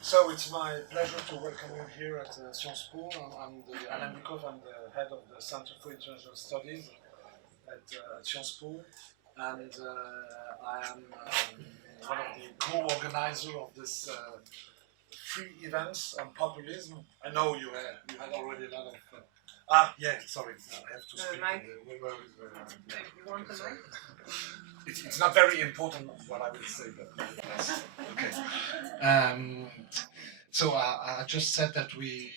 So it's my pleasure to welcome you here at Sciences Po. I'm Alain Bukov, I'm the head of the Center for International Studies at Sciences Po, and I am one of the co-organizers of this free events on populism. I know you had already a lot of... yeah, sorry, I have to speak. You want the mic? It's not very important what I will say, but yes. Okay. So I just said that we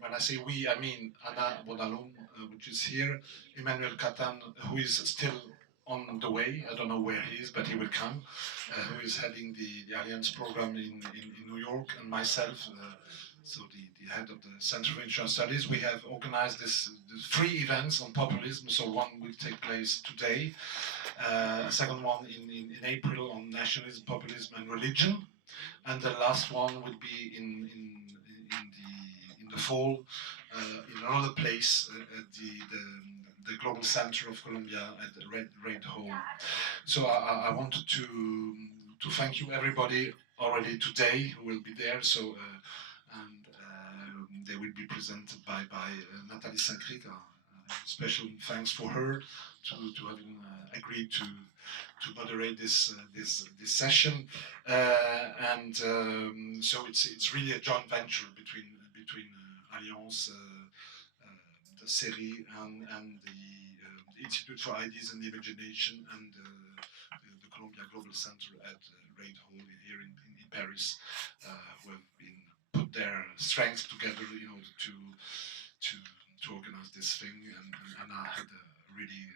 when I say we, I mean Anna Bodalon, which is here, Emmanuel Catan, who is still on the way. I don't know where he is, but he will come. Who is heading the Alliance program in New York, and myself, so the head of the Center for International Studies. We have organized this three events on populism. So one will take place today, a second one in April on nationalism, populism, and religion, and the last one will be in the fall in another place at the Global Center of Colombia at the Red Hall. So I wanted to thank you everybody already today who will be there. So and they will be presented by Nathalie Saint-Cric. Special thanks for her to having agreed to moderate this session, and so it's really a joint venture between Alliance, the CERI, and the Institute for Ideas and Imagination, and the Columbia Global Center at Red Hall here in Paris, who have been put their strengths together in order to organize this thing, and I had a really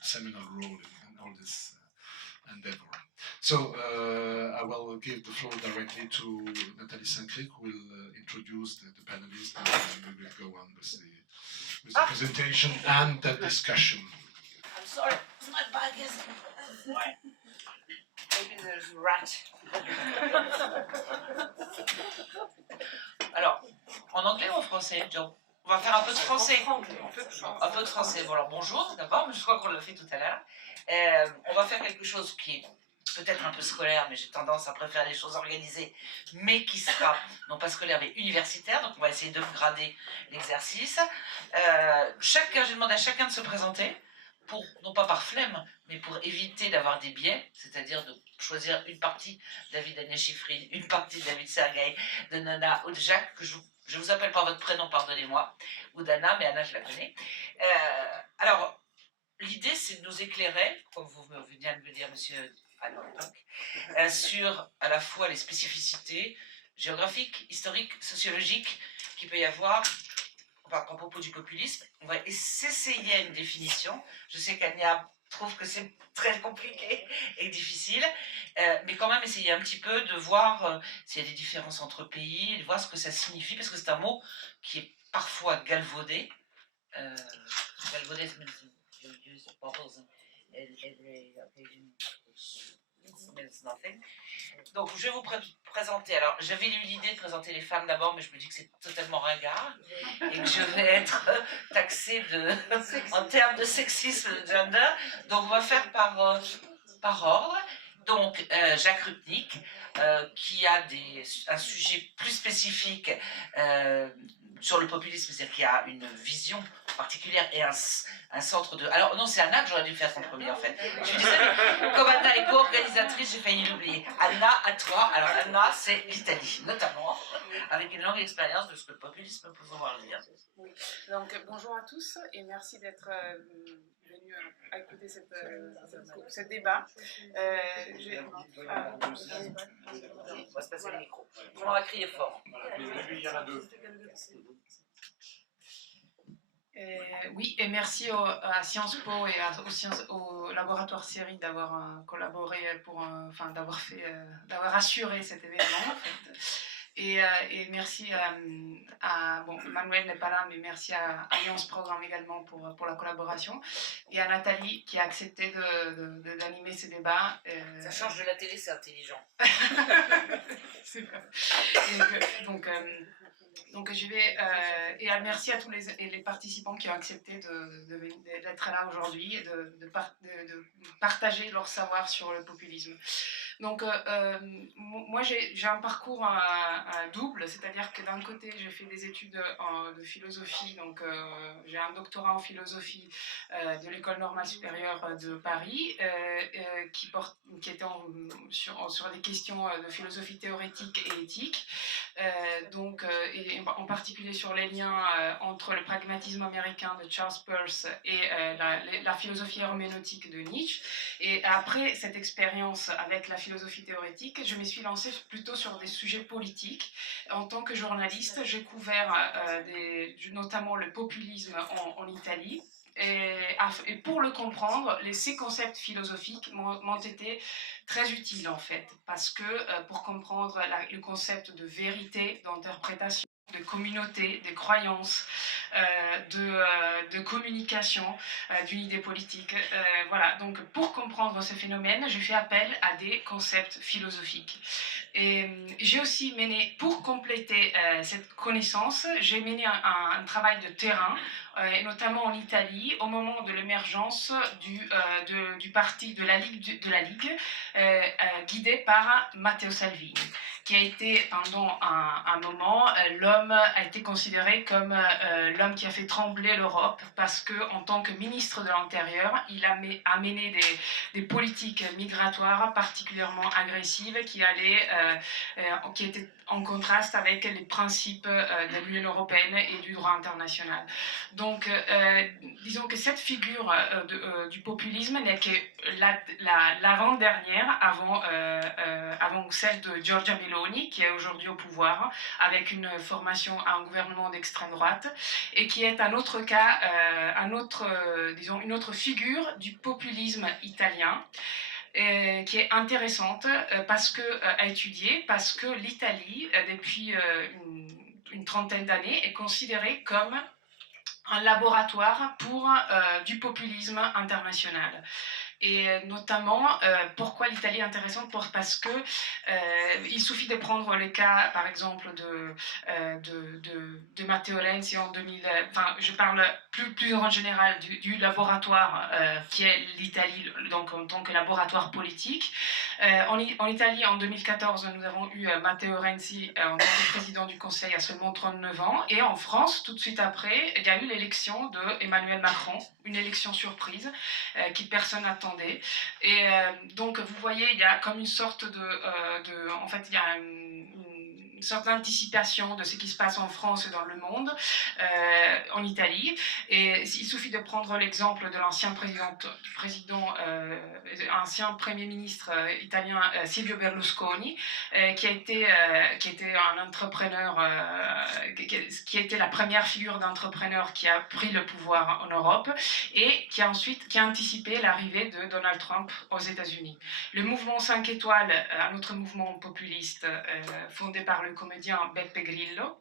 seminal role in all this endeavor. So I will give the floor directly to Nathalie Saint-Cric, who will introduce the panelists, and we will go on with the presentation and the discussion. I'm sorry, my bag is... Maybe there's a rat. Alors, en anglais ou en français, Joe? On va faire un peu de français. Un peu de français. Bon, alors bonjour d'abord, mais je crois qu'on l'a fait tout à l'heure. On va faire quelque chose qui est peut-être un peu scolaire, mais j'ai tendance à préférer les choses organisées, mais qui sera, non pas scolaire, mais universitaire. Donc on va essayer de grader l'exercice. J'ai demandé à chacun de se présenter, pour, non pas par flemme, mais pour éviter d'avoir des biais, c'est-à-dire de choisir une partie de David Agnès Chiffrine, une partie de David Sergueï, de Nana ou de Jacques, que je vous appelle par votre prénom, pardonnez-moi, ou d'Anna, mais Anna je la connais. Alors, l'idée c'est de nous éclairer, comme vous venez de me dire, monsieur sur à la fois les spécificités géographiques, historiques, sociologiques qu'il peut y avoir à propos du populisme. On va s'essayer à une définition. Je sais qu'Ania trouve que c'est très compliqué et difficile, mais quand même essayer un petit peu de voir s'il y a des différences entre pays, et de voir ce que ça signifie, parce que c'est un mot qui est parfois galvaudé. Galvaudé, donc je vais vous présenter. Alors j'avais eu l'idée de présenter les femmes d'abord, mais je me dis que c'est totalement ringard et que je vais être taxée en termes de sexisme de gender. Donc on va faire par ordre. Donc Jacques Rupnik, qui a un sujet plus spécifique sur le populisme, c'est-à-dire qu'il y a une vision particulière et un centre de... Alors non, c'est Anna que j'aurais dû faire en premier en fait. Je suis désolée, comme Anna est co-organisatrice, j'ai failli l'oublier. Anna, à toi. Alors Anna, c'est l'Italie, notamment, avec une longue expérience de ce que le populisme peut pouvoir dire. Oui. Donc bonjour à tous et merci d'être venus à écouter ce débat. On va se passer le micro. On va crier fort. Il y en a deux. Oui, et merci à Sciences Po et au laboratoire CERI d'avoir collaboré d'avoir assuré cet événement en fait. Et merci bon, Manuel n'est pas là, mais merci à Alliance Programme également pour la collaboration, et à Nathalie qui a accepté d'animer ce débat. Ça change de la télé, c'est intelligent. C'est vrai. Donc je vais et merci à tous les participants qui ont accepté d'être là aujourd'hui et de partager leur savoir sur le populisme. Donc, moi, j'ai un parcours double, c'est-à-dire que d'un côté, j'ai fait des études de philosophie, donc j'ai un doctorat en philosophie de l'École normale supérieure de Paris, qui était sur des questions de philosophie théorétique et éthique, et en particulier sur les liens entre le pragmatisme américain de Charles Peirce et la philosophie herméneutique de Nietzsche. Et après cette expérience avec la philosophie théorétique, je me suis lancée plutôt sur des sujets politiques. En tant que journaliste, j'ai couvert notamment le populisme en Italie. Et pour le comprendre, ces concepts philosophiques m'ont été très utiles en fait, parce que pour comprendre le concept de vérité, d'interprétation, de communauté, de croyances, de communication d'une idée politique. Voilà, donc pour comprendre ce phénomène, j'ai fait appel à des concepts philosophiques. Et j'ai aussi mené, pour compléter cette connaissance, j'ai mené un travail de terrain, et notamment en Italie, au moment de l'émergence du parti de la Ligue, guidé par Matteo Salvini, qui a été pendant un moment, l'homme a été considéré comme l'homme qui a fait trembler l'Europe, parce qu'en tant que ministre de l'Intérieur, il a mené des politiques migratoires particulièrement agressives qui étaient en contraste avec les principes de l'Union européenne et du droit international. Donc, disons que cette figure du populisme n'est que l'avant-dernière avant celle de Giorgia Meloni, qui est aujourd'hui au pouvoir, avec une formation à un gouvernement d'extrême droite, et qui est un autre cas, une autre figure du populisme italien, qui est intéressante à étudier, parce que l'Italie, depuis une trentaine d'années, est considérée comme un laboratoire pour du populisme international. Et notamment, pourquoi l'Italie est intéressante? Parce que il suffit de prendre le cas, par exemple, de Matteo Renzi en 2000. Enfin, je parle plus en général du laboratoire qui est l'Italie, donc en tant que laboratoire politique. En Italie, en 2014, nous avons eu Matteo Renzi en tant que président du Conseil à seulement 39 ans. Et en France, tout de suite après, il y a eu l'élection d'Emmanuel Macron, une élection surprise qui personne n'attendait. Et donc, vous voyez, il y a comme une sorte en fait, il y a une sorte d'anticipation de ce qui se passe en France et dans le monde, en Italie. Et il suffit de prendre l'exemple de l'ancien ancien Premier ministre italien Silvio Berlusconi, qui a été un entrepreneur, qui a été la première figure d'entrepreneur qui a pris le pouvoir en Europe et qui a anticipé l'arrivée de Donald Trump aux États-Unis. Le mouvement 5 étoiles, un autre mouvement populiste fondé par le comédien Beppe Grillo,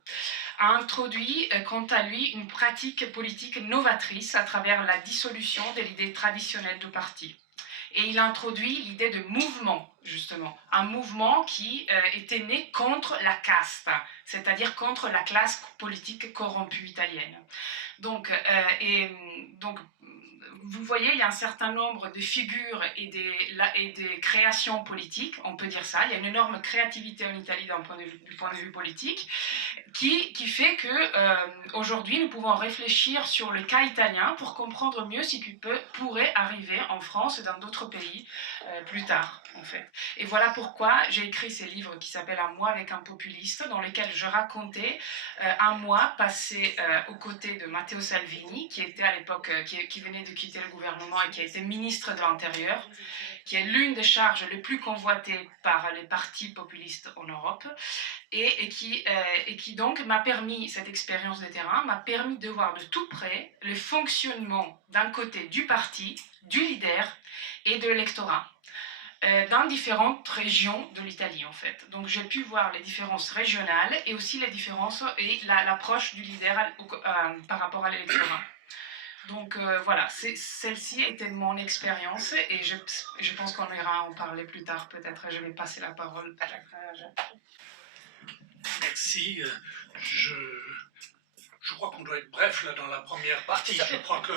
a introduit, quant à lui, une pratique politique novatrice à travers la dissolution de l'idée traditionnelle de parti. Et il a introduit l'idée de mouvement, justement. Un mouvement qui était né contre la caste, c'est-à-dire contre la classe politique corrompue italienne. Donc, vous voyez, il y a un certain nombre de figures et des créations politiques, on peut dire ça. Il y a une énorme créativité en Italie du point de vue politique, qui fait que aujourd'hui nous pouvons réfléchir sur le cas italien pour comprendre mieux ce qui pourrait arriver en France et dans d'autres pays plus tard, en fait. Et voilà pourquoi j'ai écrit ces livres qui s'appellent Un mois avec un populiste, dans lesquels je racontais un mois passé aux côtés de Matteo Salvini, qui était à l'époque, qui venait de quitter le gouvernement et qui a été ministre de l'Intérieur, qui est l'une des charges les plus convoitées par les partis populistes en Europe, et qui donc m'a permis, cette expérience de terrain, m'a permis de voir de tout près le fonctionnement d'un côté du parti, du leader et de l'électorat, dans différentes régions de l'Italie en fait. Donc j'ai pu voir les différences régionales et aussi les différences et l'approche du leader par rapport à l'électorat. Donc voilà, celle-ci était mon expérience et je pense qu'on ira en parler plus tard peut-être. Je vais passer la parole à Jacques. Merci. Je crois qu'on doit être bref là dans la première partie. Je crois que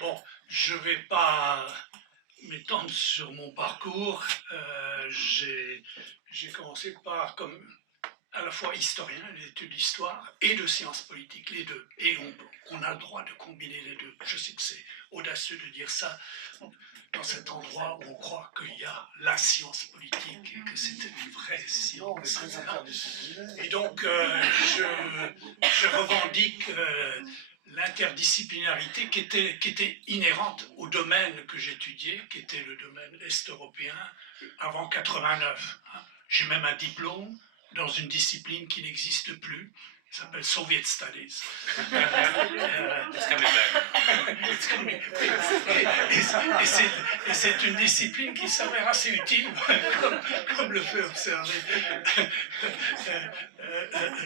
bon, je vais pas m'étendre sur mon parcours, j'ai commencé par comme à la fois historien, l'étude d'histoire, et de sciences politiques, les deux. Et on a le droit de combiner les deux. Je sais que c'est audacieux de dire ça dans cet endroit où on croit qu'il y a la science politique et que c'est une vraie science. Et donc, je revendique l'interdisciplinarité qui était inhérente au domaine que j'étudiais, qui était le domaine est-européen avant 89. J'ai même un diplôme dans une discipline qui n'existe plus, qui s'appelle Soviet Studies. Et c'est une discipline qui s'avère assez utile, comme le fait observer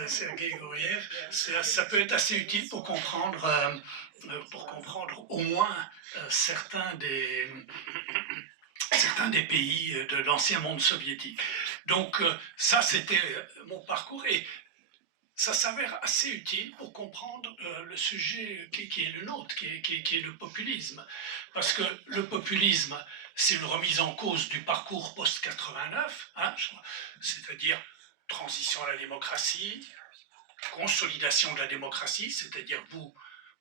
Sergei Gouriev. Ça peut être assez utile pour comprendre au moins certains des pays de l'ancien monde soviétique. Donc ça, c'était mon parcours, et ça s'avère assez utile pour comprendre le sujet qui est le nôtre, qui est le populisme. Parce que le populisme, c'est une remise en cause du parcours post-89, hein, c'est-à-dire transition à la démocratie, consolidation de la démocratie, c'est-à-dire vous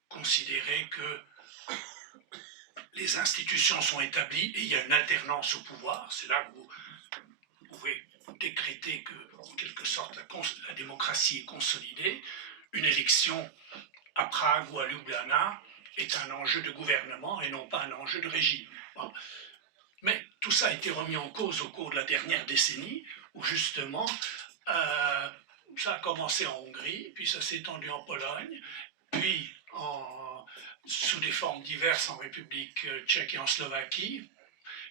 considérez que les institutions sont établies et il y a une alternance au pouvoir. C'est là que vous pouvez décréter que, en quelque sorte, la démocratie est consolidée. Une élection à Prague ou à Ljubljana est un enjeu de gouvernement et non pas un enjeu de régime. Bon. Mais tout ça a été remis en cause au cours de la dernière décennie, où justement, ça a commencé en Hongrie, puis ça s'est étendu en Pologne, puis sous des formes diverses en République tchèque et en Slovaquie.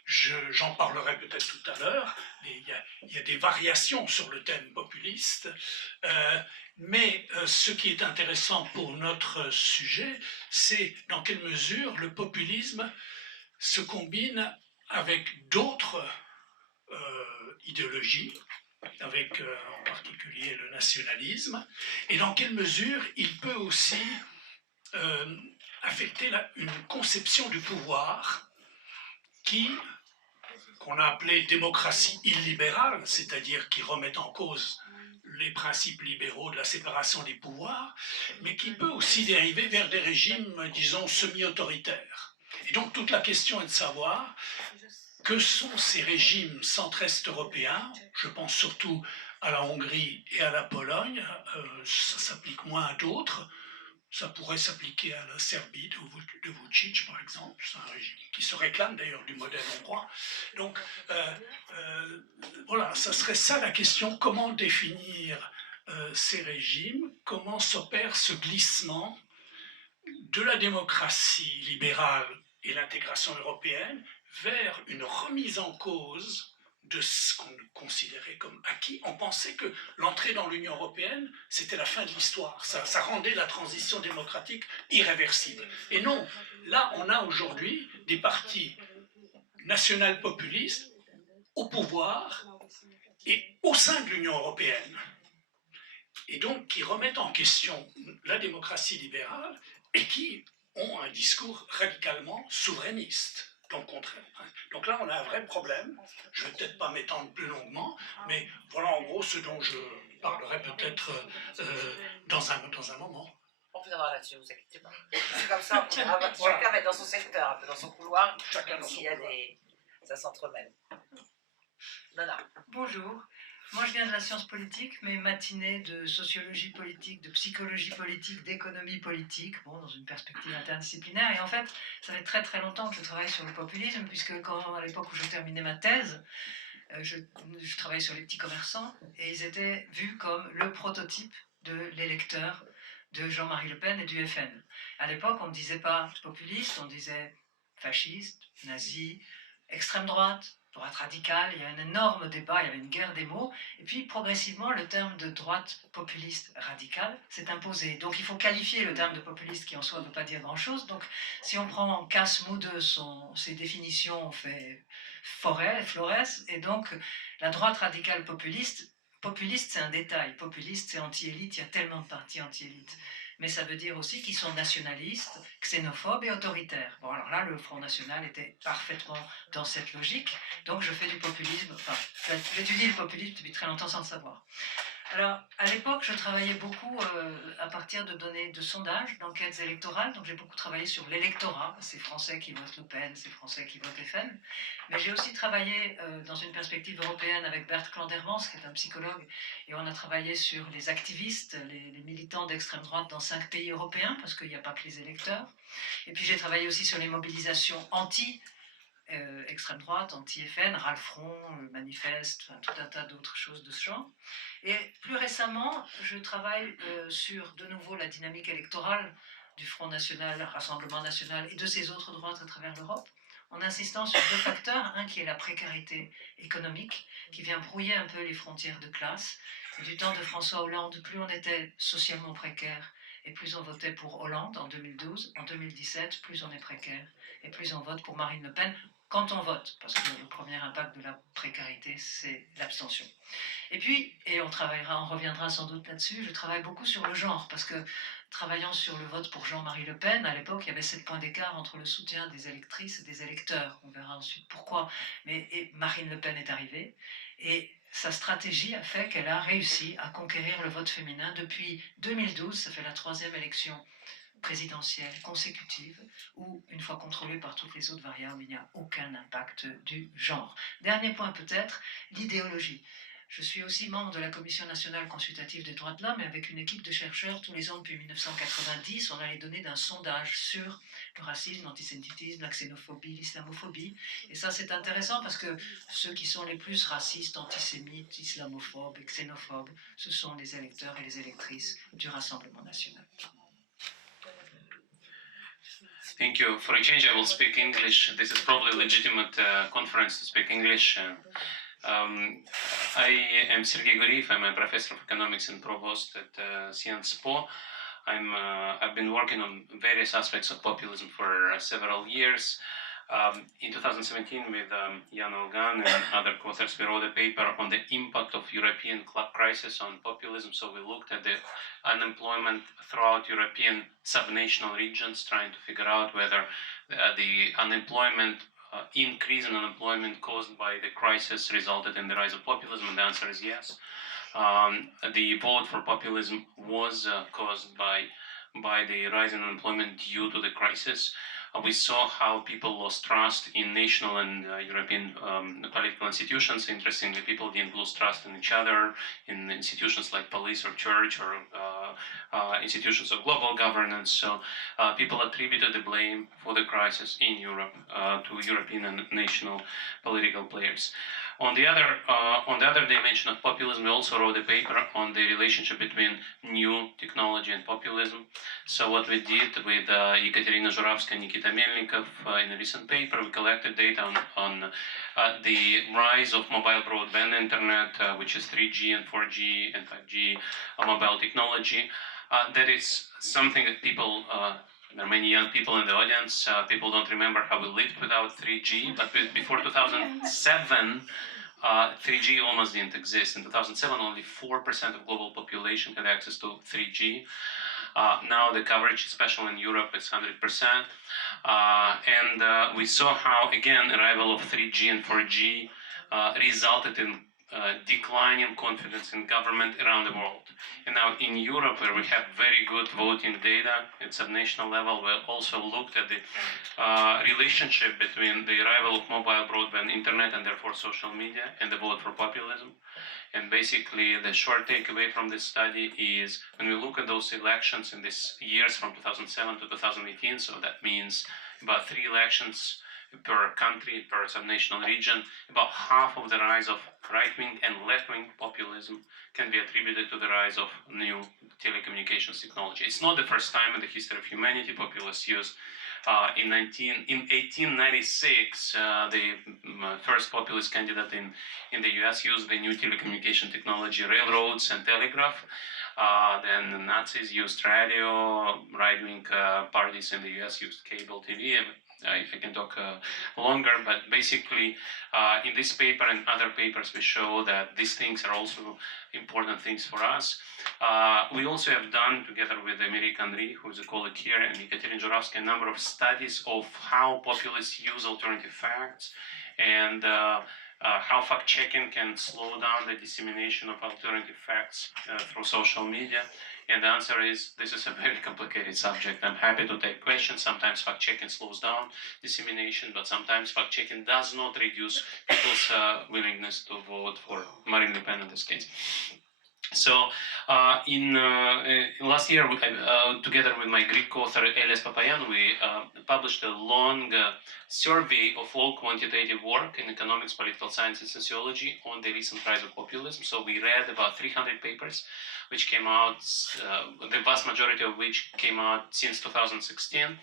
J'en parlerai peut-être tout à l'heure. Il y a des variations sur le thème populiste, mais ce qui est intéressant pour notre sujet, c'est dans quelle mesure le populisme se combine avec d'autres idéologies, avec en particulier le nationalisme, et dans quelle mesure il peut aussi affecter une conception du pouvoir qu'on a appelé démocratie illibérale, c'est-à-dire qui remet en cause les principes libéraux de la séparation des pouvoirs, mais qui peut aussi dériver vers des régimes, disons, semi-autoritaires. Et donc toute la question est de savoir que sont ces régimes centre-est européens, je pense surtout à la Hongrie et à la Pologne, ça s'applique moins à d'autres. Ça pourrait s'appliquer à la Serbie de Vučić, par exemple. C'est un régime qui se réclame d'ailleurs du modèle hongrois. Donc, voilà, ça serait ça la question. Comment définir ces régimes? Comment s'opère ce glissement de la démocratie libérale et l'intégration européenne vers une remise en cause de ce qu'on considérait comme acquis? On pensait que l'entrée dans l'Union européenne, c'était la fin de l'histoire. Ça rendait la transition démocratique irréversible. Et non, là, on a aujourd'hui des partis national-populistes au pouvoir et au sein de l'Union européenne. Et donc, qui remettent en question la démocratie libérale et qui ont un discours radicalement souverainiste. Donc là, on a un vrai problème. Je ne vais peut-être pas m'étendre plus longuement, mais voilà en gros ce dont je parlerai peut-être dans un moment. On viendra là-dessus, vous inquiétez pas. C'est comme ça, chacun va être dans son secteur, un peu dans son couloir, même s'il y a des... ça s'entremêle. Nana. Bonjour. Moi, je viens de la science politique, mais matinée de sociologie politique, de psychologie politique, d'économie politique, bon, dans une perspective interdisciplinaire. Et en fait, ça fait très très longtemps que je travaille sur le populisme, puisque à l'époque où je terminais ma thèse, je travaillais sur les petits commerçants, et ils étaient vus comme le prototype de l'électeur de Jean-Marie Le Pen et du FN. À l'époque, on ne disait pas populiste, on disait fasciste, nazi, extrême droite, droite radicale. Il y a un énorme débat, il y avait une guerre des mots, et puis progressivement le terme de droite populiste radicale s'est imposé. Donc il faut qualifier le terme de populiste qui en soi ne veut pas dire grand chose. Donc si on prend Casse-Mou de ses définitions, on fait Flores, et donc la droite radicale populiste c'est un détail, populiste c'est anti-élite, il y a tellement de partis anti-élite. mais ça veut dire aussi qu'ils sont nationalistes, xénophobes et autoritaires. Bon, alors là, le Front National était parfaitement dans cette logique, donc je fais du populisme, enfin, j'étudie le populisme depuis très longtemps sans le savoir. Alors, à l'époque, je travaillais beaucoup à partir de données de sondages, d'enquêtes électorales. Donc, j'ai beaucoup travaillé sur l'électorat. C'est Français qui votent Le Pen, c'est Français qui votent FN. Mais j'ai aussi travaillé dans une perspective européenne avec Bert Klandermans, qui est un psychologue. Et on a travaillé sur les activistes, les militants d'extrême droite dans 5 pays européens, parce qu'il n'y a pas que les électeurs. Et puis, j'ai travaillé aussi sur les mobilisations extrême droite, anti-FN, Ras le Front, Manifeste, enfin, tout un tas d'autres choses de ce genre. Et plus récemment, je travaille sur de nouveau la dynamique électorale du Front National, Rassemblement National et de ces autres droites à travers l'Europe, en insistant sur 2 facteurs. Un qui est la précarité économique, qui vient brouiller un peu les frontières de classe. Et du temps de François Hollande, plus on était socialement précaire et plus on votait pour Hollande en 2012. En 2017, plus on est précaire et plus on vote pour Marine Le Pen, quand on vote, parce que le premier impact de la précarité, c'est l'abstention. Et puis, et on reviendra sans doute là-dessus, je travaille beaucoup sur le genre, parce que travaillant sur le vote pour Jean-Marie Le Pen, à l'époque, il y avait 7 points d'écart entre le soutien des électrices et des électeurs. On verra ensuite pourquoi. Et Marine Le Pen est arrivée, et sa stratégie a fait qu'elle a réussi à conquérir le vote féminin depuis 2012, ça fait la 3e élection présidentielle consécutive, où, une fois contrôlée par toutes les autres variables, il n'y a aucun impact du genre. Dernier point peut-être, l'idéologie. Je suis aussi membre de la Commission nationale consultative des droits de l'homme, et avec une équipe de chercheurs, tous les ans depuis 1990, on a les données d'un sondage sur le racisme, l'antisémitisme, la xénophobie, l'islamophobie. Et ça, c'est intéressant parce que ceux qui sont les plus racistes, antisémites, islamophobes et xénophobes, ce sont les électeurs et les électrices du Rassemblement national. Thank you. For a change, I will speak English. This is probably a legitimate conference to speak English. I am Sergei Guriev. I'm a professor of economics and provost at Sciences Po. I've been working on various aspects of populism for several years. In 2017, with Jan Olgan and other co-authors, we wrote a paper on the impact of European crisis on populism. So we looked at the unemployment throughout European subnational regions, trying to figure out whether the unemployment increase in unemployment caused by the crisis resulted in the rise of populism, and the answer is yes. The vote for populism was caused by the rise in unemployment due to the crisis. We saw how people lost trust in national and European political institutions. Interestingly, people didn't lose trust in each other, in institutions like police or church or institutions of global governance. So people attributed the blame for the crisis in Europe to European and national political players. On the other dimension of populism, we also wrote a paper on the relationship between new technology and populism. So what we did with Ekaterina Zhuravskaya and Nikita Melnikov in a recent paper, we collected data on the rise of mobile broadband internet, which is 3G and 4G and 5G mobile technology. That is something that people there are many young people in the audience. People don't remember how we lived without 3G, but before 2007, 3G almost didn't exist. In 2007, only 4% of global population had access to 3G. Now the coverage, especially in Europe, is 100%. And we saw how, again, arrival of 3G and 4G resulted in declining confidence in government around the world. And now in Europe, where we have very good voting data at subnational level, we also looked at the relationship between the arrival of mobile broadband internet and therefore social media and the vote for populism. And basically the short takeaway from this study is when we look at those elections in these years from 2007 to 2018, so that means about 3 elections per country, per subnational region, about half of the rise of right-wing and left-wing populism can be attributed to the rise of new telecommunications technology. It's not the first time in the history of humanity populists used. In 1896, the first populist candidate in the US used the new telecommunication technology, railroads and telegraph. Then the Nazis used radio, right-wing parties in the US used cable TV. I can talk longer, but basically in this paper and other papers we show that these things are also important things for us. We also have done, together with American Henry, who's a colleague here, and Ekaterina Juravsky, a number of studies of how populists use alternative facts and how fact-checking can slow down the dissemination of alternative facts through social media. And the answer is, this is a very complicated subject. I'm happy to take questions. Sometimes fact-checking slows down dissemination, but sometimes fact-checking does not reduce people's willingness to vote for Marine Le Pen in this case. So in last year, together with my Greek author Elias Papayan, we published a long survey of all quantitative work in economics, political science, and sociology on the recent rise of populism. So we read about 300 papers, which came out, the vast majority of which came out since 2016.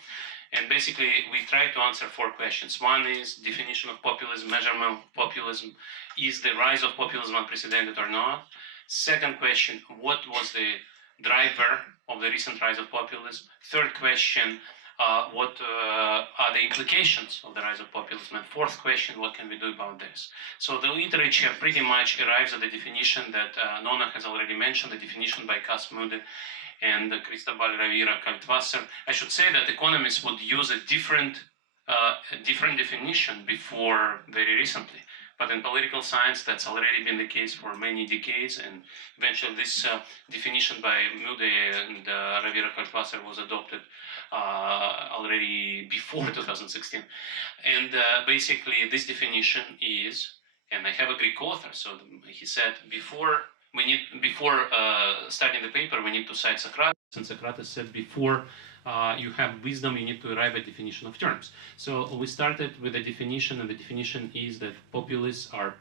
And basically, we tried to answer 4 questions. One is definition of populism, measurement of populism. Is the rise of populism unprecedented or not? Second question, what was the driver of the recent rise of populism? Third question, what are the implications of the rise of populism? And fourth question, what can we do about this? So the literature pretty much arrives at the definition that Nona has already mentioned, the definition by Cas Mude and Cristobal Ravira Kaltwasser. I should say that economists would use a different definition before very recently. But in political science, that's already been the case for many decades, and eventually this definition by Mude and Ravira Kaltwasser was adopted already before 2016. And basically, this definition is, and I have a Greek author, so he said before starting the paper, we need to cite Socrates, and Socrates said before you have wisdom, you need to arrive at definition of terms. So we started with a definition, and the definition is that populists are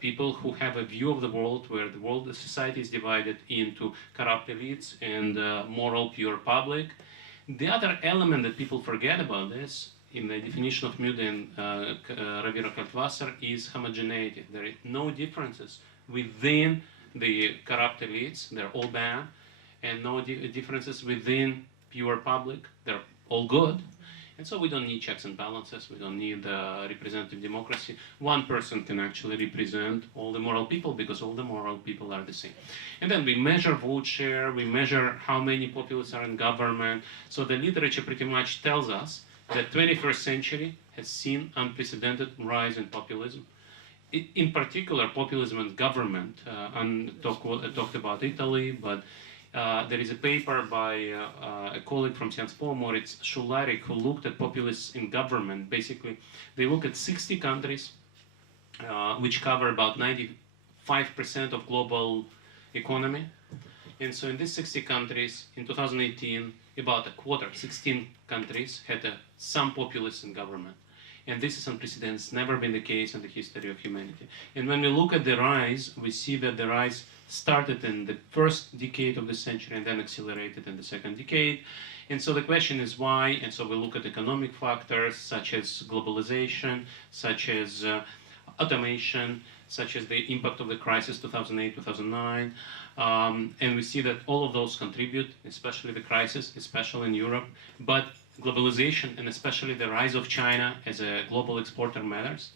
people who have a view of the world where the society is divided into corrupt elites and moral pure public. The other element that people forget about this in the definition of Mude and Ravira Kaltwasser is homogeneity. There are no differences within the corrupt elites, they're all bad, and no differences within pure public, they're all good. And so we don't need checks and balances, we don't need representative democracy. One person can actually represent all the moral people because all the moral people are the same. And then we measure vote share, we measure how many populists are in government. So the literature pretty much tells us that 21st century has seen unprecedented rise in populism. In particular, populism and government. Talked about Italy, but there is a paper by a colleague from Sciences Po, Moritz Schularik, who looked at populists in government. Basically, they look at 60 countries, which cover about 95% of global economy. And so in these 60 countries, in 2018, about a quarter, 16 countries, had some populists in government. And this is unprecedented. It's never been the case in the history of humanity. And when we look at the rise, we see that the rise started in the first decade of the century and then accelerated in the second decade. And so the question is why? And so we look at economic factors such as globalization, such as automation, such as the impact of the crisis 2008-2009. And we see that all of those contribute, especially the crisis, especially in Europe. But globalization and especially the rise of China as a global exporter matters.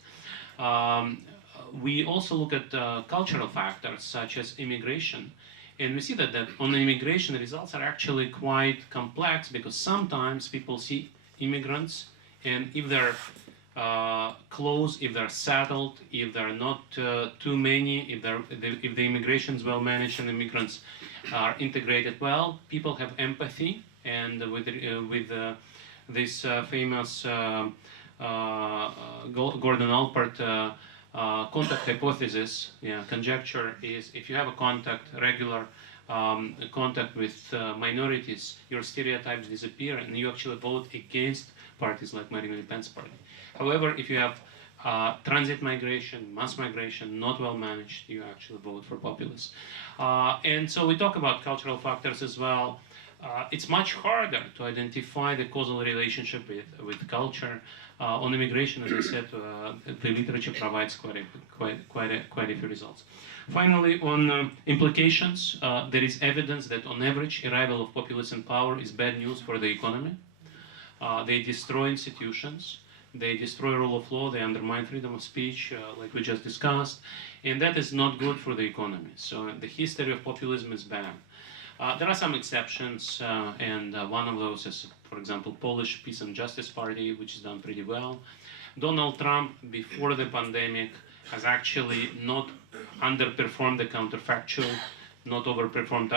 We also look at cultural factors such as immigration. And we see that on immigration, the results are actually quite complex because sometimes people see immigrants, and if they're close, if they're settled, if there are not too many, if the immigration is well managed and immigrants are integrated well, people have empathy. And with this famous Gordon Alpert contact hypothesis, conjecture is if you have a regular contact with minorities, your stereotypes disappear and you actually vote against parties like Marine Le Pen's party. However, if you have transit migration, mass migration, not well managed, you actually vote for populists. And so we talk about cultural factors as well. It's much harder to identify the causal relationship with culture. On immigration, as I said, the literature provides quite a few results. Finally, on implications, there is evidence that on average, arrival of populists in power is bad news for the economy. They destroy institutions, they destroy rule of law, they undermine freedom of speech, like we just discussed, and that is not good for the economy. So the history of populism is bad. There are some exceptions, and one of those is, for example, Polish Peace and Justice Party, which has done pretty well. Donald Trump, before the pandemic, has actually not underperformed the counterfactual, not overperformed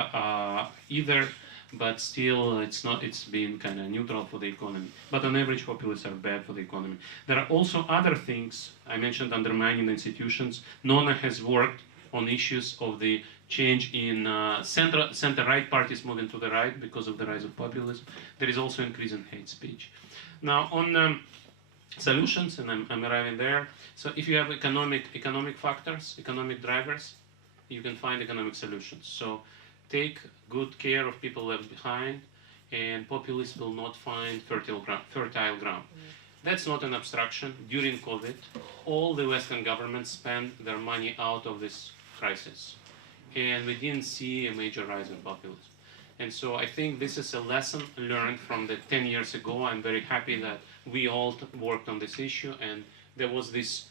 either, but still it's been kind of neutral for the economy. But on average, populists are bad for the economy. There are also other things. I mentioned undermining institutions. Nona has worked on issues of the change in center-right parties moving to the right because of the rise of populism. There is also increase in hate speech. Now on solutions, and I'm arriving there. So if you have economic factors, economic drivers, you can find economic solutions. So take good care of people left behind, and populists will not find fertile ground. That's not an abstraction. During COVID, all the Western governments spent their money out of this crisis, and we didn't see a major rise in populism. And so I think this is a lesson learned from the 10 years ago. I'm very happy that we all worked on this issue, and there was this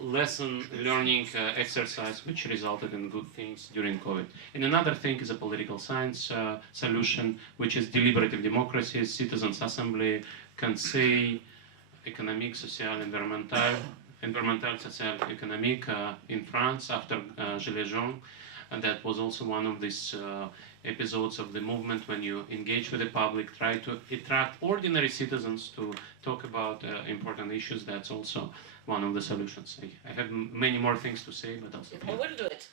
lesson learning exercise which resulted in good things during COVID. And another thing is a political science solution, which is deliberative democracy, citizens' assembly, conseil économique, social, environmental, social, économique in France after Gilets jaunes. And that was also one of these episodes of the movement when you engage with the public, try to attract ordinary citizens to talk about important issues. That's also one of the solutions. I have many more things to say, but also. I will do it.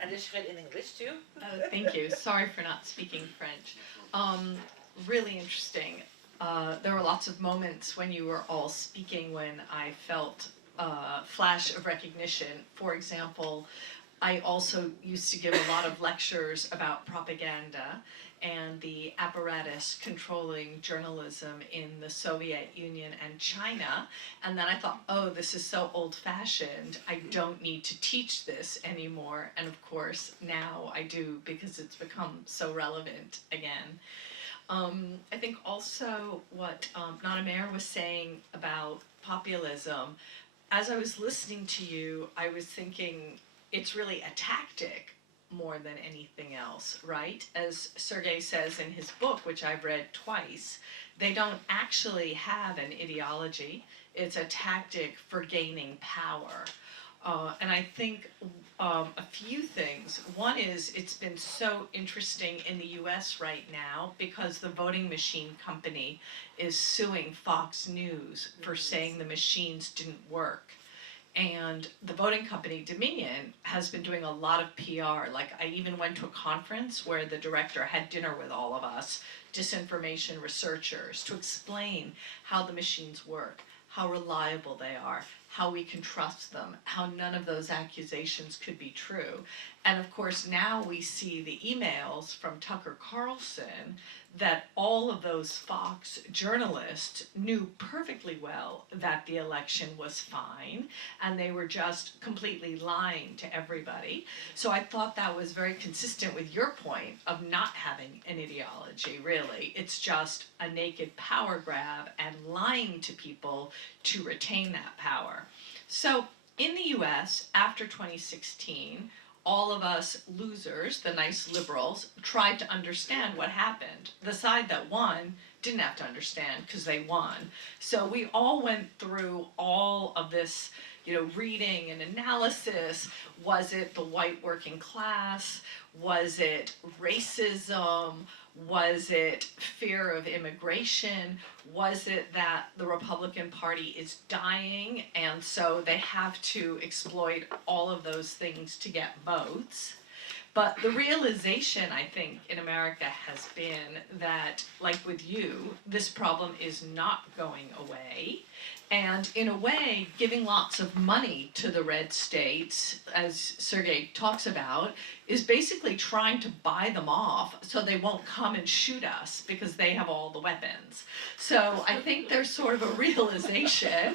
And it's read in English too. Thank you. Sorry for not speaking French. Really interesting. There were lots of moments when you were all speaking when I felt a flash of recognition. For example, I also used to give a lot of lectures about propaganda and the apparatus controlling journalism in the Soviet Union and China. And then I thought, oh, this is so old-fashioned. I don't need to teach this anymore. And of course, now I do because it's become so relevant again. I think also what Nana Mayer was saying about populism, as I was listening to you, I was thinking it's really a tactic more than anything else, right? As Sergei says in his book, which I've read twice, they don't actually have an ideology. It's a tactic for gaining power. And I think a few things. One is it's been so interesting in the US right now because the voting machine company is suing Fox News for saying the machines didn't work. And the voting company, Dominion, has been doing a lot of PR. Like, I even went to a conference where the director had dinner with all of us, disinformation researchers, to explain how the machines work, how reliable they are, how we can trust them, how none of those accusations could be true. And of course, now we see the emails from Tucker Carlson that all of those Fox journalists knew perfectly well that the election was fine, and they were just completely lying to everybody. So I thought that was very consistent with your point of not having an ideology, really. It's just a naked power grab and lying to people to retain that power. So in the US, after 2016, all of us losers, the nice liberals, tried to understand what happened. The side that won didn't have to understand because they won. So we all went through all of this, reading and analysis. Was it the white working class? Was it racism? Was it fear of immigration? Was it that the Republican Party is dying and so they have to exploit all of those things to get votes? But the realization, I think, in America has been that, like with you, this problem is not going away. And in a way, giving lots of money to the red states, as Sergei talks about, is basically trying to buy them off so they won't come and shoot us because they have all the weapons. So I think there's sort of a realization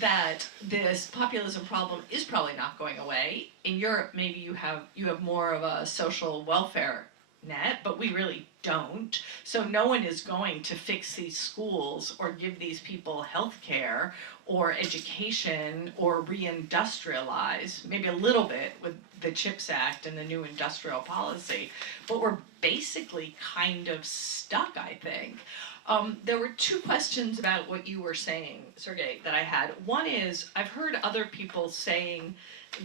that this populism problem is probably not going away. In Europe, maybe you have more of a social welfare net, but we really don't. So no one is going to fix these schools or give these people health care or education or reindustrialize, maybe a little bit with the CHIPS Act and the new industrial policy, but we're basically kind of stuck, I think. There were two questions about what you were saying, Sergey, that I had. One is, I've heard other people saying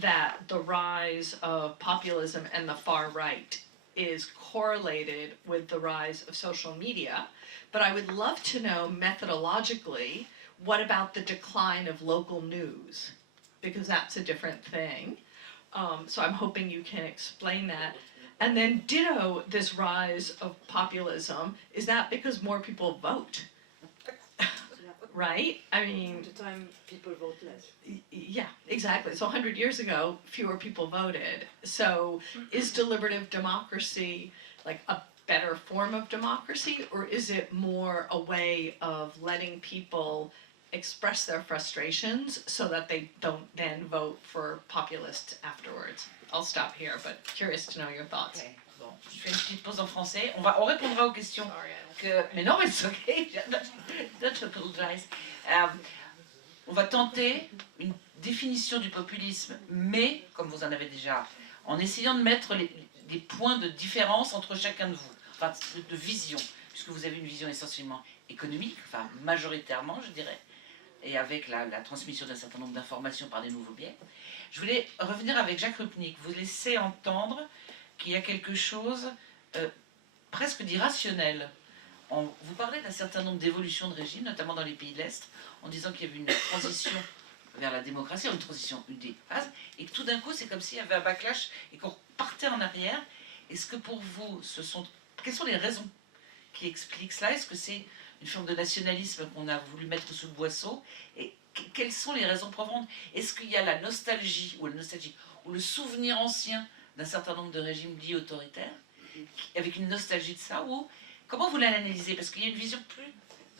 that the rise of populism and the far right is correlated with the rise of social media, but I would love to know methodologically, what about the decline of local news? Because that's a different thing. So I'm hoping you can explain that. And then ditto this rise of populism, is that because more people vote? Right? I mean, the time people vote less. Yeah, exactly. So 100 years ago, fewer people voted. So is deliberative democracy like a better form of democracy, or is it more a way of letting people express their frustrations so that they don't then vote for populists afterwards? I'll stop here, but curious to know your thoughts. Okay. Bon, je fais une petite pause en français. On répondra aux questions. Mais non, it's okay. Don't apologize. On va tenter une définition du populisme, mais, comme vous en avez déjà, en essayant de mettre des points de différence entre chacun de vous, enfin de vision, puisque vous avez une vision essentiellement économique, enfin majoritairement, je dirais, et avec la transmission d'un certain nombre d'informations par des nouveaux biais. Je voulais revenir avec Jacques Rupnik. Vous laissez entendre qu'il y a quelque chose presque d'irrationnel. Vous parlez d'un certain nombre d'évolutions de régime, notamment dans les pays de l'Est, en disant qu'il y avait une transition vers la démocratie, une transition, une des phases, et que tout d'un coup, c'est comme s'il y avait un backlash et qu'on repartait en arrière. Est-ce que pour vous, quelles sont les raisons qui expliquent cela? Est-ce que c'est une forme de nationalisme qu'on a voulu mettre sous le boisseau? Et quelles sont les raisons profondes? Est-ce qu'il y a la nostalgie ou le souvenir ancien d'un certain nombre de régimes dits autoritaires, avec une nostalgie de ça, ou comment vous l'analysez? Parce qu'il y a une vision plus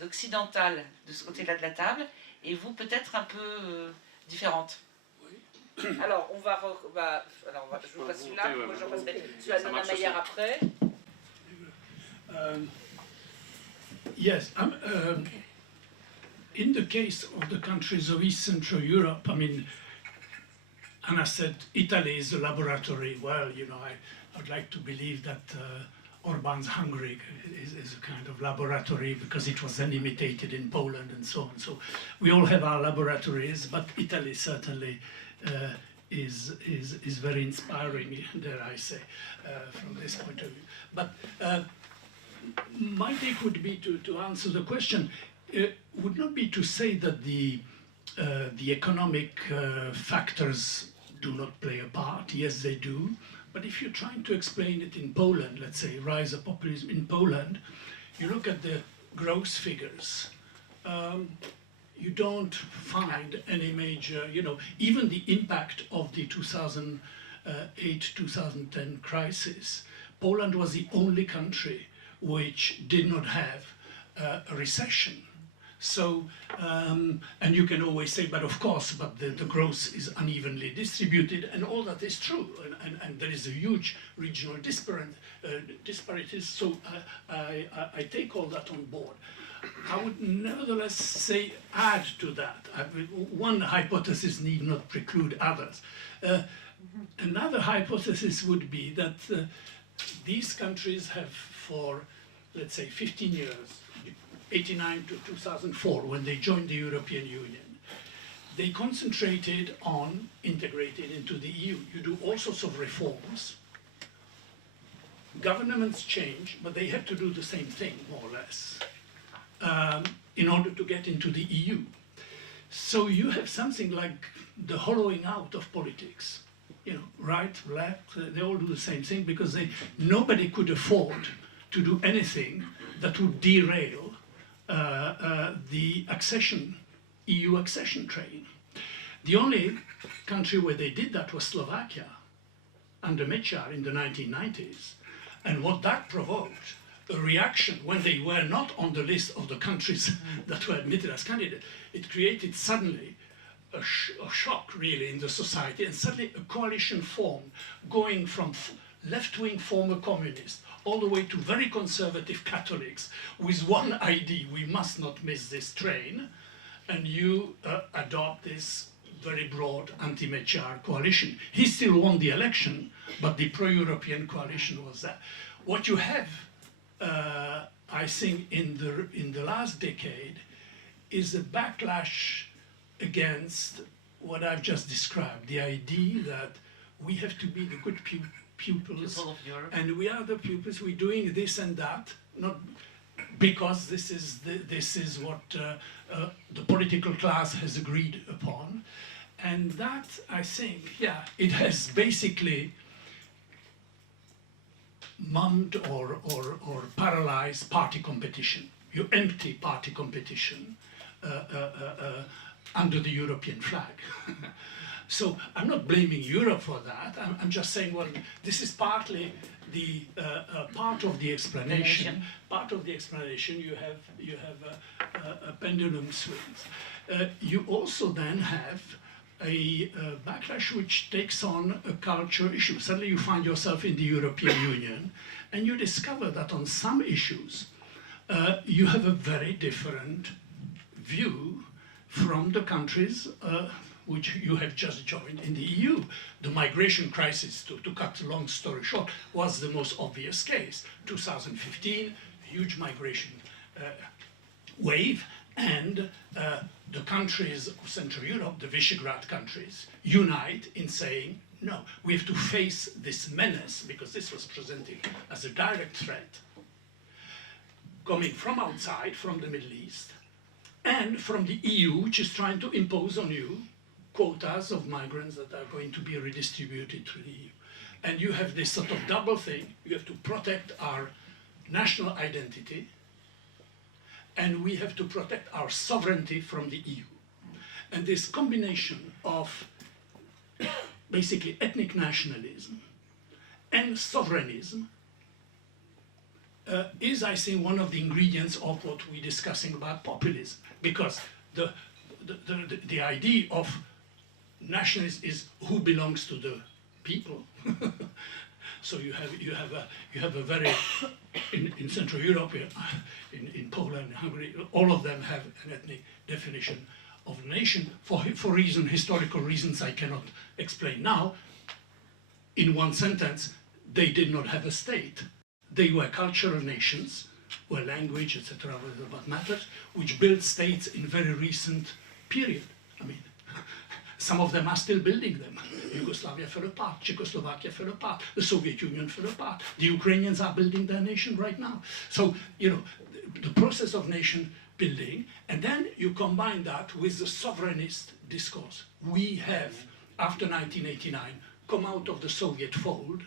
occidentale de ce côté-là de la table, et vous peut-être un peu différente. Oui. Alors, je vous passe celui-là, moi je passerai celui à Nana Maillard après. Yes, in the case of the countries of East Central Europe, I mean, Anna said Italy is a laboratory. Well, you know, I'd like to believe that Orban's Hungary is a kind of laboratory because it was then imitated in Poland and so on. So we all have our laboratories, but Italy certainly is very inspiring, dare I say, from this point of view. But my take would be to answer the question, would not be to say that the economic factors do not play a part. Yes, they do. But if you're trying to explain it in Poland, let's say, rise of populism in Poland, you look at the gross figures, you don't find any major, you know, even the impact of the 2008-2010 crisis. Poland was the only country which did not have a recession. So, and you can always say, but of course, but the growth is unevenly distributed, and all that is true, and there is a huge regional disparities, so I take all that on board. I would nevertheless say, add to that, one hypothesis need not preclude others. Another hypothesis would be that these countries have for, let's say, 15 years, 1989 to 2004, when they joined the European Union, they concentrated on integrating into the EU. You do all sorts of reforms. Governments change, but they have to do the same thing, more or less, in order to get into the EU. So you have something like the hollowing out of politics. You know, right, left, they all do the same thing because nobody could afford to do anything that would derail the EU accession train. The only country where they did that was Slovakia under Mečiar in the 1990s. And what that provoked, a reaction when they were not on the list of the countries that were admitted as candidates, it created suddenly a shock really in the society, and suddenly a coalition formed going from left-wing former communists all the way to very conservative Catholics with one idea: we must not miss this train, and you adopt this very broad anti-Mečiar coalition. He still won the election, but the pro-European coalition was there. What you have, I think, in the last decade is a backlash against what I've just described, the idea that we have to be the good pupils, and we are the pupils, we're doing this and that, not because this is what the political class has agreed upon. And that, I think, yeah, it has basically mummed or paralyzed party competition. You empty party competition under the European flag. So I'm not blaming Europe for that. I'm just saying, well, this is partly the part of the explanation. Part of the explanation, you have a pendulum swings. You also then have a backlash which takes on a culture issue. Suddenly you find yourself in the European Union and you discover that on some issues you have a very different view from the countries which you have just joined in the EU. The migration crisis, to cut a long story short, was the most obvious case. 2015, huge migration wave, and the countries of Central Europe, the Visegrad countries, unite in saying, no, we have to face this menace, because this was presented as a direct threat, coming from outside, from the Middle East, and from the EU, which is trying to impose on you quotas of migrants that are going to be redistributed through the EU. And you have this sort of double thing. You have to protect our national identity, and we have to protect our sovereignty from the EU. And this combination of basically ethnic nationalism and sovereignism is, I think, one of the ingredients of what we're discussing about populism. Because the idea of nationalism is who belongs to the people. So you have a very in Central Europe, in Poland, Hungary, all of them have an ethnic definition of a nation for historical reasons I cannot explain now. In one sentence, they did not have a state. They were cultural nations, where language, etc., was what matters, which built states in very recent period. I mean, some of them are still building them. Yugoslavia fell apart, Czechoslovakia fell apart, the Soviet Union fell apart. The Ukrainians are building their nation right now. So, you know, the process of nation building, and then you combine that with the sovereignist discourse. We have, after 1989, come out of the Soviet fold.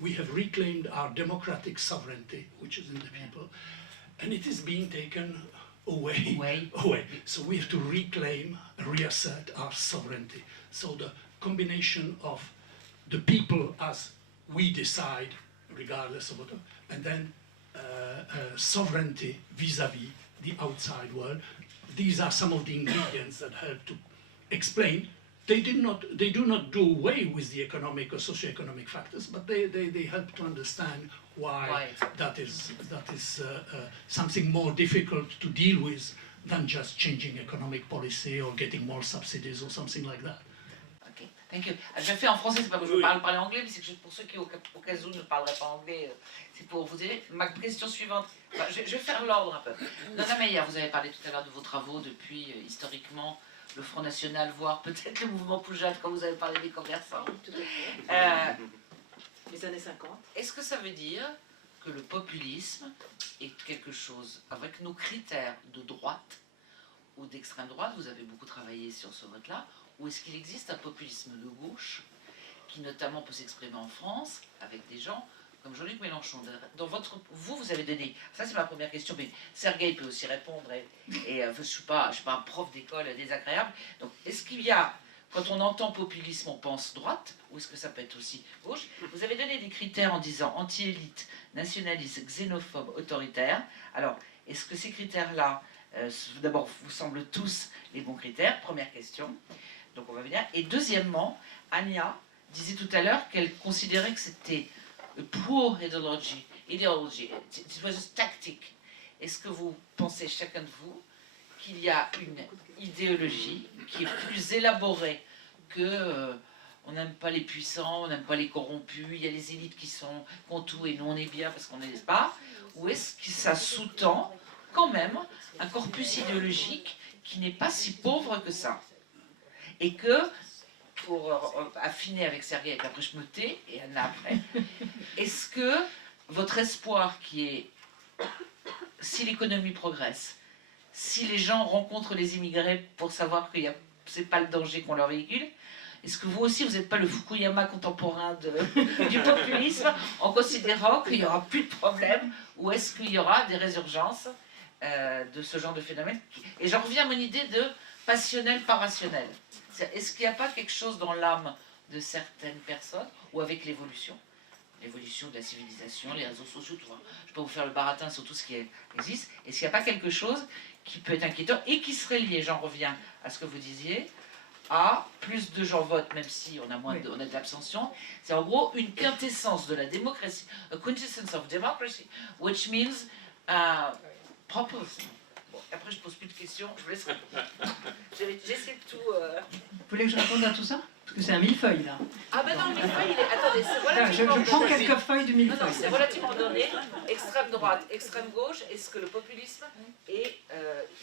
We have reclaimed our democratic sovereignty, which is in the people, and it is being taken away. So we have to reclaim, reassert our sovereignty. So the combination of the people as we decide, regardless of what, and then sovereignty vis-à-vis the outside world. These are some of the ingredients that help to explain. They do not do away with the economic or socio-economic factors, but they help to understand why that is something more difficult to deal with than just changing economic policy or getting more subsidies or something like that. Ok, thank you. Je le fais en français, c'est pas parce que je parle anglais, mais c'est que pour ceux qui au cas où ne parleraient pas anglais, c'est pour vous aider. Ma question suivante, enfin, je vais faire l'ordre un peu. Nana Meyer, vous avez parlé tout à l'heure de vos travaux depuis historiquement le Front National, voire peut-être le mouvement Poujade quand vous avez parlé des commerçants. Les années 50. Est-ce que ça veut dire que le populisme est quelque chose avec nos critères de droite ou d'extrême droite? Vous avez beaucoup travaillé sur ce vote-là. Ou est-ce qu'il existe un populisme de gauche qui notamment peut s'exprimer en France avec des gens comme Jean-Luc Mélenchon? Dans vous avez donné, ça c'est ma première question, mais Sergueï peut aussi répondre, et je ne suis pas un prof d'école désagréable. Donc est-ce qu'il y a, quand on entend populisme, on pense droite, ou est-ce que ça peut être aussi gauche? Vous avez donné des critères en disant anti-élite, nationaliste, xénophobe, autoritaire. Alors, est-ce que ces critères-là, d'abord, vous semblent tous les bons critères? Première question. Donc on va venir. Et deuxièmement, Anya disait tout à l'heure qu'elle considérait que c'était poor ideology ideology, it was a tactic. Est-ce que vous pensez, chacun de vous, qu'il y a une idéologie qui est plus élaborée que on n'aime pas les puissants, on n'aime pas les corrompus, il y a les élites qui ont tout et nous on est bien parce qu'on n'est pas, ou est-ce que ça sous-tend quand même un corpus idéologique qui n'est pas si pauvre que ça? Et que, pour affiner avec CERI, avec après je me tais, et Anna après, est-ce que votre espoir qui est, si l'économie progresse, si les gens rencontrent les immigrés pour savoir que c'est pas le danger qu'on leur véhicule, est-ce que vous aussi, vous n'êtes pas le Fukuyama contemporain du populisme, en considérant qu'il n'y aura plus de problème, ou est-ce qu'il y aura des résurgences de ce genre de phénomène? Et j'en reviens à mon idée de passionnel par rationnel. Est-ce qu'il n'y a pas quelque chose dans l'âme de certaines personnes, ou avec l'évolution de la civilisation, les réseaux sociaux, tout ça. Je peux vous faire le baratin sur tout ce qui existe. Est-ce qu'il n'y a pas quelque chose qui peut être inquiétant et qui serait lié, j'en reviens à ce que vous disiez, à plus de gens votent, même si on a moins on a de l'abstention. C'est en gros une quintessence de la démocratie, a quintessence of democracy, which means populisme. Bon, après je pose plus de questions, je vous laisse répondre. J'essaie de tout... Vous voulez que je réponde à tout ça? Parce que c'est un millefeuille là. Ah ben non, le millefeuille, attendez, c'est relativement... Je prends quelques feuilles du millefeuille. Non, c'est relativement donné. Extrême droite, extrême gauche. Est-ce que le populisme est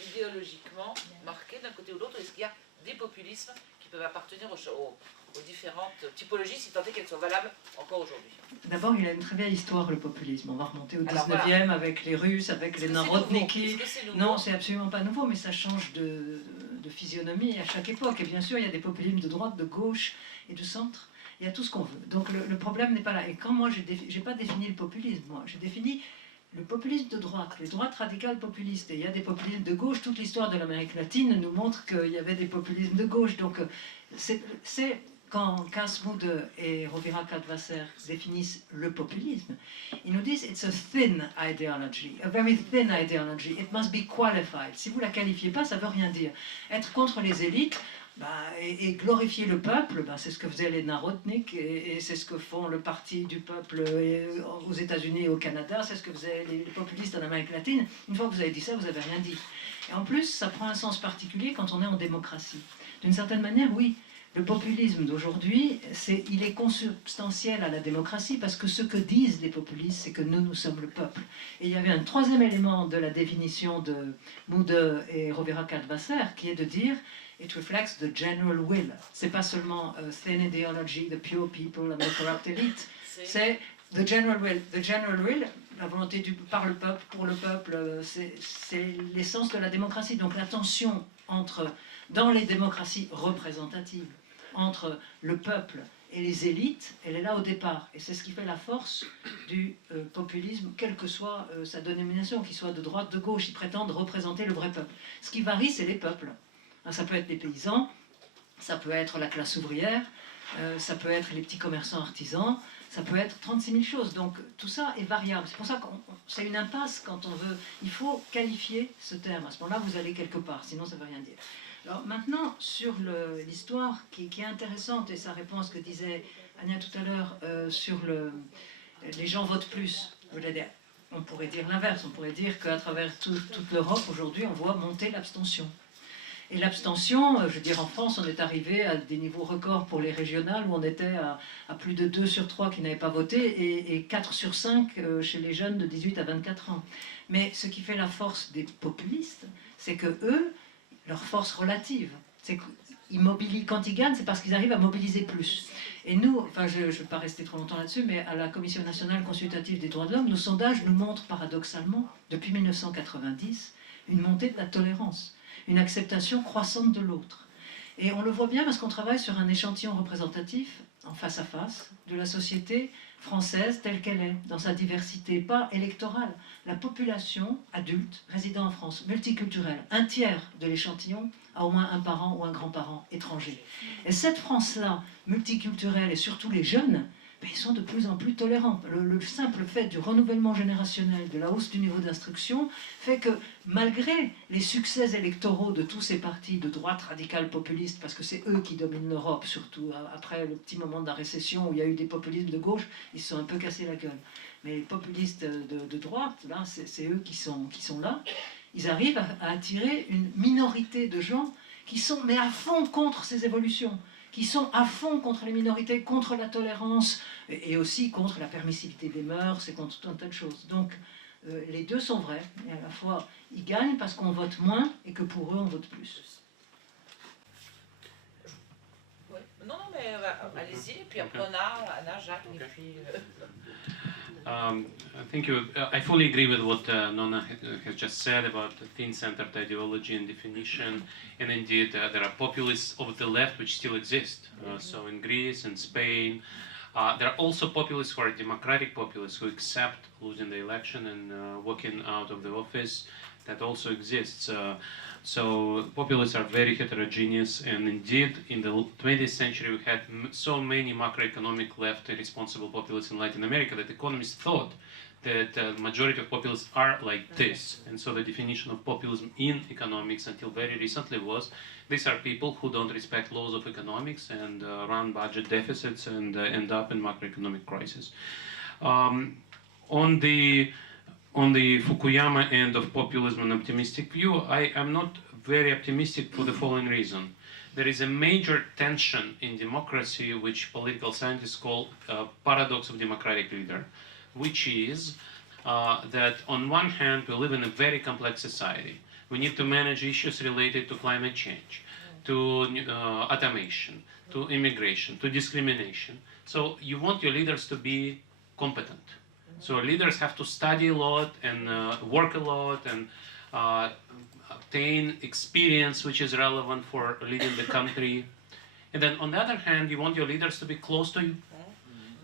idéologiquement marqué d'un côté ou de l'autre? Est-ce qu'il y a des populismes qui peuvent appartenir aux différentes typologies, si tant est qu'elles soient valables encore aujourd'hui? D'abord, il a une très vieille histoire, le populisme. On va remonter au 19e voilà. avec les Russes, avec les Narodniki. Non, c'est absolument pas nouveau, mais ça change de physionomie à chaque époque. Et bien sûr, il y a des populismes de droite, de gauche et de centre. Il y a tout ce qu'on veut. Donc le problème n'est pas là. Et quand moi, j'ai pas défini le populisme, moi, j'ai défini le populisme de droite, les droites radicales populistes. Et il y a des populismes de gauche. Toute l'histoire de l'Amérique latine nous montre qu'il y avait des populismes de gauche. Donc c'est quand Kasmude et Rovira Kadvasser définissent le populisme, ils nous disent it's a thin ideology, a very thin ideology, it must be qualified. Si vous la qualifiez pas, ça veut rien dire. Être contre les élites et glorifier le peuple, c'est ce que faisaient les Narodnik et c'est ce que font le parti du peuple aux États-Unis et au Canada, c'est ce que faisaient les populistes en Amérique latine. Une fois que vous avez dit ça, vous n'avez rien dit. Et en plus, ça prend un sens particulier quand on est en démocratie. D'une certaine manière, oui. Le populisme d'aujourd'hui, il est consubstantiel à la démocratie parce que ce que disent les populistes, c'est que nous sommes le peuple. Et il y avait un troisième élément de la définition de Mude et Rovira Kadvasser qui est de dire it reflects the general will. C'est pas seulement thin ideology, the pure people and the corrupt elite. C'est the general will. The general will, la volonté par le peuple, pour le peuple, c'est l'essence de la démocratie. Donc la tension dans les démocraties représentatives, entre le peuple et les élites, elle est là au départ. Et c'est ce qui fait la force du populisme, quelle que soit sa dénomination, qu'il soit de droite, de gauche, ils prétendent représenter le vrai peuple. Ce qui varie, c'est les peuples. Alors, ça peut être les paysans, ça peut être la classe ouvrière, ça peut être les petits commerçants artisans, ça peut être 36 000 choses. Donc tout ça est variable. C'est pour ça que c'est une impasse quand on veut... Il faut qualifier ce terme. À ce moment-là, vous allez quelque part, sinon ça ne veut rien dire. Alors maintenant, sur l'histoire qui est intéressante, et ça répond à ce que disait Anya tout à l'heure sur les gens votent plus. On pourrait dire l'inverse, on pourrait dire qu'à travers toute l'Europe, aujourd'hui, on voit monter l'abstention. Et l'abstention, je veux dire, en France, on est arrivé à des niveaux records pour les régionales, où on était à plus de 2 sur 3 qui n'avaient pas voté, et 4 sur 5 chez les jeunes de 18 à 24 ans. Mais ce qui fait la force des populistes, c'est que eux, leur force relative, c'est qu'ils mobilisent, quand ils gagnent, c'est parce qu'ils arrivent à mobiliser plus. Et nous, enfin je ne vais pas rester trop longtemps là-dessus, mais à la Commission nationale consultative des droits de l'homme, nos sondages nous montrent paradoxalement, depuis 1990, une montée de la tolérance, une acceptation croissante de l'autre. Et on le voit bien parce qu'on travaille sur un échantillon représentatif, en face à face, de la société française telle qu'elle est, dans sa diversité, pas électorale. La population adulte résidant en France, multiculturelle, un tiers de l'échantillon a au moins un parent ou un grand-parent étranger. Et cette France-là, multiculturelle, et surtout les jeunes, mais ils sont de plus en plus tolérants. Le simple fait du renouvellement générationnel, de la hausse du niveau d'instruction, fait que malgré les succès électoraux de tous ces partis de droite radicale populiste, parce que c'est eux qui dominent l'Europe, surtout après le petit moment de la récession où il y a eu des populismes de gauche, ils se sont un peu cassés la gueule. Mais les populistes de droite, là, c'est eux qui sont là. Ils arrivent à attirer une minorité de gens qui sont mais à fond contre ces évolutions, qui sont à fond contre les minorités, contre la tolérance, et aussi contre la permissivité des mœurs et contre tout un tas de choses. Donc les deux sont vrais, et à la fois ils gagnent parce qu'on vote moins et que pour eux on vote plus. Ouais. Non, mais allez-y, et puis après on a Anna, Jacques, et puis... Thank you. I fully agree with what Nona has just said about the thin-centered ideology and definition. And indeed, there are populists of the left which still exist. So in Greece and Spain, there are also populists who are democratic populists who accept losing the election and walking out of the office. That also exists. So populists are very heterogeneous, and indeed, in the 20th century, we had so many macroeconomic left responsible populists in Latin America that economists thought that the majority of populists are like this. And so the definition of populism in economics until very recently was, these are people who don't respect laws of economics and run budget deficits and end up in macroeconomic crisis. On the Fukuyama end of populism and optimistic view, I am not very optimistic for the following reason. There is a major tension in democracy which political scientists call paradox of democratic leader, which is that on one hand we live in a very complex society. We need to manage issues related to climate change, to automation, to immigration, to discrimination. So you want your leaders to be competent. So leaders have to study a lot and work a lot and obtain experience which is relevant for leading the country. And then on the other hand, you want your leaders to be close to you,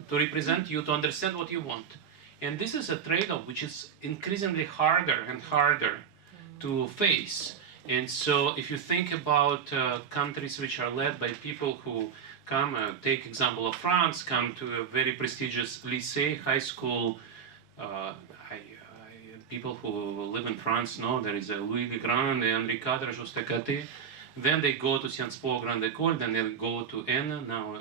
to represent you, to understand what you want. And this is a trade-off which is increasingly harder and harder to face. And so if you think about countries which are led by people who come, take example of France, come to a very prestigious lycée, high school. People who live in France know there is a Louis le Grand and Henri IV just à côté. Then they go to Sciences Po Grande École, then they go to N. Now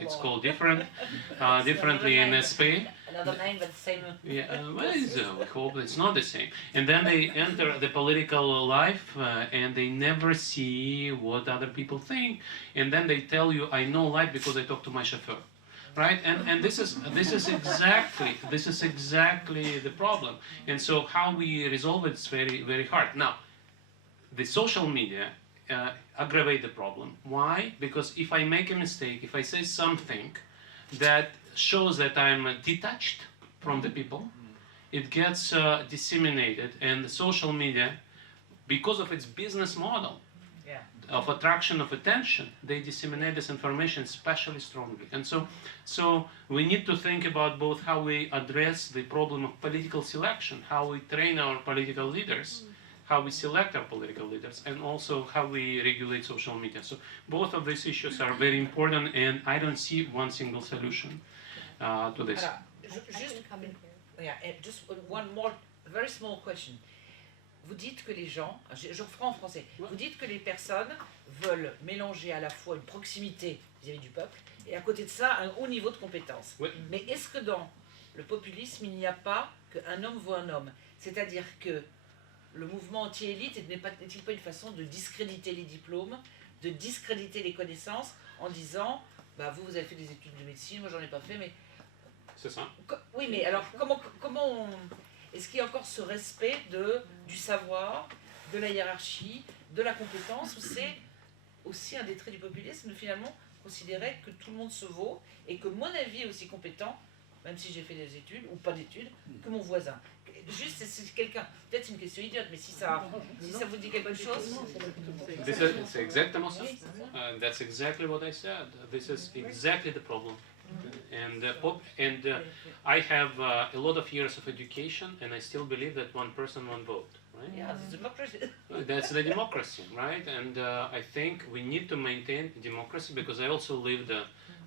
it's called differently in Spain. Another name, but the same. Yeah, well, we hope it's not the same. And then they enter the political life, and they never see what other people think. And then they tell you, "I know life because I talk to my chauffeur." Right, and this is exactly the problem. And so how we resolve it is very hard. Now, the social media aggravate the problem. Why? Because if I make a mistake, if I say something that shows that I'm detached from the people, it gets disseminated, and the social media, because of its business model of attraction of attention, they disseminate this information especially strongly. And so we need to think about both how we address the problem of political selection, how we train our political leaders, how we select our political leaders, and also how we regulate social media. So both of these issues are very important, and I don't see one single solution to this. Just one more very small question. Vous dites que les gens, je reprends en français, vous dites que les personnes veulent mélanger à la fois une proximité vis-à-vis du peuple et à côté de ça un haut niveau de compétence. Oui. Mais est-ce que dans le populisme il n'y a pas qu'un homme vaut un homme? C'est-à-dire que le mouvement anti-élite n'est-il pas une façon de discréditer les diplômes, de discréditer les connaissances en disant bah vous avez fait des études de médecine, moi j'en ai pas fait, mais... C'est ça. Oui, mais alors comment on... Est-ce qu'il y a encore ce respect du savoir, de la hiérarchie, de la compétence, ou c'est aussi un des traits du populisme de finalement considérer que tout le monde se vaut et que mon avis est aussi compétent, même si j'ai fait des études ou pas d'études, que mon voisin. Juste, c'est quelqu'un, peut-être c'est une question idiote, mais si ça vous dit quelque chose... C'est exactement ça. That's exactly what I said. This is exactly the problem. And I have a lot of years of education, and I still believe that one person, one vote. Right? Yeah, it's democracy. That's the democracy, right? And I think we need to maintain democracy because I also lived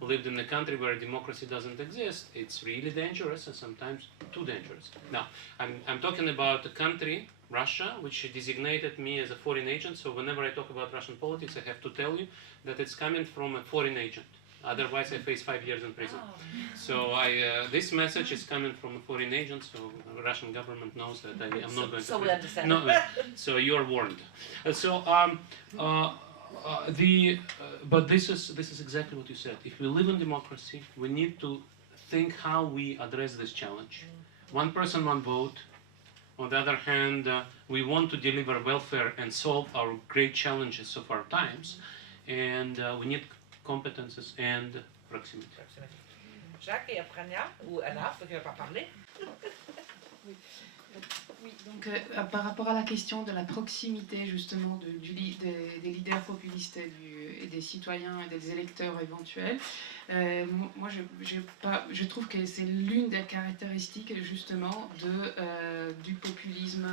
lived in a country where democracy doesn't exist, it's really dangerous and sometimes too dangerous. Now, I'm talking about a country, Russia, which designated me as a foreign agent, so whenever I talk about Russian politics, I have to tell you that it's coming from a foreign agent. Otherwise, I face 5 years in prison. So this message is coming from a foreign agent, so the Russian government knows that I'm not going to. So we understand. No, so you are warned. But this is exactly what you said. If we live in democracy, we need to think how we address this challenge. One person, one vote. On the other hand, we want to deliver welfare and solve our great challenges of our times, and we need competences and proximity. Jacques et après Anna, ou Anna, qui ne va pas parler. Oui, donc par rapport à la question de la proximité justement des leaders populistes et des citoyens et des électeurs éventuels, moi je trouve que c'est l'une des caractéristiques justement du populisme,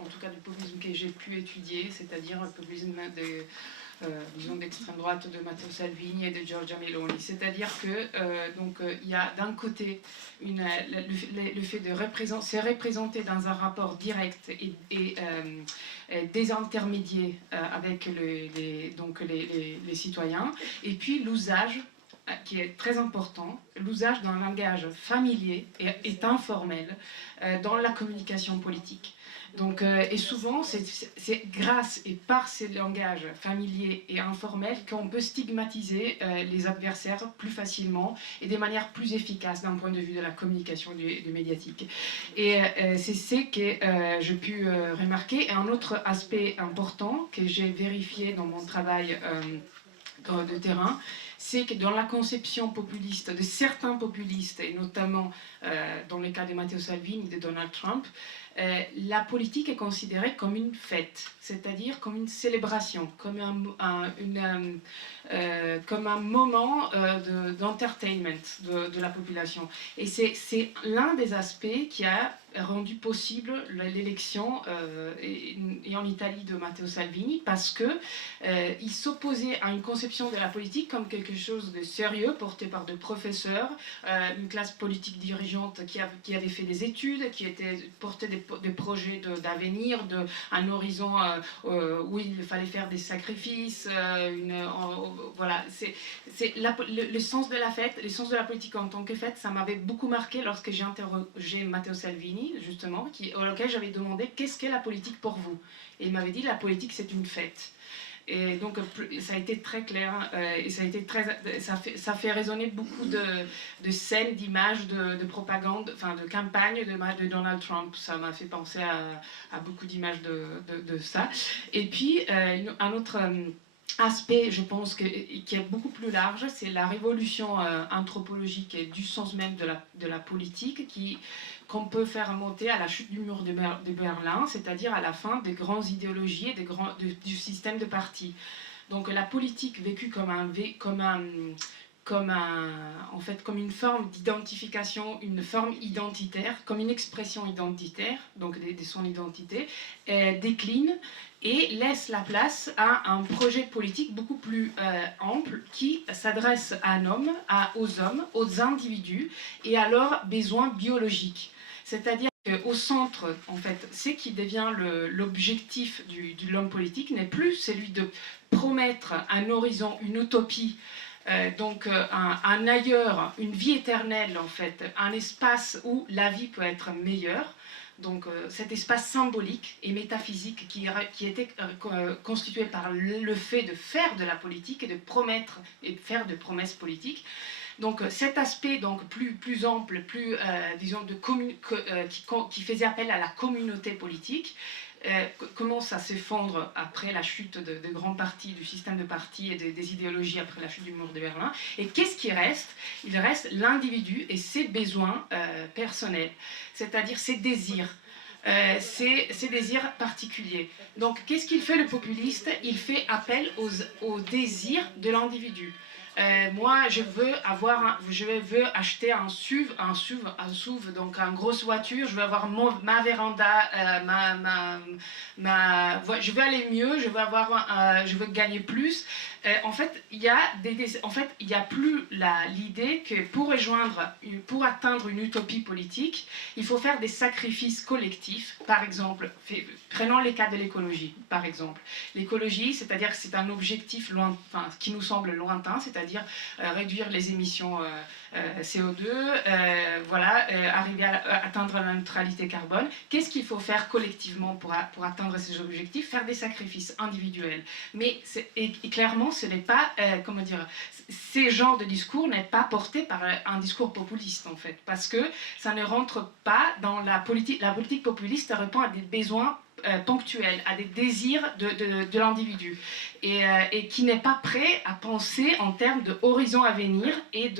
en tout cas du populisme que j'ai pu étudier, c'est-à-dire le populisme disons d'extrême droite de Matteo Salvini et de Giorgia Meloni. C'est-à-dire que donc il y a d'un côté le fait de se représenter dans un rapport direct et désintermédié avec les citoyens, et puis l'usage qui est très important, l'usage d'un langage familier et informel dans la communication politique. Donc, et souvent, c'est grâce et par ces langages familiers et informels qu'on peut stigmatiser les adversaires plus facilement et de manière plus efficace d'un point de vue de la communication du médiatique. Et c'est ce que j'ai pu remarquer. Et un autre aspect important que j'ai vérifié dans mon travail de terrain, c'est que dans la conception populiste de certains populistes, et notamment dans le cas de Matteo Salvini et de Donald Trump, la politique est considérée comme une fête, c'est-à-dire comme une célébration, comme un moment d'entertainment de la population. Et c'est l'un des aspects qui a rendu possible l'élection et en Italie de Matteo Salvini, parce que il s'opposait à une conception de la politique comme quelque chose de sérieux porté par des professeurs, une classe politique dirigeante qui avait fait des études, qui était porté des projets d'avenir, un horizon où il fallait faire des sacrifices, voilà, c'est le sens de la fête, le sens de la politique en tant que fête. Ça m'avait beaucoup marqué lorsque j'ai interrogé Matteo Salvini, justement, auquel j'avais demandé « Qu'est-ce qu'est la politique pour vous ?» Et il m'avait dit « La politique, c'est une fête ». Et donc ça a été très clair, et ça fait résonner beaucoup de scènes, d'images, de propagande, enfin de campagne de Donald Trump. Ça m'a fait penser à beaucoup d'images de ça. Et puis un autre aspect, je pense, qui est beaucoup plus large, c'est la révolution anthropologique et du sens même de la politique qu'on peut faire remonter à la chute du mur de Berlin, c'est-à-dire à la fin des grandes idéologies et du système de partis. Donc la politique vécue comme une forme d'identification, une forme identitaire, comme une expression identitaire, donc de son identité, décline et laisse la place à un projet politique beaucoup plus ample qui s'adresse à aux hommes, aux individus et à leurs besoins biologiques. C'est-à-dire qu'au centre, en fait, ce qui devient l'objectif de l'homme politique n'est plus celui de promettre un horizon, une utopie, donc un ailleurs, une vie éternelle en fait, un espace où la vie peut être meilleure. Donc cet espace symbolique et métaphysique qui était constitué par le fait de faire de la politique et de promettre et faire de promesses politiques. Donc cet aspect donc plus ample, plus disons qui faisait appel à la communauté politique, commence à s'effondrer après la chute de grands partis, du système de partis et des idéologies après la chute du mur de Berlin. Et qu'est-ce qui reste ? Il reste l'individu et ses besoins personnels, c'est-à-dire ses désirs. Ses désirs particuliers. Donc qu'est-ce qu'il fait le populiste ? Il fait appel aux désirs de l'individu. moi, je veux acheter un SUV, donc une grosse voiture. Je veux avoir ma véranda, je veux aller mieux. Je veux gagner plus. En fait, il y a plus l'idée que pour atteindre une utopie politique, il faut faire des sacrifices collectifs. Par exemple, prenons les cas de l'écologie. Par exemple, l'écologie, c'est-à-dire que c'est un objectif qui nous semble lointain, c'est-à-dire réduire les émissions CO2, arriver à atteindre la neutralité carbone. Qu'est-ce qu'il faut faire collectivement pour atteindre ces objectifs? Faire des sacrifices individuels. Mais clairement, ce n'est pas, ces genres de discours n'est pas porté par un discours populiste, en fait, parce que ça ne rentre pas dans la politique. La politique populiste répond à des besoins ponctuels, à des désirs de l'individu, et qui n'est pas prêt à penser en termes d'horizon à venir, et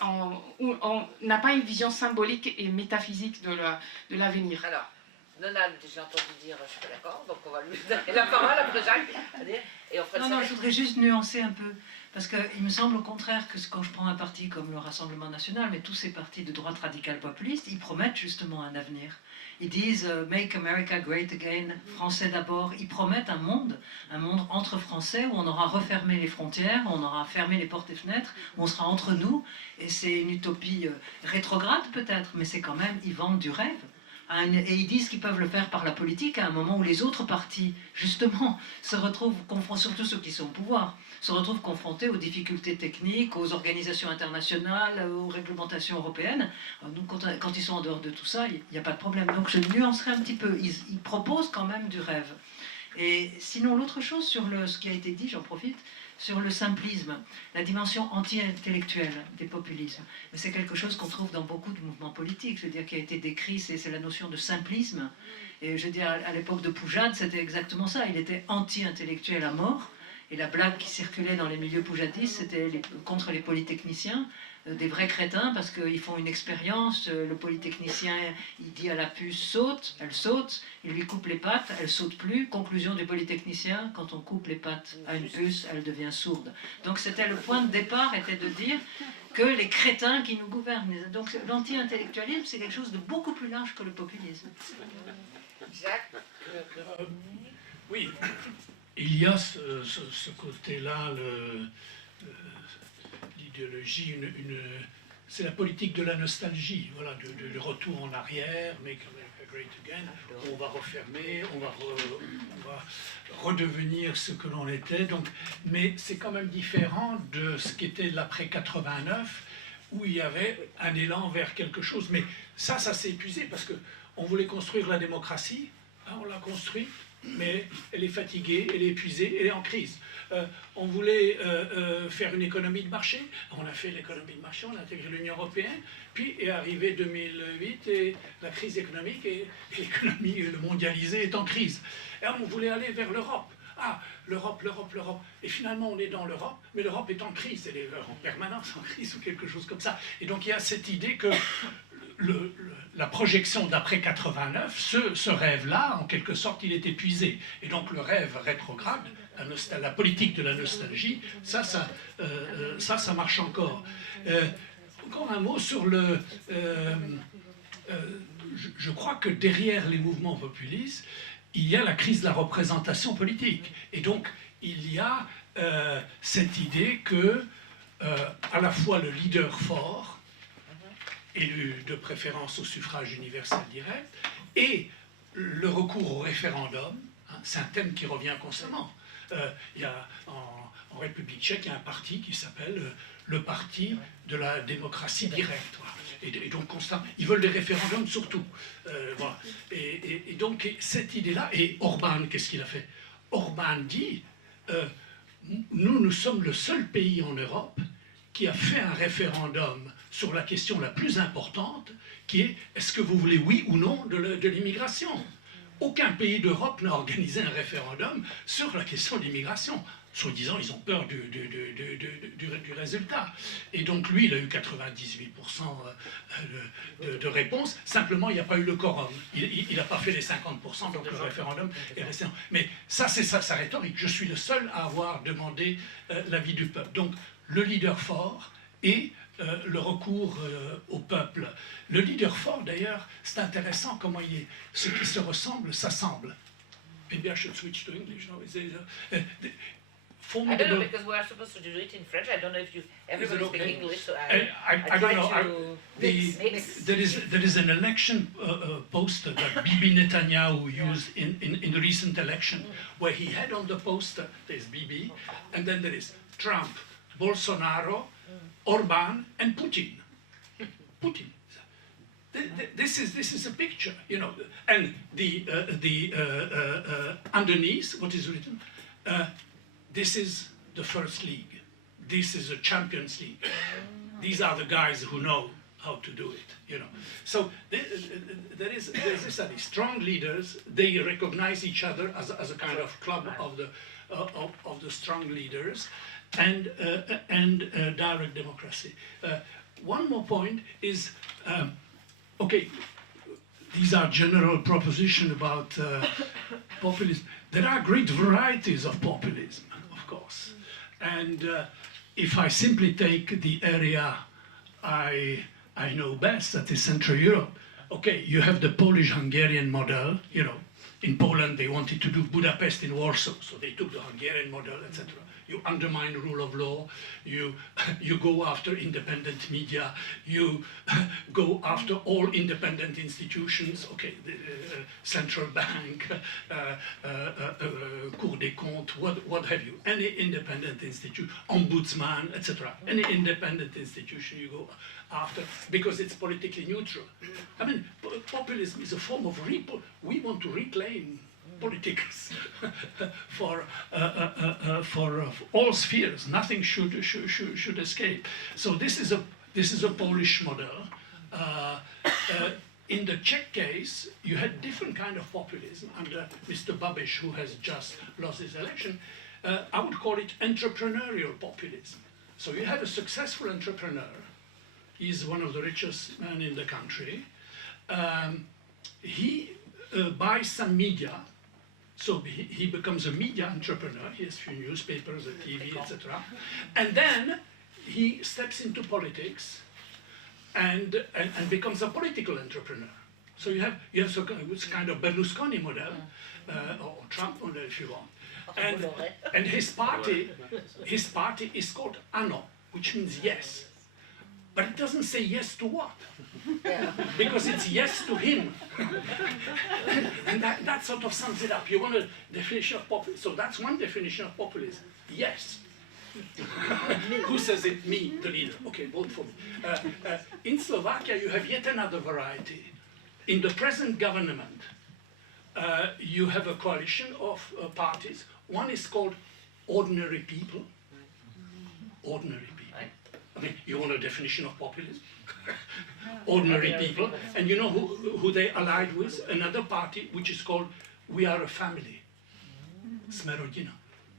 on n'a pas une vision symbolique et métaphysique de l'avenir. Alors, Nonal, j'ai entendu dire, je suis pas d'accord, donc on va lui donner la parole après Jacques. Et on fera Non, je voudrais juste nuancer un peu, parce qu'il me semble au contraire que quand je prends un parti comme le Rassemblement national, mais tous ces partis de droite radicale populiste, ils promettent justement un avenir. Ils disent « Make America Great Again », français d'abord. Ils promettent un monde entre français, où on aura refermé les frontières, où on aura fermé les portes et fenêtres, où on sera entre nous. Et c'est une utopie rétrograde peut-être, mais c'est quand même, ils vendent du rêve. Et ils disent qu'ils peuvent le faire par la politique à un moment où les autres partis, justement, se retrouvent confrontés, surtout ceux qui sont au pouvoir, se retrouvent confrontés aux difficultés techniques, aux organisations internationales, aux réglementations européennes. Donc, quand ils sont en dehors de tout ça, il n'y a pas de problème. Donc je nuancerai un petit peu. Ils proposent quand même du rêve. Et sinon, l'autre chose sur ce qui a été dit, j'en profite, sur le simplisme, la dimension anti-intellectuelle des populismes. Mais c'est quelque chose qu'on trouve dans beaucoup de mouvements politiques, je veux dire, qui a été décrit, c'est la notion de simplisme. Et je veux dire, à l'époque de Poujade, c'était exactement ça, il était anti-intellectuel à mort. Et la blague qui circulait dans les milieux poujadistes, c'était contre les polytechniciens, des vrais crétins, parce qu'ils font une expérience, le polytechnicien, il dit à la puce saute, elle saute, il lui coupe les pattes, elle saute plus. Conclusion du polytechnicien, quand on coupe les pattes à une puce, elle devient sourde. Donc c'était le point de départ, était de dire que les crétins qui nous gouvernent. Donc l'anti-intellectualisme, c'est quelque chose de beaucoup plus large que le populisme. Jacques. Oui, il y a ce côté-là, l'idéologie, c'est la politique de la nostalgie, voilà, de retour en arrière, Make America Great Again, on va refermer, on va redevenir ce que l'on était, donc, mais c'est quand même différent de ce qu'était l'après 89, où il y avait un élan vers quelque chose, mais ça s'est épuisé, parce qu'on voulait construire la démocratie, hein, on l'a construite, mais elle est fatiguée, elle est épuisée, elle est en crise. On voulait faire une économie de marché, on a fait l'économie de marché, on a intégré l'Union européenne, puis est arrivé 2008 et la crise économique et l'économie, le mondialisé est en crise. Et on voulait aller vers l'Europe. Ah, l'Europe. Et finalement, on est dans l'Europe, mais l'Europe est en crise, elle est en permanence en crise ou quelque chose comme ça. Et donc il y a cette idée que la projection d'après 89, ce rêve-là, en quelque sorte, il est épuisé. Et donc le rêve rétrograde, la politique de la nostalgie, ça marche encore. Encore un mot sur je crois que derrière les mouvements populistes, il y a la crise de la représentation politique. Et donc, il y a cette idée que, à la fois le leader fort, élu de préférence au suffrage universel direct, et le recours au référendum, hein, c'est un thème qui revient constamment. Il y a, en République tchèque, il y a un parti qui s'appelle le parti de la démocratie directe. Voilà. Et donc, constant, ils veulent des référendums surtout. Voilà. Et donc, cette idée-là, et Orban, qu'est-ce qu'il a fait? Orban dit, nous sommes le seul pays en Europe qui a fait un référendum sur la question la plus importante, qui est est-ce que vous voulez oui ou non de l'immigration? Aucun pays d'Europe n'a organisé un référendum sur la question de l'immigration. soi-disant, ils ont peur du résultat. Et donc lui, il a eu 98% de réponses, simplement il n'y a pas eu le quorum. Il n'a pas fait les 50%, donc le référendum est resté. Mais ça, c'est sa rhétorique. Je suis le seul à avoir demandé l'avis du peuple. Donc le leader fort et le recours au peuple. Le leader fort, d'ailleurs, c'est intéressant comment il est. Ce qui se ressemble, s'assemble. Maybe I should switch to English. No? I don't know, because we are supposed to do it in French. I don't know if everybody speaks English, so I don't know. mix. There is an election poster that Bibi Netanyahu used in the recent election, where he had on the poster, there's Bibi, and then there is Trump, Bolsonaro, Orban, and Putin. Putin. This is a picture, you know, and the underneath what is written. This is the first league. This is a Champions League. These are the guys who know how to do it, you know. So there's this strong leaders. They recognize each other as a kind of club of the strong leaders, and direct democracy. One more point is, okay, these are general propositions about populism. There are great varieties of populism, of course. And if I simply take the area I know best, that is Central Europe, okay, you have the Polish-Hungarian model, you know. In Poland, they wanted to do Budapest in Warsaw, so they took the Hungarian model, etc. You undermine rule of law, you go after independent media, you go after all independent institutions, okay, the central bank, Cour des comptes, what have you, any independent institution, ombudsman, etc. Any independent institution you go after, because it's politically neutral. I mean, populism is a form of we want to reclaim politics for all spheres. Nothing should escape. So this is a Polish model. In the Czech case, you had different kind of populism under Mr. Babiš, who has just lost his election. I would call it entrepreneurial populism. So you have a successful entrepreneur. He's one of the richest men in the country. He buys some media, so he becomes a media entrepreneur. He has a few newspapers, a TV, etc. And then he steps into politics and becomes a political entrepreneur. So you have it's kind of Berlusconi model, or Trump model if you want. And his party is called Ano, which means yes. But it doesn't say yes to what? Yeah. Because it's yes to him. And that sort of sums it up. You want a definition of populism. So that's one definition of populism. Yes. Who says it? Me, the leader. Okay, vote for me. In Slovakia, you have yet another variety. In the present government, you have a coalition of parties. One is called ordinary people. Ordinary people. I mean, you want a definition of populism? Ordinary people. And you know who they allied with? Another party which is called We Are a Family. Smerodina.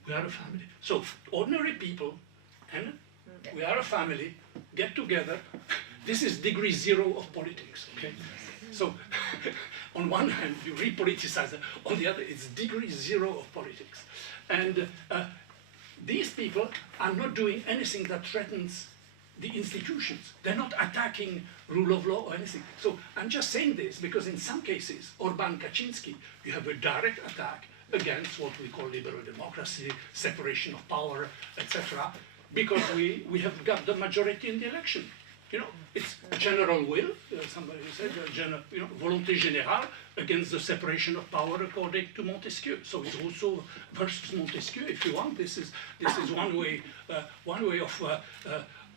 We are a family. So ordinary people and we are a family get together. This is degree 0 of politics, okay? So on one hand, you repoliticize it. On the other, it's degree 0 of politics. And these people are not doing anything that threatens the institutions. They're not attacking rule of law or anything. So I'm just saying this because in some cases, Orban Kaczynski, you have a direct attack against what we call liberal democracy, separation of power, etc. Because we have got the majority in the election. You know, it's general will, somebody said, volonté générale against the separation of power according to Montesquieu. So it's Rousseau versus Montesquieu, if you want. This is one way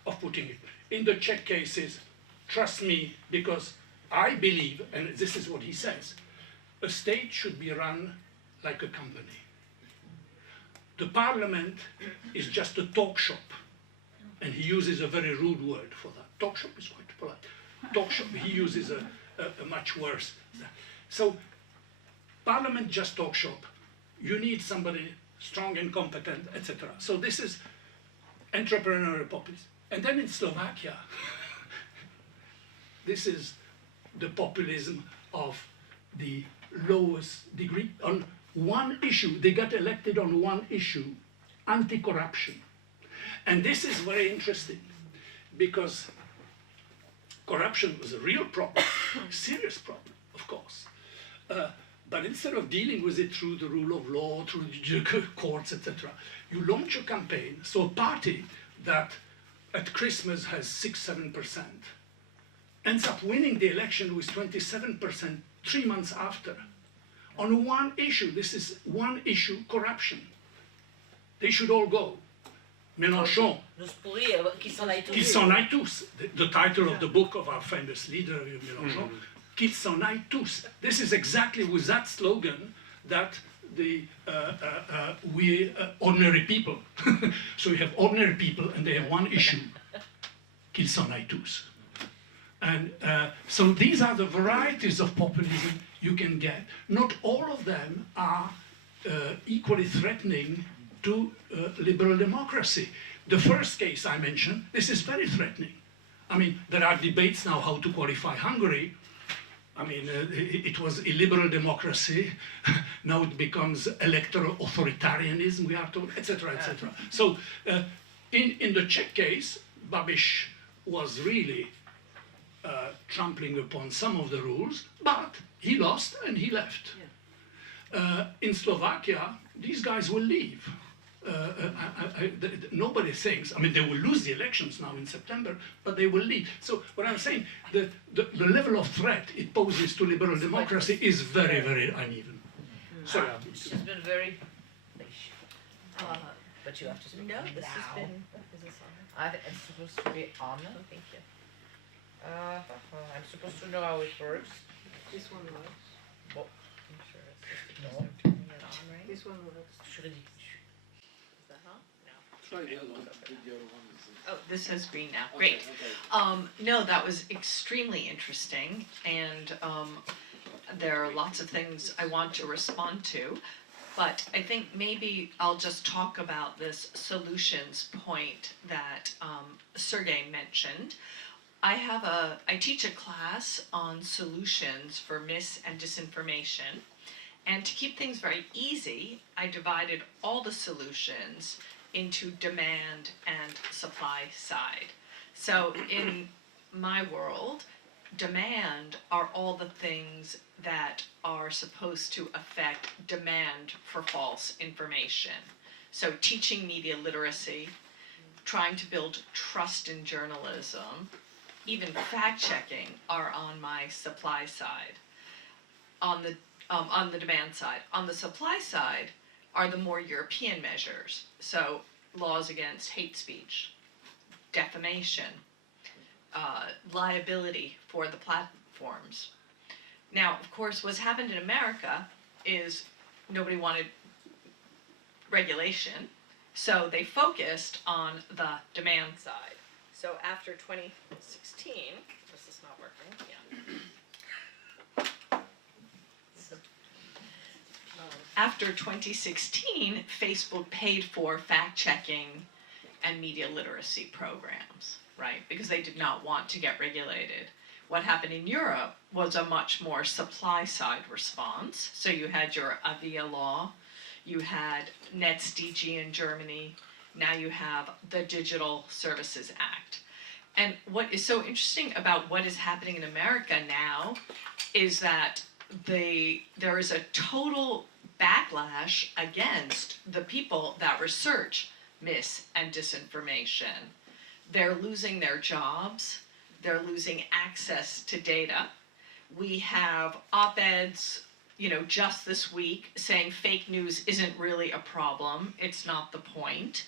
of putting it. In the Czech cases, trust me, because I believe, and this is what he says, a state should be run like a company. The parliament is just a talk shop, and he uses a very rude word for that. Talk shop is quite polite. Talk shop, he uses a much worse. So, parliament just talk shop. You need somebody strong and competent, etc. So this is entrepreneurial populism. And then in Slovakia, this is the populism of the lowest degree. On one issue, they got elected on one issue, anti-corruption. And this is very interesting because corruption was a real problem, a serious problem, of course. But instead of dealing with it through the rule of law, through the courts, etc., you launch a campaign. So a party that at Christmas has 6-7% ends up winning the election with 27% 3 months after. On one issue, this is one issue, corruption. They should all go. Mélenchon, Qu'ils s'en aillent tous. qu'ils s'en aillent tous. The title of the book of our famous leader, Mélenchon, qu'ils s'en aillent tous. This is exactly with that slogan that the ordinary people. So you have ordinary people and they have one issue, qu'ils s'en aillent tous. And so these are the varieties of populism you can get. Not all of them are equally threatening to liberal democracy. The first case I mentioned, this is very threatening. I mean, there are debates now how to qualify Hungary. I mean, it was illiberal democracy, now it becomes electoral authoritarianism, we are told, etc., etc. So, in the Czech case, Babiš was really trampling upon some of the rules, but he lost and he left. In Slovakia, these guys will leave. Nobody thinks, I mean, they will lose the elections now in September, but they will leave. So what I'm saying, the level of threat it poses to liberal democracy is very, very uneven. Sorry. She's been very... But you have to speak No, now. this has been. Is this on? It's supposed to be on. Oh, thank you. I'm supposed to know how it works. This one works. Bon. I'm sure it's just No. because they're turning it on, right? This one works. Juridique. Is that on? No. Try the other one. The other one is. Oh, this says green now. Okay, Great. okay. No, that was extremely interesting, and there are lots of things I want to respond to, but I think maybe I'll just talk about this solutions point that Sergey mentioned. I teach a class on solutions for mis and disinformation, and to keep things very easy, I divided all the solutions into demand and supply side. So in my world, demand are all the things that are supposed to affect demand for false information. So teaching media literacy, trying to build trust in journalism, even fact-checking are on my supply side. On the demand side. On the supply side are the more European measures. So laws against hate speech, defamation, liability for the platforms. Now, of course, what's happened in America is nobody wanted regulation, so they focused on the demand side. So after 2016, this is not working, yeah. After 2016, Facebook paid for fact-checking and media literacy programs, right? Because they did not want to get regulated. What happened in Europe was a much more supply-side response. So you had your Avia law, you had NetzDG in Germany, now you have the Digital Services Act. And what is so interesting about what is happening in America now is that there is a total backlash against the people that research mis and disinformation. They're losing their jobs, they're losing access to data. We have op-eds, just this week saying fake news isn't really a problem, it's not the point.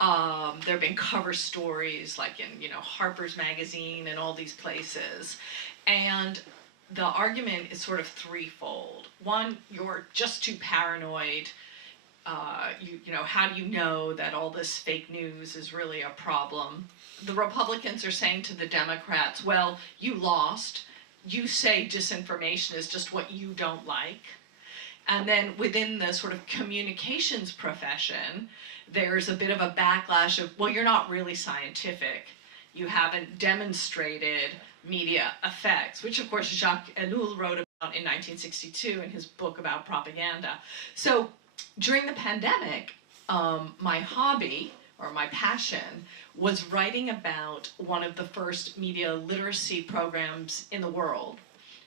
There have been cover stories like in, Harper's Magazine and all these places. And the argument is sort of threefold. One, you're just too paranoid. How do you know that all this fake news is really a problem? The Republicans are saying to the Democrats, well, you lost. You say disinformation is just what you don't like. And then within the sort of communications profession, there's a bit of a backlash of, well, you're not really scientific. You haven't demonstrated media effects, which of course Jacques Ellul wrote about in 1962 in his book about propaganda. So during the pandemic, my hobby, or my passion, was writing about one of the first media literacy programs in the world,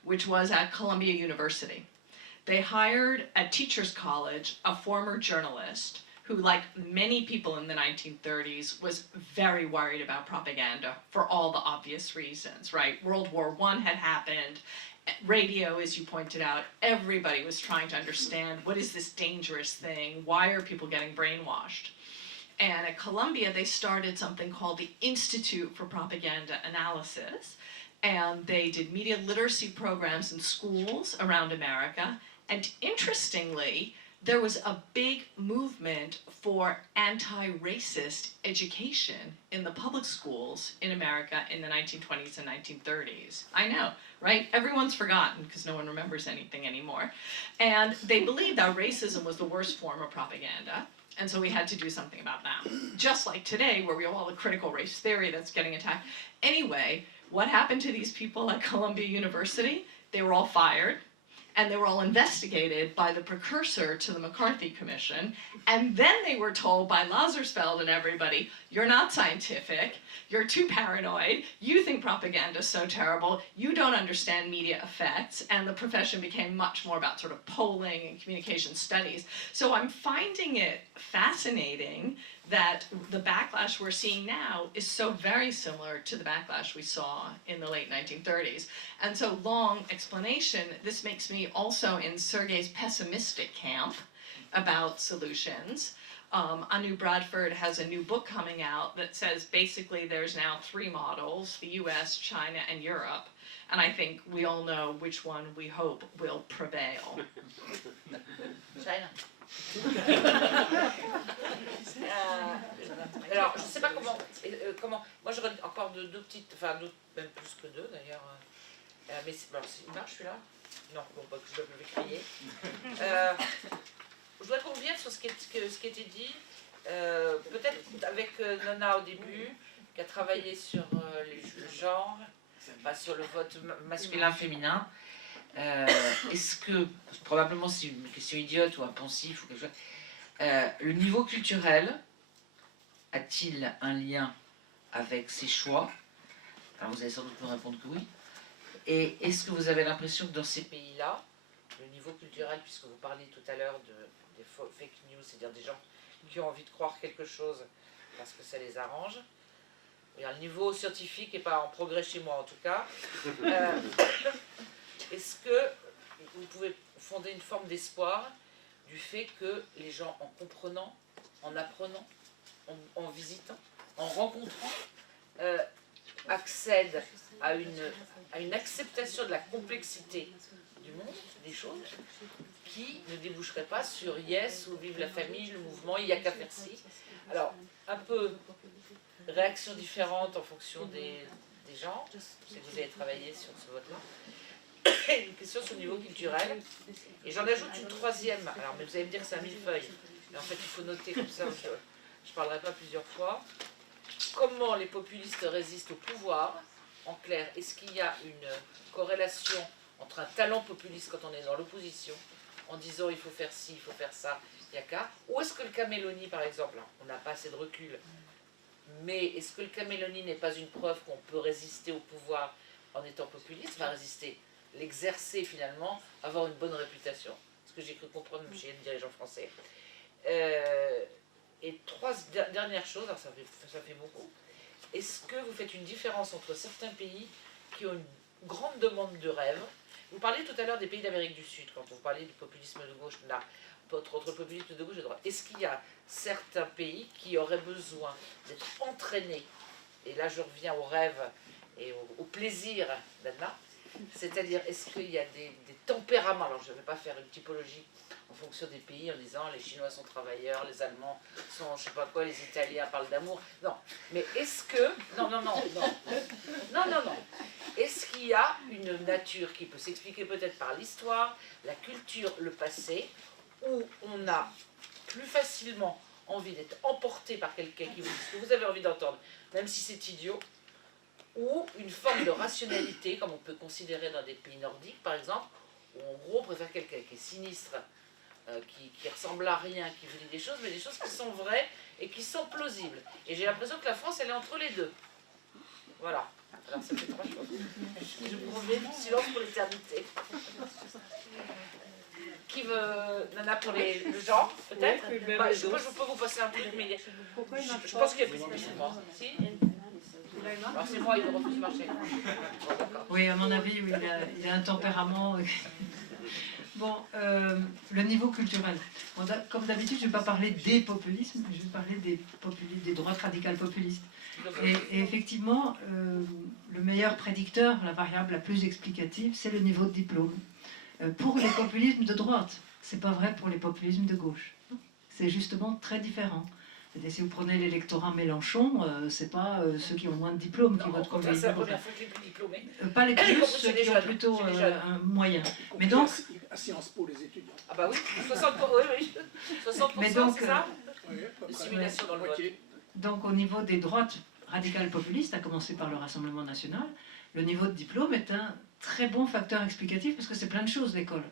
which was at Columbia University. They hired at Teachers College a former journalist who, like many people in the 1930s, was very worried about propaganda for all the obvious reasons, right? World War I had happened, radio, as you pointed out, everybody was trying to understand, what is this dangerous thing? Why are people getting brainwashed? And at Columbia, they started something called the Institute for Propaganda Analysis, and they did media literacy programs in schools around America, and interestingly, there was a big movement for anti-racist education in the public schools in America in the 1920s and 1930s. I know, right? Everyone's forgotten because no one remembers anything anymore. And they believed that racism was the worst form of propaganda, and so we had to do something about that. Just like today, where we have all the critical race theory that's getting attacked. Anyway, what happened to these people at Columbia University? They were all fired. And they were all investigated by the precursor to the McCarthy Commission, and then they were told by Lazarsfeld and everybody, you're not scientific, you're too paranoid, you think propaganda is so terrible, you don't understand media effects, and the profession became much more about sort of polling and communication studies. So I'm finding it fascinating that the backlash we're seeing now is so very similar to the backlash we saw in the late 1930s. And so, long explanation, this makes me also in Sergei's pessimistic camp about solutions. Anu Bradford has a new book coming out that says basically there's now 3 models, the US, China, and Europe. And I think we all know which one we hope will prevail. China. Alors, je ne sais pas comment. Moi, j'aurais encore deux petites, enfin, même plus que 2 d'ailleurs. Mais alors, il marche celui-là? Non, bon, bah, je vais crier. Je voudrais qu'on revienne sur ce qui était dit, peut-être avec Nona au début, qui a travaillé sur le genre, enfin, sur le vote masculin-féminin. Est-ce que, probablement c'est une question idiote ou un poncif ou quelque chose, le niveau culturel a-t-il un lien avec ses choix? Alors vous allez sans doute me répondre que oui. Et est-ce que vous avez l'impression que dans ces pays-là, le niveau culturel, puisque vous parliez tout à l'heure des fake news, c'est-à-dire des gens qui ont envie de croire quelque chose parce que ça les arrange, le niveau scientifique n'est pas en progrès chez moi en tout cas, est-ce que vous pouvez fonder une forme d'espoir du fait que les gens, en comprenant, en apprenant, en visitant, en rencontrant, accèdent à une acceptation de la complexité du monde, des choses, qui ne déboucherait pas sur yes ou vive la famille, le mouvement, il n'y a qu'à faire ci. Alors, un peu réaction différente en fonction des gens, je sais que vous avez travaillé sur ce vote-là. Une question sur le niveau culturel. Et j'en ajoute une troisième. Alors, mais vous allez me dire que c'est un millefeuille. Mais en fait, il faut noter comme ça, je ne parlerai pas plusieurs fois. Comment les populistes résistent au pouvoir? En clair, est-ce qu'il y a une corrélation entre un talent populiste quand on est dans l'opposition, en disant il faut faire ci, il faut faire ça, il n'y a qu'à? Ou est-ce que le caméloni, par exemple, on n'a pas assez de recul, mais est-ce que le caméloni n'est pas une preuve qu'on peut résister au pouvoir en étant populiste? Enfin, résister, l'exercer finalement, avoir une bonne réputation, ce que j'ai cru comprendre chez les dirigeants français. Et 3 dernières choses, alors ça fait beaucoup. Est-ce que vous faites une différence entre certains pays qui ont une grande demande de rêve? Vous parliez tout à l'heure des pays d'Amérique du Sud, quand vous parliez du populisme de gauche, là, entre le populisme de gauche et de droite. Est-ce qu'il y a certains pays qui auraient besoin d'être entraînés? Et là, je reviens au rêve et au plaisir d'Anna. C'est-à-dire, est-ce qu'il y a des tempéraments? Alors, je ne vais pas faire une typologie en fonction des pays en disant les Chinois sont travailleurs, les Allemands sont je ne sais pas quoi, les Italiens parlent d'amour. Non, mais est-ce que... Non. Est-ce qu'il y a une nature qui peut s'expliquer peut-être par l'histoire, la culture, le passé, où on a plus facilement envie d'être emporté par quelqu'un qui vous dit ce que vous avez envie d'entendre, même si c'est idiot, ou une forme de rationalité, comme on peut considérer dans des pays nordiques par exemple, où en gros on préfère quelqu'un qui est sinistre, qui ressemble à rien, qui vous dit des choses, mais des choses qui sont vraies et qui sont plausibles. Et j'ai l'impression que la France, elle est entre les deux. Voilà. Alors ça fait trois choses. Je vous remets du silence pour l'éternité. Qui veut... Nana pour le genre, peut-être bah, je peux vous passer un truc, mais je pense qu'il y a plus de moi. Si alors c'est moi, il ne refuse de marcher. Oui, à mon avis, oui, il a un tempérament... Bon, le niveau culturel. Bon, comme d'habitude, je ne vais pas parler des populismes, je vais parler des droites radicales populistes. Et effectivement, le meilleur prédicteur, la variable la plus explicative, c'est le niveau de diplôme. Pour les populismes de droite, ce n'est pas vrai pour les populismes de gauche. C'est justement très différent. C'est-à-dire, si vous prenez l'électorat Mélenchon, c'est pas ceux qui ont moins de diplômes qui votent comme les c'est la première fois que les plus diplômés. pas les plus, ceux qui ont plutôt un moyen. Mais donc, à Sciences Po, les étudiants. Ah bah oui, 60%, oui, 60% mais donc, c'est ça Oui, de simulation dans le vote. Donc au niveau des droites radicales populistes, à commencer par le Rassemblement national, le niveau de diplôme est un très bon facteur explicatif parce que c'est plein de choses l'école.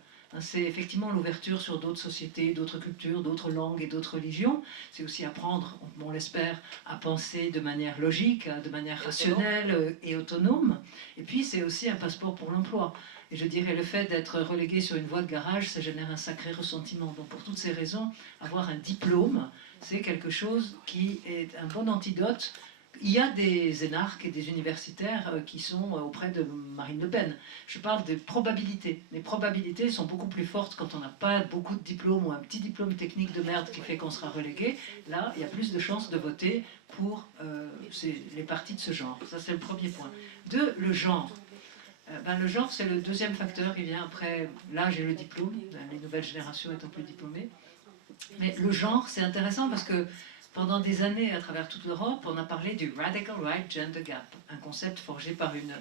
C'est effectivement l'ouverture sur d'autres sociétés, d'autres cultures, d'autres langues et d'autres religions. C'est aussi apprendre, on l'espère, à penser de manière logique, de manière rationnelle et autonome. Et puis c'est aussi un passeport pour l'emploi. Et je dirais le fait d'être relégué sur une voie de garage, ça génère un sacré ressentiment. Donc pour toutes ces raisons, avoir un diplôme, c'est quelque chose qui est un bon antidote. Il y a des énarques et des universitaires qui sont auprès de Marine Le Pen. Je parle des probabilités. Les probabilités sont beaucoup plus fortes quand on n'a pas beaucoup de diplômes ou un petit diplôme technique de merde qui fait qu'on sera relégué. Là, il y a plus de chances de voter pour les partis de ce genre. Ça, c'est le premier point. Deux, le genre. Le genre, c'est le deuxième facteur qui vient après l'âge et le diplôme, les nouvelles générations étant plus diplômées. Mais le genre, c'est intéressant parce que pendant des années, à travers toute l'Europe, on a parlé du Radical Right Gender Gap, un concept forgé par une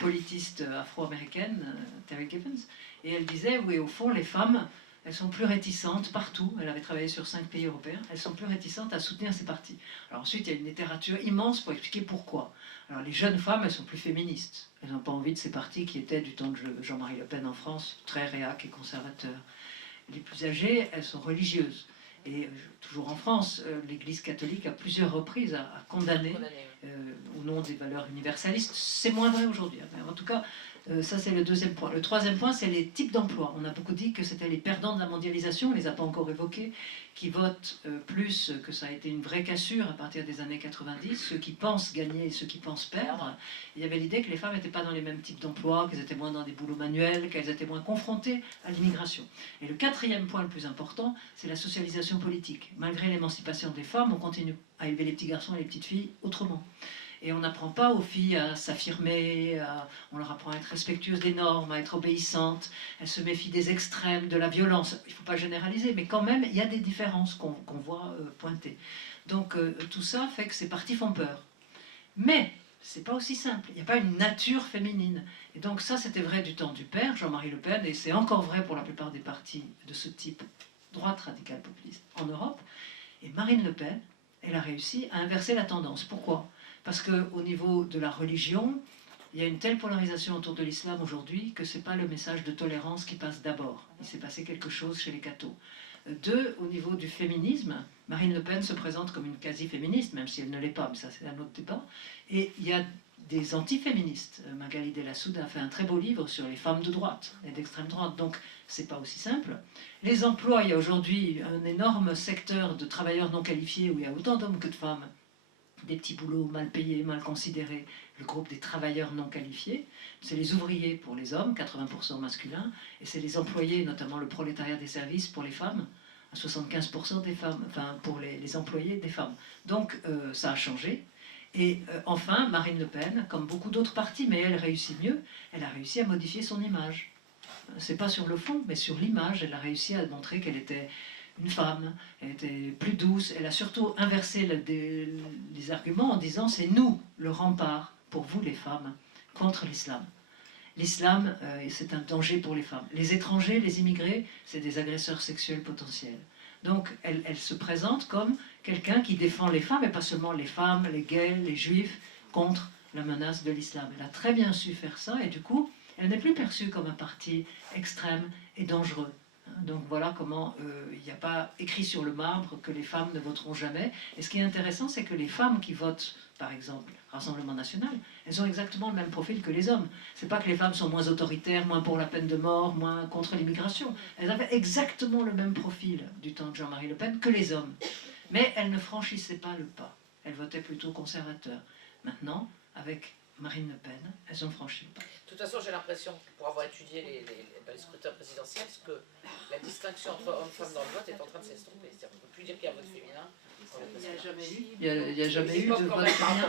politiste afro-américaine, Terry Gibbons, et elle disait, oui, au fond, les femmes, elles sont plus réticentes partout, elle avait travaillé sur 5 pays européens, elles sont plus réticentes à soutenir ces partis. Alors ensuite, il y a une littérature immense pour expliquer pourquoi. Alors les jeunes femmes, elles sont plus féministes, elles n'ont pas envie de ces partis qui étaient du temps de Jean-Marie Le Pen en France, très réac et conservateurs. Les plus âgées, elles sont religieuses. Et toujours en France, l'Église catholique à plusieurs reprises a condamné au nom des valeurs universalistes. C'est moins vrai aujourd'hui. Mais en tout cas, ça c'est le deuxième point. Le troisième point, c'est les types d'emplois. On a beaucoup dit que c'était les perdants de la mondialisation, on ne les a pas encore évoqués, qui votent plus, que ça a été une vraie cassure à partir des années 90, ceux qui pensent gagner et ceux qui pensent perdre. Il y avait l'idée que les femmes n'étaient pas dans les mêmes types d'emplois, qu'elles étaient moins dans des boulots manuels, qu'elles étaient moins confrontées à l'immigration. Et le quatrième point le plus important, c'est la socialisation politique. Malgré l'émancipation des femmes, on continue à élever les petits garçons et les petites filles autrement. Et on n'apprend pas aux filles à s'affirmer, on leur apprend à être respectueuses des normes, à être obéissantes, elles se méfient des extrêmes, de la violence. Il ne faut pas généraliser, mais quand même, il y a des différences qu'on voit pointer. Donc tout ça fait que ces partis font peur. Mais c'est pas aussi simple, il n'y a pas une nature féminine. Et donc ça, c'était vrai du temps du père, Jean-Marie Le Pen, et c'est encore vrai pour la plupart des partis de ce type, droite radicale populiste, en Europe. Et Marine Le Pen, elle a réussi à inverser la tendance. Pourquoi ? Parce qu'au niveau de la religion, il y a une telle polarisation autour de l'islam aujourd'hui que ce n'est pas le message de tolérance qui passe d'abord. Il s'est passé quelque chose chez les cathos. Deux, au niveau du féminisme, Marine Le Pen se présente comme une quasi-féministe, même si elle ne l'est pas, mais ça c'est un autre débat. Et il y a des anti-féministes. Magali Delassouda a fait un très beau livre sur les femmes de droite et d'extrême droite, donc c'est pas aussi simple. Les emplois, il y a aujourd'hui un énorme secteur de travailleurs non qualifiés où il y a autant d'hommes que de femmes. Des petits boulots mal payés, mal considérés, le groupe des travailleurs non qualifiés, c'est les ouvriers pour les hommes, 80% masculins, et c'est les employés, notamment le prolétariat des services pour les femmes, à 75% des femmes, enfin pour les employés des femmes. Donc ça a changé. Et enfin, Marine Le Pen, comme beaucoup d'autres partis, mais elle réussit mieux, elle a réussi à modifier son image. C'est pas sur le fond, mais sur l'image, elle a réussi à montrer qu'elle était une femme, elle était plus douce, elle a surtout inversé les arguments en disant c'est nous le rempart pour vous les femmes contre l'islam. L'islam, c'est un danger pour les femmes. Les étrangers, les immigrés, c'est des agresseurs sexuels potentiels. Donc, elle se présente comme quelqu'un qui défend les femmes, et pas seulement les femmes, les gays, les juifs, contre la menace de l'islam. Elle a très bien su faire ça, et du coup, elle n'est plus perçue comme un parti extrême et dangereux. Donc voilà comment il n'y a pas écrit sur le marbre que les femmes ne voteront jamais. Et ce qui est intéressant, c'est que les femmes qui votent, par exemple, Rassemblement National, elles ont exactement le même profil que les hommes. C'est pas que les femmes sont moins autoritaires, moins pour la peine de mort, moins contre l'immigration. Elles avaient exactement le même profil du temps de Jean-Marie Le Pen que les hommes. Mais elles ne franchissaient pas le pas. Elles votaient plutôt conservateurs. Maintenant, avec Marine Le Pen, elles ont franchi le pas. De toute façon, j'ai l'impression, pour avoir étudié les scrutins présidentiels, que la distinction entre hommes et femmes dans le vote est en train de s'estomper. C'est-à-dire qu'on ne peut plus dire qu'il y a un vote féminin. Il n'y a jamais eu de vote féminin.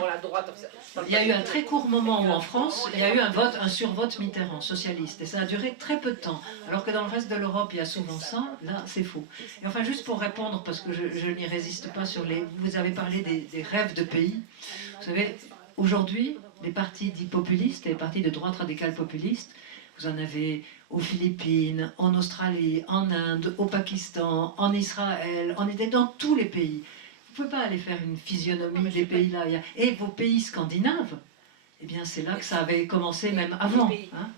Il y a eu un très court moment où en France, il y a eu un survote Mitterrand, socialiste, et ça a duré très peu de temps. Alors que dans le reste de l'Europe, il y a souvent ça, là c'est faux. Et enfin, juste pour répondre, parce que je n'y résiste pas sur les... Vous avez parlé des rêves de pays. Vous savez, aujourd'hui, les partis dits populistes, les partis de droite radicale populiste, vous en avez aux Philippines, en Australie, en Inde, au Pakistan, en Israël, dans tous les pays. Vous ne pouvez pas aller faire une physionomie des pays là. Et vos pays scandinaves, eh bien c'est là que ça avait commencé même avant. Hein.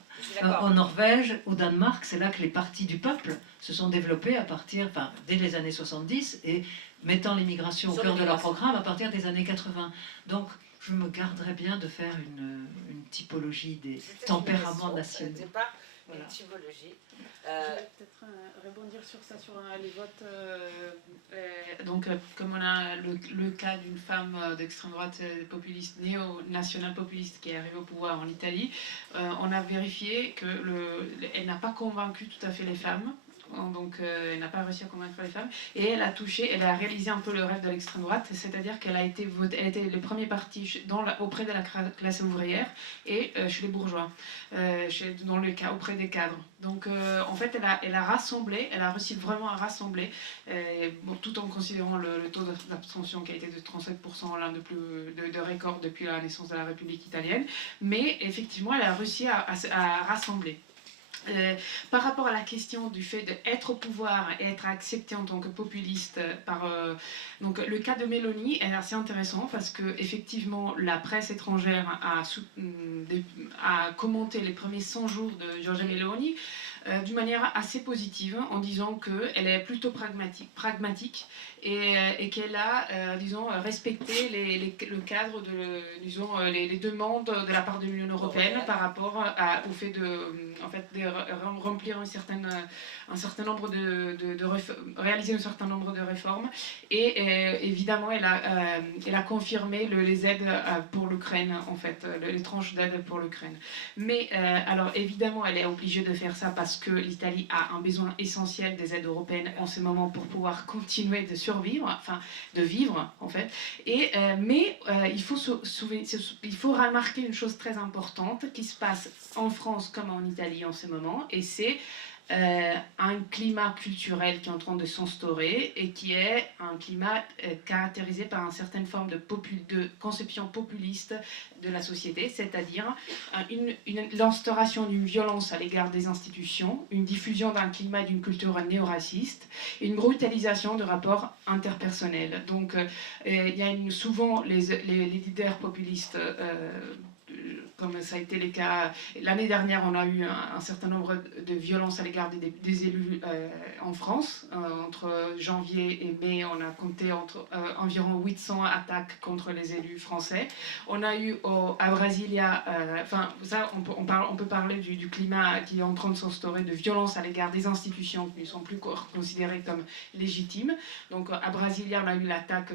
En Norvège, au Danemark, c'est là que les partis du peuple se sont développés à partir, dès les années 70 et mettant l'immigration au cœur de leur programme à partir des années 80. Donc je me garderais bien de faire une typologie des tempéraments nationaux. C'est pas une typologie. Je vais peut-être rebondir sur ça, sur les votes. Donc, comme on a le cas d'une femme d'extrême droite populiste, néo-nationale populiste qui est arrivée au pouvoir en Italie, on a vérifié qu'elle n'a pas convaincu tout à fait les femmes. Donc elle n'a pas réussi à convaincre les femmes et elle a réalisé un peu le rêve de l'extrême droite, c'est-à-dire qu'elle a été votée, elle était le premier parti auprès de la classe ouvrière et chez les bourgeois, auprès des cadres. Donc en fait elle a rassemblé, elle a réussi vraiment à rassembler, tout en considérant le taux d'abstention qui a été de 37%, l'un de record depuis la naissance de la République italienne, mais effectivement elle a réussi à rassembler. Par rapport à la question du fait d'être au pouvoir et être accepté en tant que populiste donc le cas de Meloni est assez intéressant parce que effectivement la presse étrangère a commenté les premiers 100 jours de Giorgia Meloni d'une manière assez positive en disant qu'elle est plutôt pragmatique et qu'elle a, respecté le cadre les demandes de la part de l'Union européenne par rapport au fait de remplir réaliser un certain nombre de réformes et évidemment elle a confirmé les aides pour l'Ukraine, en fait, les tranches d'aide pour l'Ukraine. Mais alors évidemment elle est obligée de faire ça parce que l'Italie a un besoin essentiel des aides européennes en ce moment pour pouvoir continuer de survivre, de vivre en fait. Mais il faut remarquer une chose très importante qui se passe en France comme en Italie en ce moment, et c'est un climat culturel qui est en train de s'instaurer et qui est un climat caractérisé par une certaine forme de conception populiste de la société, c'est-à-dire l'instauration d'une violence à l'égard des institutions, une diffusion d'un climat d'une culture néo-raciste et une brutalisation de rapports interpersonnels. Donc il y a souvent les leaders populistes comme ça a été le cas l'année dernière, on a eu un certain nombre de violences à l'égard des élus en France. Entre janvier et mai, on a compté environ 800 attaques contre les élus français. On a eu à Brasilia, ça, on peut parler du climat qui est en train de s'instaurer, de violence à l'égard des institutions qui ne sont plus considérées comme légitimes. Donc à Brasilia, on a eu l'attaque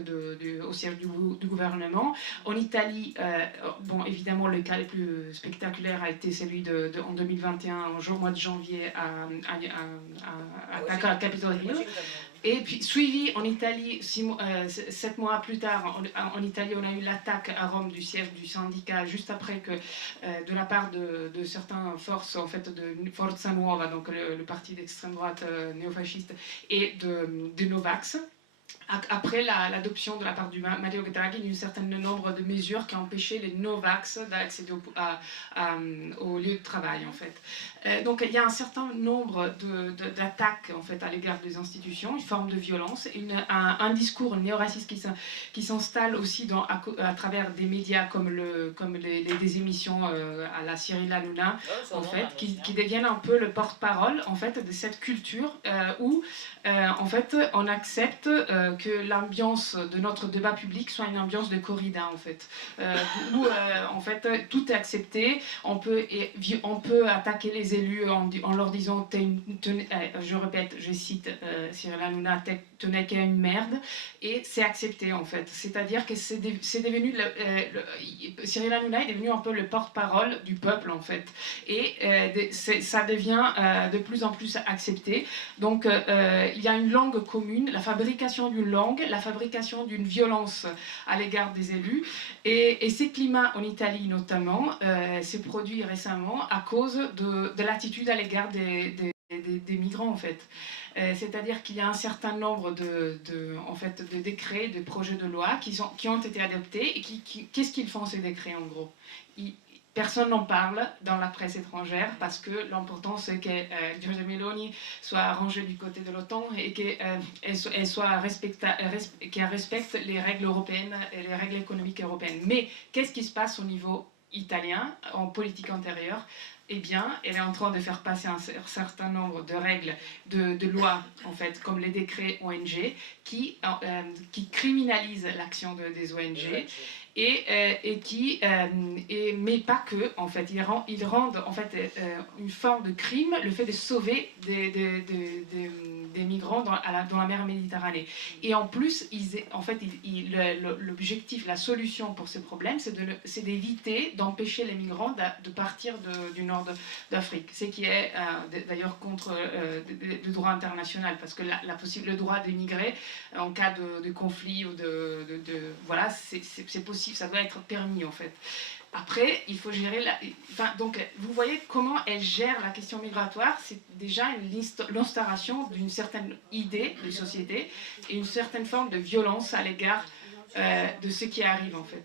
au siège du gouvernement. En Italie, évidemment, le cas le plus spectaculaire a été celui en 2021, au mois de janvier, à Capitole Hill. Et puis suivi en Italie, 7 mois plus tard, en Italie, on a eu l'attaque à Rome du siège du syndicat, juste après que, de la part de certaines forces, en fait, de Forza Nuova, donc le parti d'extrême droite néofasciste, et de Novax. après l'adoption de la part du Matteo Draghi d'un certain nombre de mesures qui empêchaient les no-vax d'accéder au lieu de travail, en fait. Donc il y a un certain nombre d'attaques en fait, à l'égard des institutions, une forme de violence, un discours néo-raciste qui s'installe aussi à travers des médias comme des émissions à la Cyril Hanouna, en fait, qui deviennent un peu le porte-parole en fait, de cette culture où en fait, on accepte que l'ambiance de notre débat public soit une ambiance de corrida, en fait, où en fait tout est accepté. On peut attaquer les élus en leur disant, je répète, je cite Cyril Hanouna, tenait qu'à une merde, et c'est accepté en fait. C'est-à-dire que c'est devenu Cyril Hanouna est devenu un peu le porte-parole du peuple en fait, et ça devient de plus en plus accepté. Donc il y a une langue commune, la fabrication d'une langue, la fabrication d'une violence à l'égard des élus, et ces climats en Italie notamment s'est produit récemment à cause de l'attitude à l'égard des migrants en fait. C'est-à-dire qu'il y a un certain nombre de décrets, de projets de loi qui ont été adoptés, et qu'est-ce qu'ils font ces décrets en gros? Personne n'en parle dans la presse étrangère parce que l'important c'est que Giorgia Meloni soit rangée du côté de l'OTAN et qu'elle respecte les règles européennes et les règles économiques européennes. Mais qu'est-ce qui se passe au niveau italien, en politique intérieure? Eh bien, elle est en train de faire passer un certain nombre de règles, de lois, en fait, comme les décrets ONG, qui criminalisent l'action des ONG. Mais pas que, en fait, ils rendent en fait une forme de crime le fait de sauver des migrants dans la mer Méditerranée. Et en plus, l'objectif, la solution pour ces problèmes, c'est d'éviter, d'empêcher les migrants de partir du nord d'Afrique. Ce qui est d'ailleurs contre le droit international, parce que le droit d'émigrer en cas de conflit ou voilà, c'est possible, ça doit être permis en fait. Après, il faut gérer donc, vous voyez comment elle gère la question migratoire. C'est déjà l'instauration d'une certaine idée de société et une certaine forme de violence à l'égard de ce qui arrive en fait.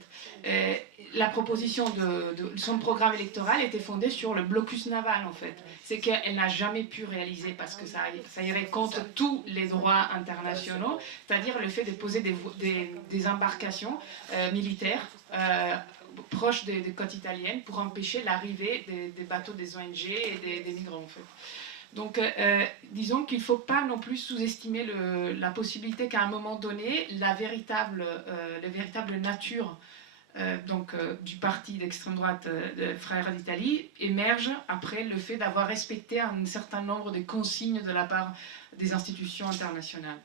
La proposition de son programme électoral était fondée sur le blocus naval en fait. C'est qu'elle n'a jamais pu réaliser parce que ça irait contre tous les droits internationaux, c'est-à-dire le fait de poser des embarcations militaires proches des côtes italiennes pour empêcher l'arrivée des bateaux des ONG et des migrants en fait. Donc, disons qu'il ne faut pas non plus sous-estimer la possibilité qu'à un moment donné, la véritable nature du parti d'extrême droite de Frères d'Italie émerge après le fait d'avoir respecté un certain nombre de consignes de la part des institutions internationales.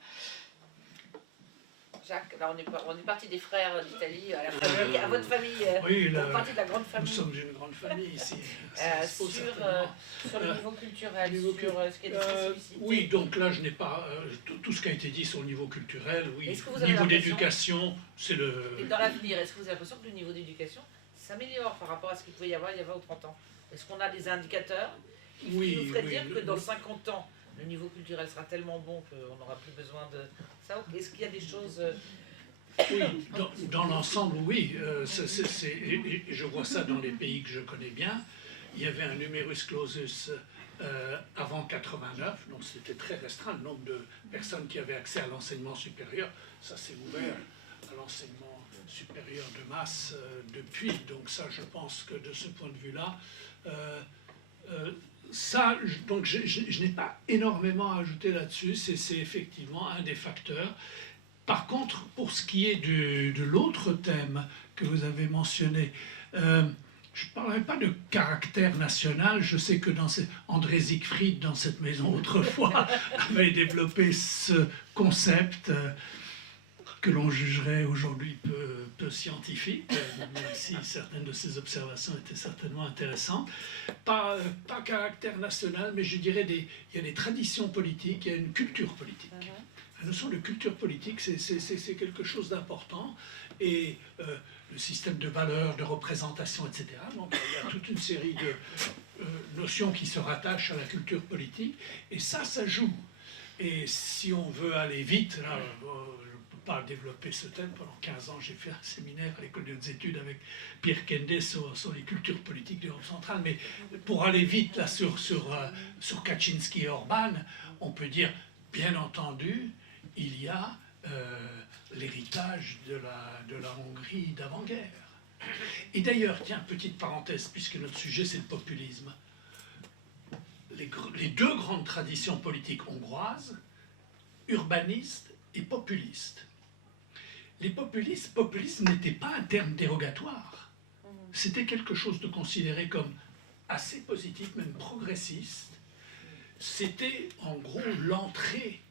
Jacques, là on est parti des Frères d'Italie à la famille, à votre famille, oui, on est parti de la grande famille. Nous sommes une grande famille ici. Sur le niveau culturel, sur ce qui est spécificité. Oui, donc là je n'ai pas tout ce qui a été dit sur le niveau culturel, oui. Est-ce que vous avez niveau d'éducation, c'est le... Et dans l'avenir, est-ce que vous avez l'impression que le niveau d'éducation s'améliore par rapport à ce qu'il pouvait y avoir il y a 20 ou 30 ans? Est-ce qu'on a des indicateurs qui nous feraient dire que dans 50 ans, le niveau culturel sera tellement bon qu'on n'aura plus besoin de ça? Est-ce qu'il y a des choses... Oui, dans l'ensemble, oui. Je vois ça dans les pays que je connais bien. Il y avait un numerus clausus avant 89, donc c'était très restreint le nombre de personnes qui avaient accès à l'enseignement supérieur. Ça s'est ouvert à l'enseignement supérieur de masse depuis. Donc ça, je pense que de ce point de vue-là, donc je n'ai pas énormément à ajouter là-dessus. C'est effectivement un des facteurs. Par contre, pour ce qui est de l'autre thème que vous avez mentionné, je ne parlerai pas de caractère national. Je sais que André Siegfried, dans cette maison autrefois, avait développé ce concept que l'on jugerait aujourd'hui peu scientifique, même si certaines de ses observations étaient certainement intéressantes. Pas caractère national, mais je dirais il y a des traditions politiques, il y a une culture politique. La notion de culture politique, c'est quelque chose d'important, et le système de valeurs, de représentation, etc. Donc il y a toute une série de notions qui se rattachent à la culture politique, et ça joue. Et si on veut aller vite, là, je ne peux pas développer ce thème. Pendant 15 ans, j'ai fait un séminaire à l'école des études avec Pierre Kende sur les cultures politiques d'Europe centrale. Mais pour aller vite là, sur Kaczynski et Orban, on peut dire, bien entendu, il y a l'héritage de la Hongrie d'avant-guerre. Et d'ailleurs, tiens, petite parenthèse, puisque notre sujet c'est le populisme. Les deux grandes traditions politiques hongroises, urbanistes et populistes. Les populisme n'était pas un terme dérogatoire. C'était quelque chose de considéré comme assez positif, même progressiste. C'était en gros l'entrée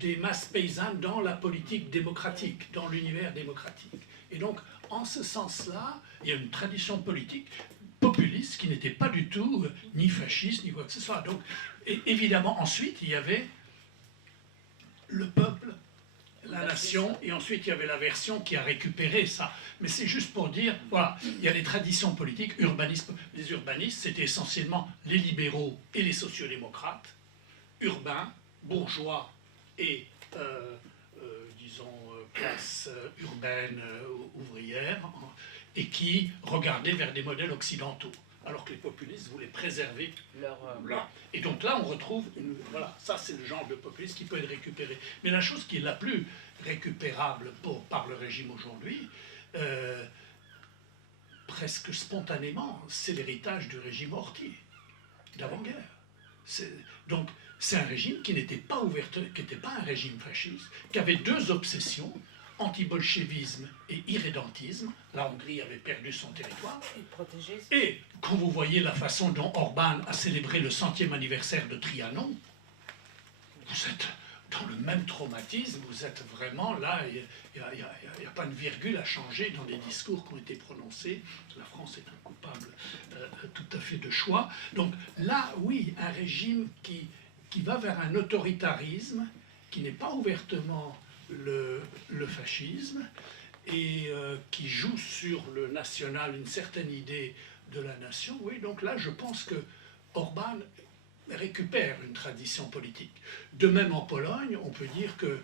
des masses paysannes dans la politique démocratique, dans l'univers démocratique. Et donc, en ce sens-là, il y a une tradition politique populiste qui n'était pas du tout ni fasciste, ni quoi que ce soit. Donc, évidemment, ensuite, il y avait le peuple, la nation, et ensuite, il y avait la version qui a récupéré ça. Mais c'est juste pour dire, voilà, il y a les traditions politiques, les urbanistes, c'était essentiellement les libéraux et les sociodémocrates, urbains, bourgeois et, disons, classe urbaine, ouvrière, et qui regardaient vers des modèles occidentaux, alors que les populistes voulaient préserver leur... Et donc là, on retrouve... voilà, ça c'est le genre de populisme qui peut être récupéré. Mais la chose qui est la plus récupérable par le régime aujourd'hui, presque spontanément, c'est l'héritage du régime Horthy, d'avant-guerre. Donc c'est un régime qui n'était pas qui n'était pas un régime fasciste, qui avait deux obsessions, anti-bolchevisme et irrédentisme. La Hongrie avait perdu son territoire. Et quand vous voyez la façon dont Orban a célébré le 100e anniversaire de Trianon, vous êtes dans le même traumatisme, vous êtes vraiment là, il n'y a pas une virgule à changer dans les discours qui ont été prononcés. La France est un coupable tout à fait de choix. Donc là, oui, un régime qui va vers un autoritarisme, qui n'est pas ouvertement le fascisme, et qui joue sur le national une certaine idée de la nation. Oui, donc là, je pense que Orban récupère une tradition politique. De même en Pologne, on peut dire que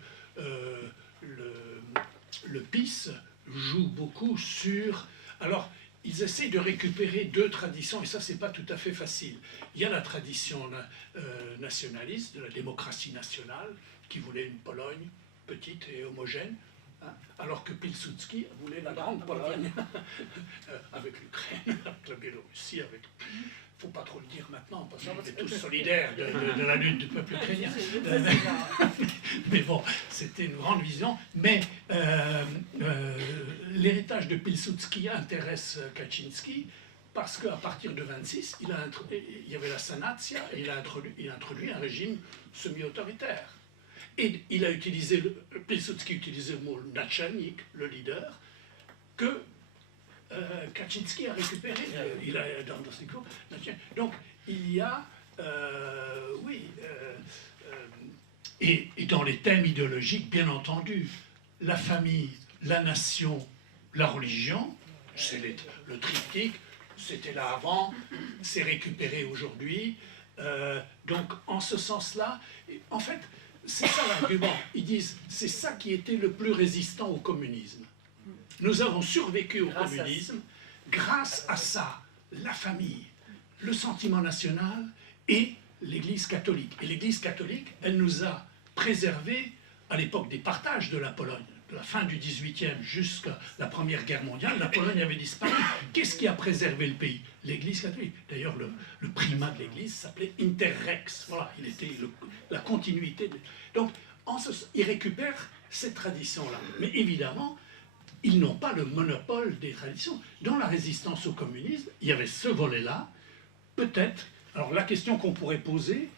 le PiS joue beaucoup sur... Alors, ils essaient de récupérer deux traditions, et ça, c'est pas tout à fait facile. Il y a la tradition nationaliste, de la démocratie nationale, qui voulait une Pologne petite et homogène, hein, alors que Pilsudski voulait la grande Pologne, avec l'Ukraine, avec la Biélorussie, avec... Il ne faut pas trop le dire maintenant, parce qu'on est tous solidaires de la lutte du peuple ukrainien. Mais bon, c'était une grande vision. Mais l'héritage de Pilsudski intéresse Kaczynski, parce qu'à partir de 1926, il y avait la sanacja, et il a introduit un régime semi-autoritaire. Et il a utilisé, Pilsudski utilisait le mot nachalnik, le leader, que Kaczynski a récupéré, il a dans ses cours. Donc il y a, et dans les thèmes idéologiques, bien entendu, la famille, la nation, la religion, c'est le triptyque, c'était là avant, c'est récupéré aujourd'hui. Donc en ce sens-là, en fait, c'est ça l'argument. Ils disent, c'est ça qui était le plus résistant au communisme. Nous avons survécu au communisme grâce à ça, la famille, le sentiment national et l'Église catholique. Et l'Église catholique, elle nous a préservés à l'époque des partages de la Pologne, de la fin du XVIIIe jusqu'à la Première Guerre mondiale. La Pologne avait disparu. Qu'est-ce qui a préservé le pays? L'Église catholique. D'ailleurs, le primat de l'Église s'appelait Interrex. Voilà, il était la continuité. Donc, ils récupèrent cette tradition-là. Mais évidemment, ils n'ont pas le monopole des traditions. Dans la résistance au communisme, il y avait ce volet-là, peut-être. Alors la question qu'on pourrait poser,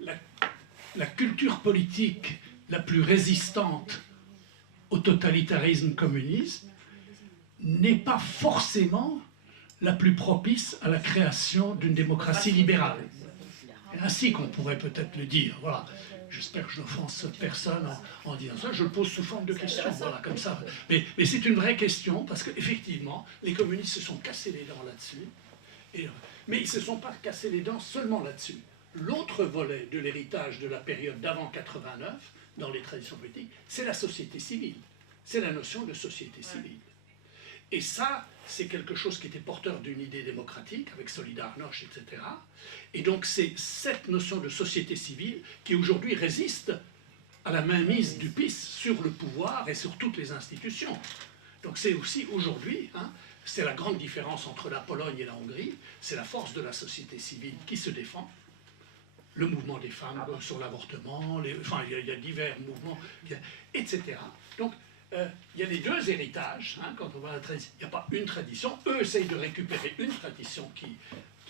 la culture politique la plus résistante au totalitarisme communiste n'est pas forcément la plus propice à la création d'une démocratie libérale. C'est ainsi qu'on pourrait peut-être le dire. Voilà. J'espère que je n'offense personne en disant ça. Je le pose sous forme de question, voilà, comme ça. Mais c'est une vraie question, parce qu'effectivement, les communistes se sont cassés les dents là-dessus. Mais ils ne se sont pas cassés les dents seulement là-dessus. l'autre volet de l'héritage de la période d'avant 89, dans les traditions politiques, c'est la société civile. C'est la notion de société civile. Et ça, c'est quelque chose qui était porteur d'une idée démocratique, avec Solidarność, etc. Et donc c'est cette notion de société civile qui aujourd'hui résiste à la mainmise du PiS sur le pouvoir et sur toutes les institutions. Donc c'est aussi aujourd'hui, hein, c'est la grande différence entre la Pologne et la Hongrie, c'est la force de la société civile qui se défend. Le mouvement des femmes sur l'avortement, enfin il y a divers mouvements, etc. Donc il y a les deux héritages, hein, quand on voit la tradition, il n'y a pas une tradition, eux essayent de récupérer une tradition qui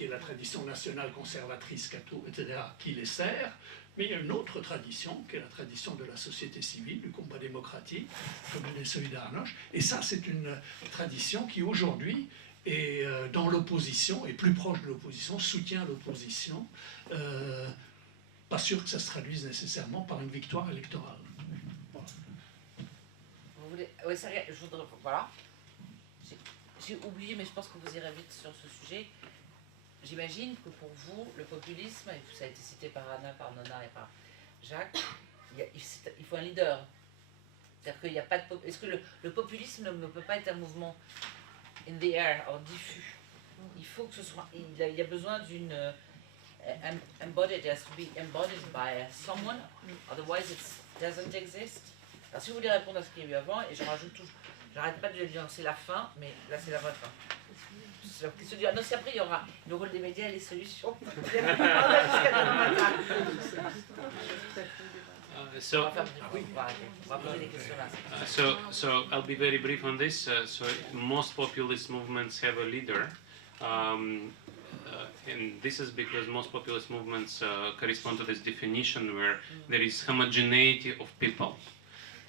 est la tradition nationale conservatrice catho, etc., qui les sert, mais il y a une autre tradition, qui est la tradition de la société civile, du combat démocratique, comme les Solidarność, et ça c'est une tradition qui aujourd'hui est dans l'opposition, est plus proche de l'opposition, soutient l'opposition, pas sûr que ça se traduise nécessairement par une victoire électorale. Oui, je voudrais. Voilà. J'ai oublié, mais je pense que vous irez vite sur ce sujet. J'imagine que pour vous, le populisme, et ça a été cité par Anna, par Nona et par Jacques, il faut un leader. C'est-à-dire qu'il n'y a pas de. Est-ce que le populisme ne peut pas être un mouvement in the air, or diffus? Il faut que ce soit. Il y a besoin d'une. Embodied, it has to be embodied by someone, otherwise it doesn't exist. Alors si vous voulez répondre à ce qu'il y a eu avant, et je rajoute tout, j'arrête pas de dire c'est la fin, mais là c'est la vraie fin. Non, si après il y aura le rôle des médias et les solutions. So I'll be very brief on this. So most populist movements have a leader. And this is because most populist movements correspond to this definition where there is homogeneity of people.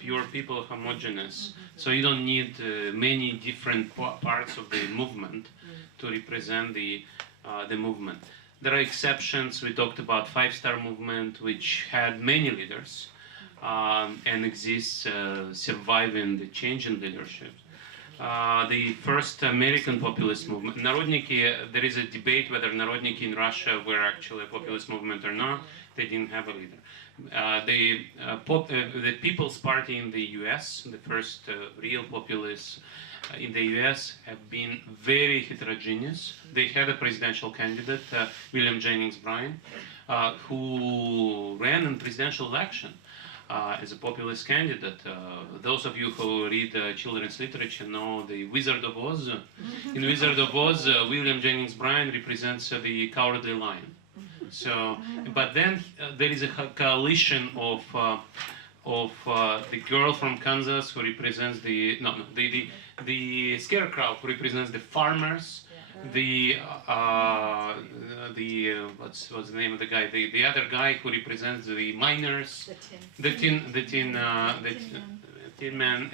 Pure people, homogeneous. So you don't need many different parts of the movement to represent the movement. There are exceptions. We talked about five-star movement, which had many leaders and exists surviving the change in leadership. The first American populist movement, Narodniki, there is a debate whether Narodniki in Russia were actually a populist movement or not. They didn't have a leader. The People's Party in the US, the first real populists in the US, have been very heterogeneous. They had a presidential candidate, William Jennings Bryan, who ran in presidential election as a populist candidate. Those of you who read children's literature know the Wizard of Oz. In Wizard of Oz, William Jennings Bryan represents the Cowardly Lion. So, but then there is a coalition of the girl from Kansas who represents the scarecrow who represents the farmers, what's the name of the guy? The other guy who represents the miners, the tin man,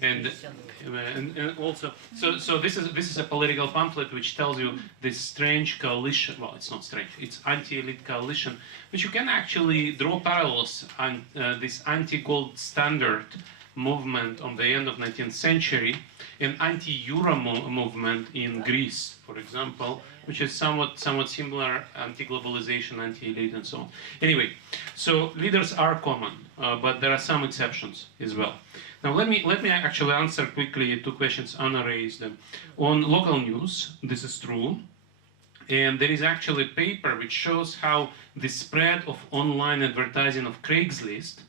and also so this is a political pamphlet which tells you this strange coalition. Well, it's not strange. It's anti-elite coalition, which you can actually draw parallels on this anti-gold standard movement on the end of 19th century, an anti-Euro movement in Greece, for example, which is somewhat similar, anti-globalization, anti-elite, and so on. Anyway, so leaders are common, but there are some exceptions as well. Now let me actually answer quickly two questions Anna raised. On local news, this is true, and there is actually a paper which shows how the spread of online advertising of Craigslist.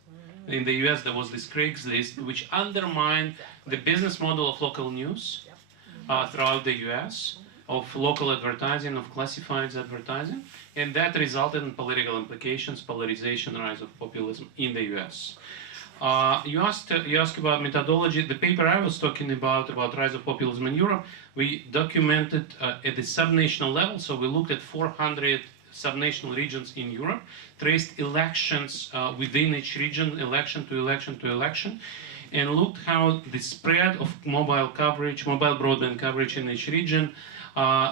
In the US, there was this Craigslist which undermined the business model of local news throughout the US, of local advertising, of classifieds advertising, and that resulted in political implications, polarization, rise of populism in the US. You asked about methodology. The paper I was talking about rise of populism in Europe, we documented at the subnational level, so we looked at 400 subnational regions in Europe, traced elections within each region, election to election to election, and looked how the spread of mobile broadband coverage in each region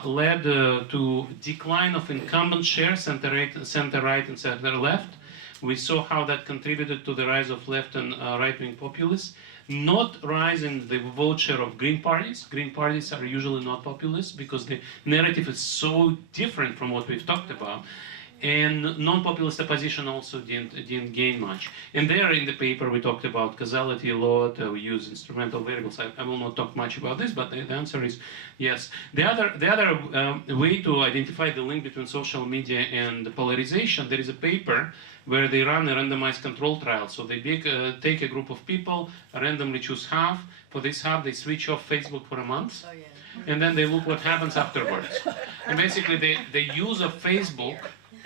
led to decline of incumbent shares, center right and center left. We saw how that contributed to the rise of left and right-wing populists, not rise in the vote share of green parties. Green parties are usually not populist because the narrative is so different from what we've talked about. And non-populist opposition also didn't gain much. And there in the paper we talked about causality a lot, we use instrumental variables. I will not talk much about this, but the answer is yes. The other way to identify the link between social media and polarization, there is a paper where they run a randomized control trial. So they take a group of people, randomly choose half. For this half, they switch off Facebook for a month. Oh, yeah. And then they look what happens afterwards. And basically, the use of Facebook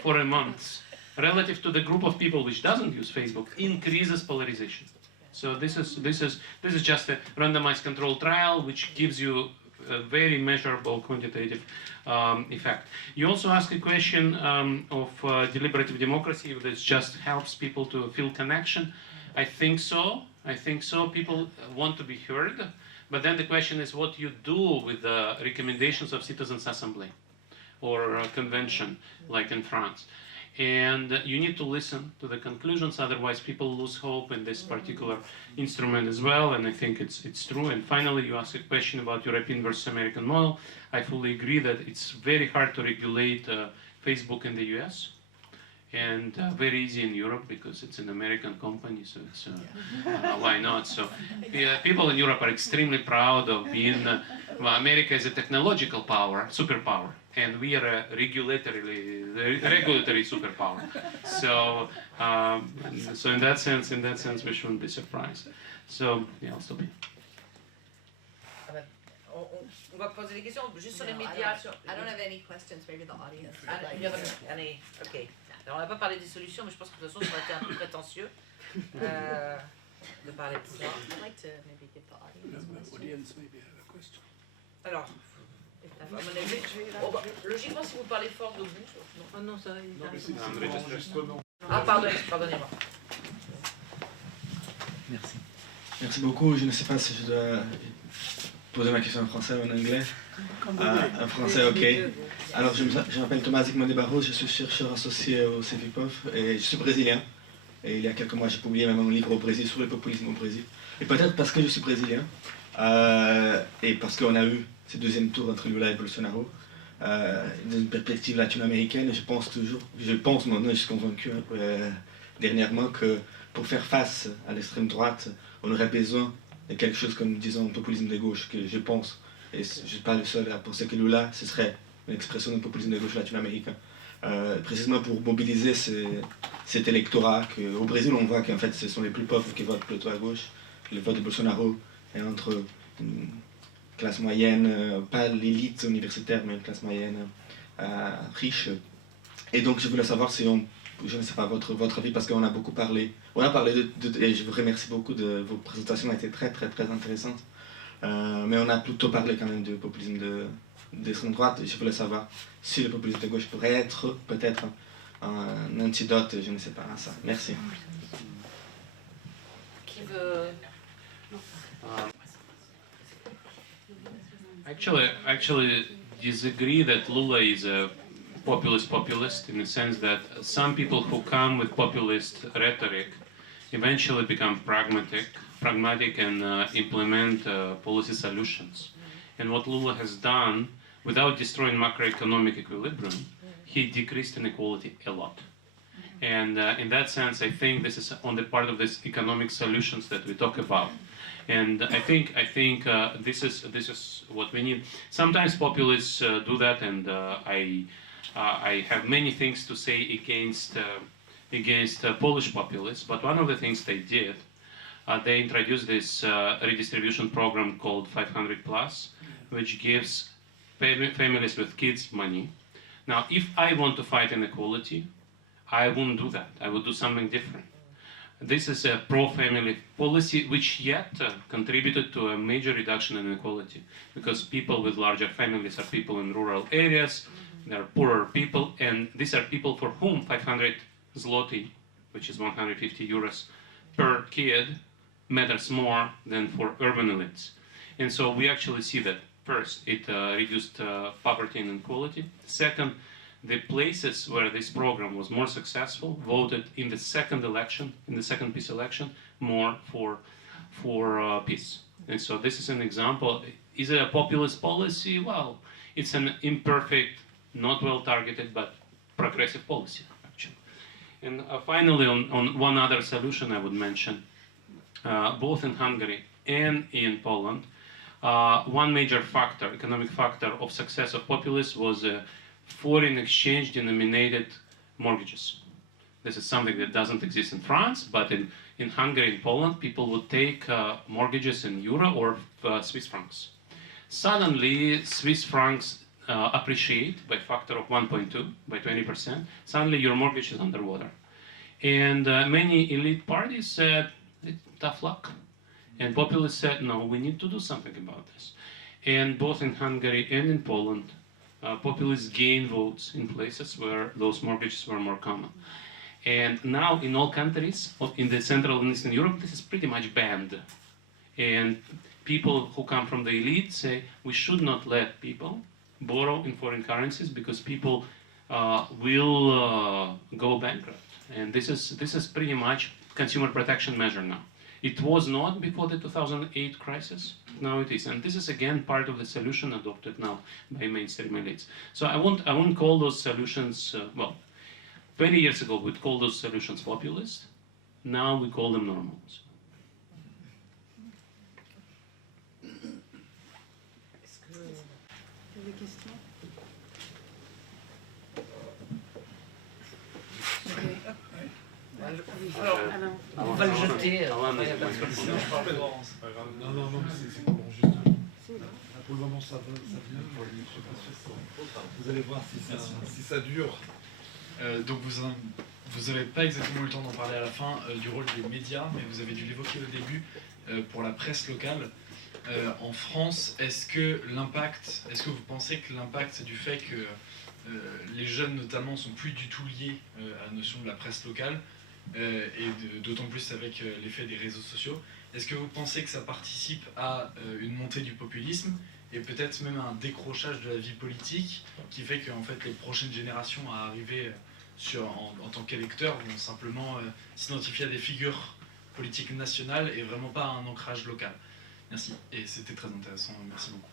for a month relative to the group of people which doesn't use Facebook increases polarization. So this is just a randomized control trial which gives you a very measurable quantitative effect. You also ask a question of deliberative democracy, if this just helps people to feel connection. I think so. People want to be heard. But then the question is what you do with the recommendations of Citizens' Assembly or convention, like in France. And you need to listen to the conclusions, otherwise people lose hope in this particular instrument as well, and I think it's true. And finally, you ask a question about European versus American model. I fully agree that it's very hard to regulate Facebook in the US, and very easy in Europe because it's an American company, so it's, why not? So people in Europe are extremely proud of being, well, America is a technological power, superpower, and we are a regulatory superpower. So, so in that sense, we shouldn't be surprised. So, yeah, I'll stop here. On va poser des questions juste sur les No, médias. I don't have any questions, maybe the audience. Allez, ok. Alors on n'a pas parlé des solutions, mais je pense que de toute façon ça aurait été un peu prétentieux de parler de ça. I'd like to maybe give the audience questions. Alors, à mon avis, logiquement si vous parlez fort de vous. Oh non, ça. Ah pardonnez-moi. Merci. Merci beaucoup. Je ne sais pas si je dois poser ma question en français ou en anglais. En français, ok. Alors, je m'appelle Thomas Zygmunt-Barros, je suis chercheur associé au CEVIPOF et je suis brésilien. Et il y a quelques mois, j'ai publié même un livre au Brésil sur le populisme au Brésil. Et peut-être parce que je suis brésilien et parce qu'on a eu ce deuxième tour entre Lula et Bolsonaro, dans une perspective latino-américaine, je pense maintenant, je suis convaincu dernièrement que pour faire face à l'extrême droite, on aurait besoin de quelque chose comme, disons, un populisme de gauche, que je pense, et je ne suis pas le seul à penser que Lula, ce serait une expression d'un populisme de gauche latino-américain, précisément pour mobiliser cet électorat qu'au Brésil on voit qu'en fait ce sont les plus pauvres qui votent plutôt à gauche. Le vote de Bolsonaro est entre une classe moyenne, pas l'élite universitaire, mais une classe moyenne riche. Et donc je voulais savoir si je ne sais pas votre avis, parce qu'on a beaucoup parlé, et je vous remercie beaucoup de vos présentations, ont été très intéressantes, mais on a plutôt parlé quand même du populisme d'extrême droite, et je voulais savoir si le populisme de gauche pourrait être peut-être un antidote, je ne sais pas, à ça. Merci. Qui veut... Actually disagree that Lula is a populist in the sense that some people who come with populist rhetoric eventually become pragmatic and implement policy solutions. And what Lula has done, without destroying macroeconomic equilibrium, he decreased inequality a lot. And in that sense, I think this is on the part of these economic solutions that we talk about. And I think this is what we need. Sometimes populists do that, and I have many things to say against Polish populists. But one of the things they did, they introduced this redistribution program called 500+, which gives families with kids money. Now, if I want to fight inequality, I wouldn't do that. I would do something different. This is a pro-family policy which yet contributed to a major reduction in inequality, because people with larger families are people in rural areas, they are poorer people, and these are people for whom 500 zloty, which is 150 euros per kid, matters more than for urban elites. And so we actually see that, first, it reduced poverty and inequality. Second, the places where this program was more successful voted in the second peace election, more for peace. And so this is an example. Is it a populist policy? Well, it's an imperfect, not well targeted, but progressive policy, actually. And finally, on one other solution I would mention, both in Hungary and in Poland, one major factor, economic factor of success of populism was foreign exchange denominated mortgages. This is something that doesn't exist in France, but in Hungary and Poland, people would take mortgages in euro or Swiss francs. Suddenly, Swiss francs appreciate by a factor of 1.2, by 20%. Suddenly, your mortgage is underwater. And many elite parties said, tough luck. And populists said, no, we need to do something about this. And both in Hungary and in Poland, populists gained votes in places where those mortgages were more common. And now in all countries in the Central and Eastern Europe, this is pretty much banned. And people who come from the elite say we should not let people borrow in foreign currencies because people will go bankrupt. And this is pretty much consumer protection measure now. It was not before the 2008 crisis. Now it is, and this is again part of the solution adopted now by mainstream elites. So I won't call those solutions well. 20 years ago we'd call those solutions populist. Now we call them normal. Alors, on va le jeter. Non, mais c'est pour juste. Pour le moment, ça vient. Vous allez voir si ça dure. Donc vous n'avez pas exactement eu le temps d'en parler à la fin du rôle des médias, mais vous avez dû l'évoquer au début pour la presse locale. En France, est-ce que vous pensez que l'impact du fait que les jeunes notamment sont plus du tout liés à la notion de la presse locale, et d'autant plus avec l'effet des réseaux sociaux, est-ce que vous pensez que ça participe à une montée du populisme et peut-être même à un décrochage de la vie politique qui fait que en fait, les prochaines générations à arriver en tant qu'électeurs vont simplement s'identifier à des figures politiques nationales et vraiment pas à un ancrage local? Merci, et c'était très intéressant, merci beaucoup.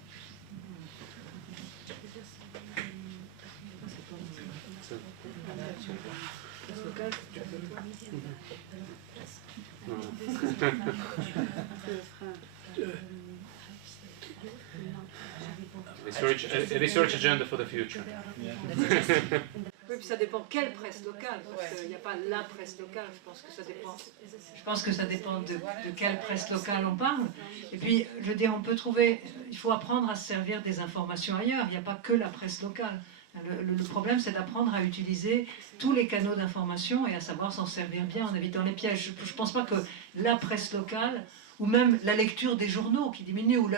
Research agenda for the future. Oui, puis ça dépend quelle presse locale, parce qu'il n'y a pas la presse locale, je pense que ça dépend. Je pense que ça dépend de quelle presse locale on parle. Et puis, je veux dire, on peut trouver, il faut apprendre à se servir des informations ailleurs, il n'y a pas que la presse locale. Le problème, c'est d'apprendre à utiliser tous les canaux d'information et à savoir s'en servir bien en évitant les pièges. Je ne pense pas que la presse locale, ou même la lecture des journaux qui diminue, ou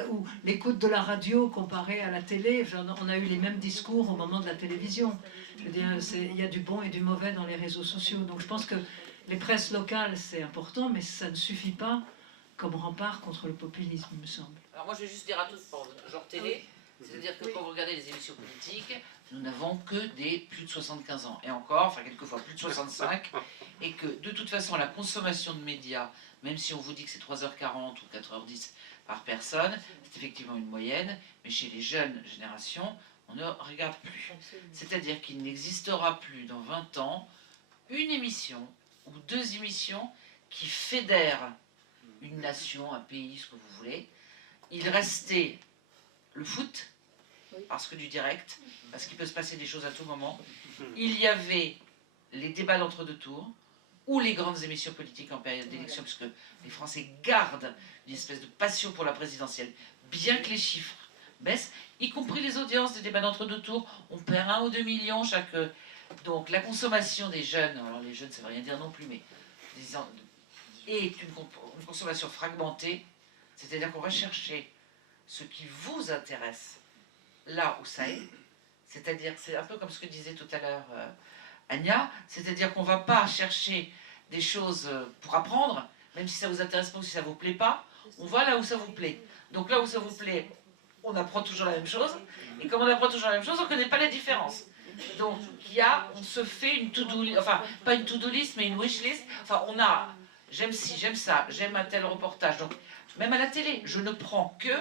l'écoute de la radio comparée à la télé, on a eu les mêmes discours au moment de la télévision. Je veux dire, il y a du bon et du mauvais dans les réseaux sociaux. Donc je pense que les presses locales, c'est important, mais ça ne suffit pas comme rempart contre le populisme, il me semble. Alors moi, je vais juste dire à tous, genre télé, c'est-à-dire que quand vous regardez les émissions politiques, nous n'avons que des plus de 75 ans. Et encore, enfin quelquefois plus de 65. Et que de toute façon, la consommation de médias, même si on vous dit que c'est 3h40 ou 4h10 par personne, c'est effectivement une moyenne. Mais chez les jeunes générations, on ne regarde plus. C'est-à-dire qu'il n'existera plus dans 20 ans une émission ou deux émissions qui fédèrent une nation, un pays, ce que vous voulez. Il restait le foot, parce que du direct, parce qu'il peut se passer des choses à tout moment. Il y avait les débats d'entre-deux tours, ou les grandes émissions politiques en période d'élection, puisque les Français gardent une espèce de passion pour la présidentielle, bien que les chiffres baissent, y compris les audiences des débats d'entre-deux tours. On perd 1 ou 2 millions chaque... Donc la consommation des jeunes, alors les jeunes ça ne veut rien dire non plus, mais est une consommation fragmentée, c'est-à-dire qu'on va chercher ce qui vous intéresse là où ça est, c'est-à-dire, c'est un peu comme ce que disait tout à l'heure Anya, c'est-à-dire qu'on ne va pas chercher des choses pour apprendre, même si ça vous intéresse pas ou si ça ne vous plaît pas, on va là où ça vous plaît. Donc là où ça vous plaît, on apprend toujours la même chose, et comme on apprend toujours la même chose, on ne connaît pas la différence. Donc on se fait une to-do list, enfin pas une to-do list, mais une wish list, enfin on a, j'aime ci, j'aime ça, j'aime un tel reportage, donc même à la télé, je ne prends que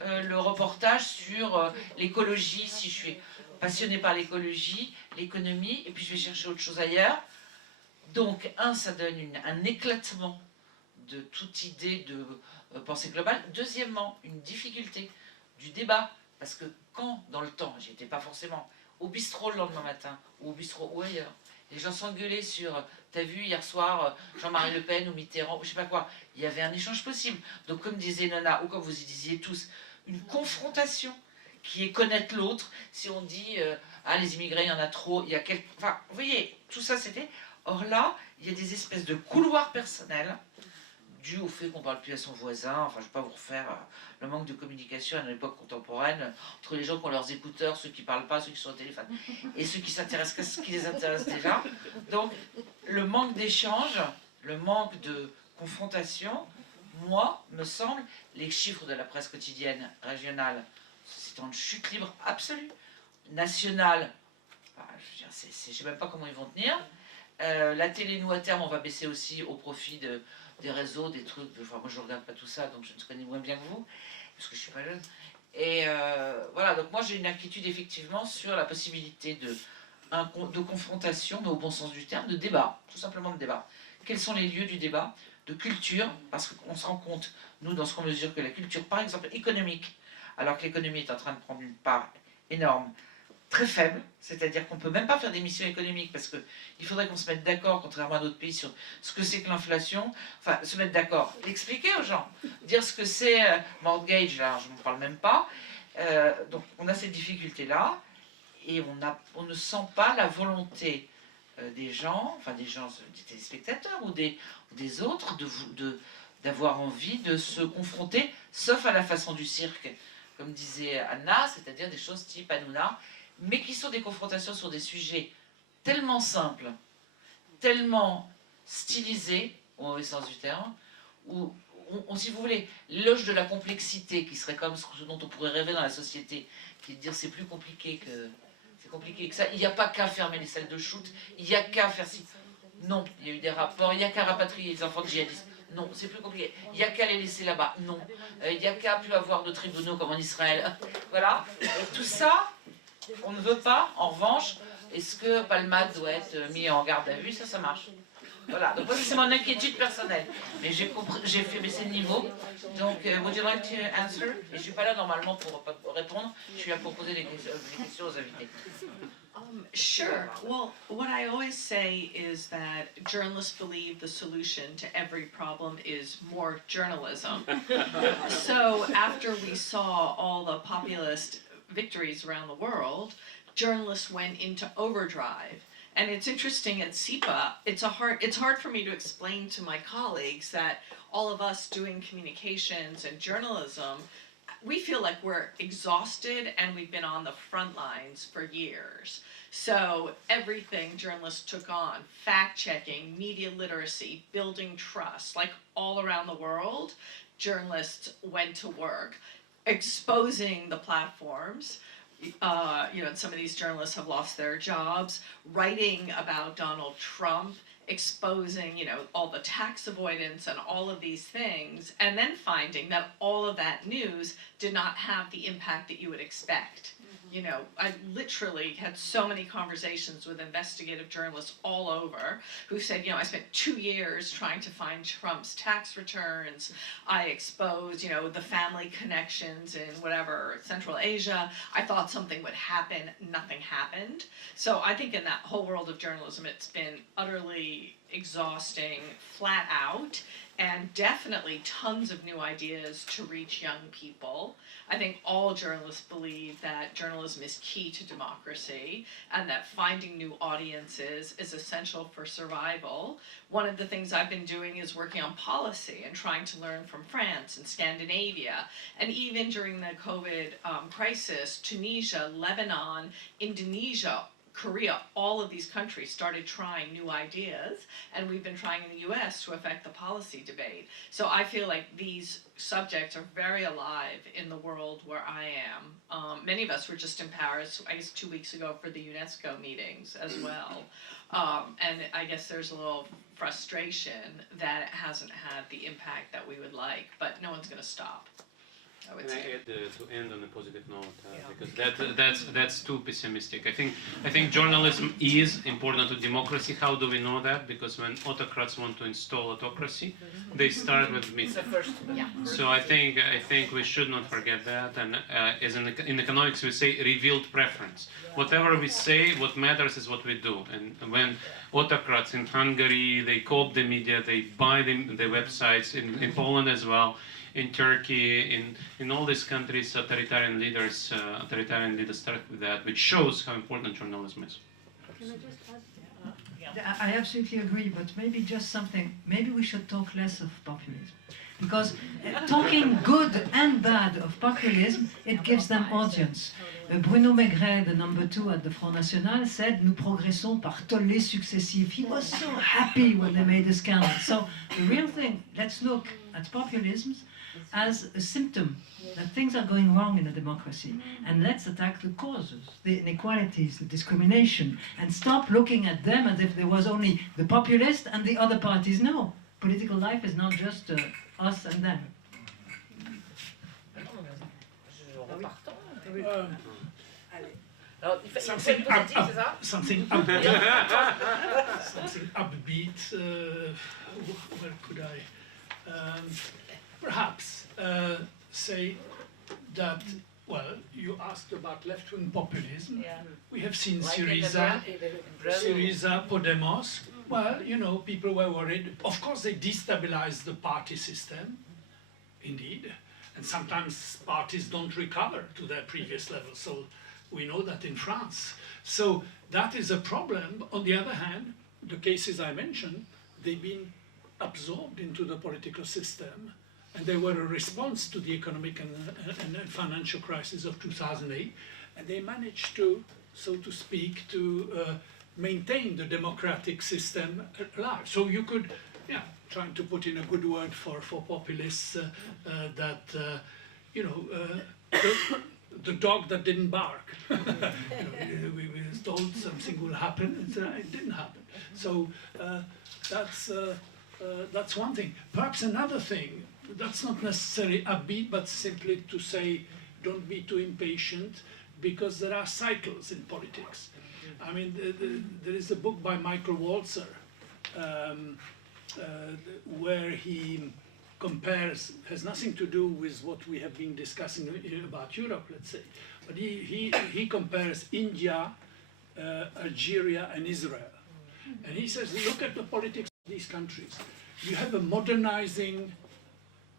le reportage sur l'écologie, si je suis... passionné par l'écologie, l'économie, et puis je vais chercher autre chose ailleurs. Donc, ça donne un éclatement de toute idée de pensée globale. Deuxièmement, une difficulté du débat, parce que quand, dans le temps, j'étais pas forcément au bistrot le lendemain matin, ou au bistrot ou ailleurs, les gens s'engueulaient sur « t'as vu hier soir Jean-Marie Le Pen ou Mitterrand » ou je sais pas quoi. Il y avait un échange possible. Donc comme disait Nona, ou comme vous y disiez tous, une confrontation qui est connaître l'autre. Si on dit ah les immigrés, il y en a trop, il y a quelques... Enfin, vous voyez, tout ça c'était... Or là, il y a des espèces de couloirs personnels dû au fait qu'on ne parle plus à son voisin. Enfin, je ne vais pas vous refaire le manque de communication à l'époque contemporaine entre les gens qui ont leurs écouteurs, ceux qui ne parlent pas, ceux qui sont au téléphone, et ceux qui s'intéressent qu'à ce qui les intéresse déjà. Donc, le manque d'échange, le manque de confrontation, moi, me semble, les chiffres de la presse quotidienne régionale, c'est en chute libre absolue. Nationale, je ne sais même pas comment ils vont tenir. La télé, nous, à terme, on va baisser aussi au profit des réseaux, des trucs. Enfin, moi, je ne regarde pas tout ça, donc je ne connais moins bien que vous, parce que je ne suis pas jeune. Et voilà, donc moi, j'ai une inquiétude, effectivement, sur la possibilité de confrontation, mais au bon sens du terme, de débat, tout simplement de débat. Quels sont les lieux du débat, de culture, parce qu'on se rend compte, nous, dans ce qu'on mesure, que la culture, par exemple, économique, alors que l'économie est en train de prendre une part énorme, très faible, c'est-à-dire qu'on ne peut même pas faire des missions économiques parce qu'il faudrait qu'on se mette d'accord, contrairement à d'autres pays, sur ce que c'est que l'inflation, enfin se mettre d'accord, l'expliquer aux gens, dire ce que c'est mortgage, là je n'en parle même pas, donc on a cette difficulté-là et on ne sent pas la volonté des gens, enfin des téléspectateurs ou des autres, d'avoir envie de se confronter, sauf à la façon du cirque, comme disait Anna, c'est-à-dire des choses type Hanouna, mais qui sont des confrontations sur des sujets tellement simples, tellement stylisés, au mauvais sens du terme, où, si vous voulez, l'éloge de la complexité, qui serait comme ce dont on pourrait rêver dans la société, qui est de dire c'est plus compliqué que ça, il n'y a pas qu'à fermer les salles de shoot, il n'y a qu'à faire ci. Non, il y a eu des rapports, il n'y a qu'à rapatrier les enfants de djihadistes. Non, c'est plus compliqué. Il n'y a qu'à les laisser là-bas. Non. Il n'y a qu'à plus avoir de tribunaux comme en Israël. Voilà. Et tout ça, on ne veut pas. En revanche, est-ce que Palmade doit être mis en garde à vue? Ça marche. Voilà. Donc, moi, c'est mon inquiétude personnelle. Mais j'ai fait baisser le niveau. Donc, would you like to answer? Et je ne suis pas là normalement pour répondre. Je suis là pour poser des questions aux invités. Sure. Well, what I always say is that journalists believe the solution to every problem is more journalism. So after we saw all the populist victories around the world, journalists went into overdrive. And it's interesting at SIPA, it's hard for me to explain to my colleagues that all of us doing communications and journalism, we feel like we're exhausted and we've been on the front lines for years. So everything journalists took on, fact-checking, media literacy, building trust, like all around the world, journalists went to work, exposing the platforms. Some of these journalists have lost their jobs, writing about Donald Trump, exposing, all the tax avoidance and all of these things, and then finding that all of that news did not have the impact that you would expect. I literally had so many conversations with investigative journalists all over who said, I spent 2 years trying to find Trump's tax returns. I exposed, the family connections in whatever, Central Asia. I thought something would happen. Nothing happened. So I think in that whole world of journalism, it's been utterly exhausting, flat out, and definitely tons of new ideas to reach young people. I think all journalists believe that journalism is key to democracy and that finding new audiences is essential for survival. One of the things I've been doing is working on policy and trying to learn from France and Scandinavia. And even during the COVID crisis, Tunisia, Lebanon, Indonesia, Korea, all of these countries started trying new ideas, and we've been trying in the US to affect the policy debate. So I feel like these subjects are very alive in the world where I am. Many of us were just in Paris, I guess 2 weeks ago, for the UNESCO meetings as well. And I guess there's a little frustration that it hasn't had the impact that we would like, but no one's going to stop. would Can say. I add to end on a positive note because that's too pessimistic. I think journalism is important to democracy. How do we know that? Because when autocrats want to install autocracy, they start with It's myth. the first. Yeah. So I think we should not forget that. And as in economics we say revealed preference. Whatever we say, what matters is what we do. And when autocrats in Hungary, they co-opt the media, they buy the websites in Poland as well. In Turkey, in all these countries, authoritarian leaders start with that, which shows how important journalism is. Can I just add? I absolutely agree, but maybe just something, maybe we should talk less of populism. Because talking good and bad of populism, it gives them audience. Bruno Maigret, the number 2 at the Front National, said, "Nous progressons par tollés successifs." He was so happy when they made the scandal. So the real thing, let's look at populisms as a symptom that things are going wrong in a democracy. And let's attack the causes, the inequalities, the discrimination, and stop looking at them as if there was only the populist and the other parties. No, political life is not just us and them. Something upbeat. Where could I perhaps say that? Well, you asked about left-wing populism. Yeah. We have seen Like Syriza, Brazil. Syriza, Podemos. Well, you know, people were worried. Of course, they destabilized the party system, indeed, and sometimes parties don't recover to their previous level. So we know that in France. So that is a problem. On the other hand, the cases I mentioned, they've been absorbed into the political system, and they were a response to the economic and financial crisis of 2008, and they managed to, so to speak, to maintain the democratic system alive. So you could, yeah, trying to put in a good word for populists, that, you know, the dog that didn't bark. You know, we were told something will happen, and it didn't happen. So that's one thing. Perhaps another thing, that's not necessarily upbeat, but simply to say, don't be too impatient, because there are cycles in politics. I mean, there is a book by Michael Walzer, where he compares, has nothing to do with what we have been discussing about Europe, let's say, but he compares India, Algeria and Israel. And he says, look at the politics of these countries. You have a modernizing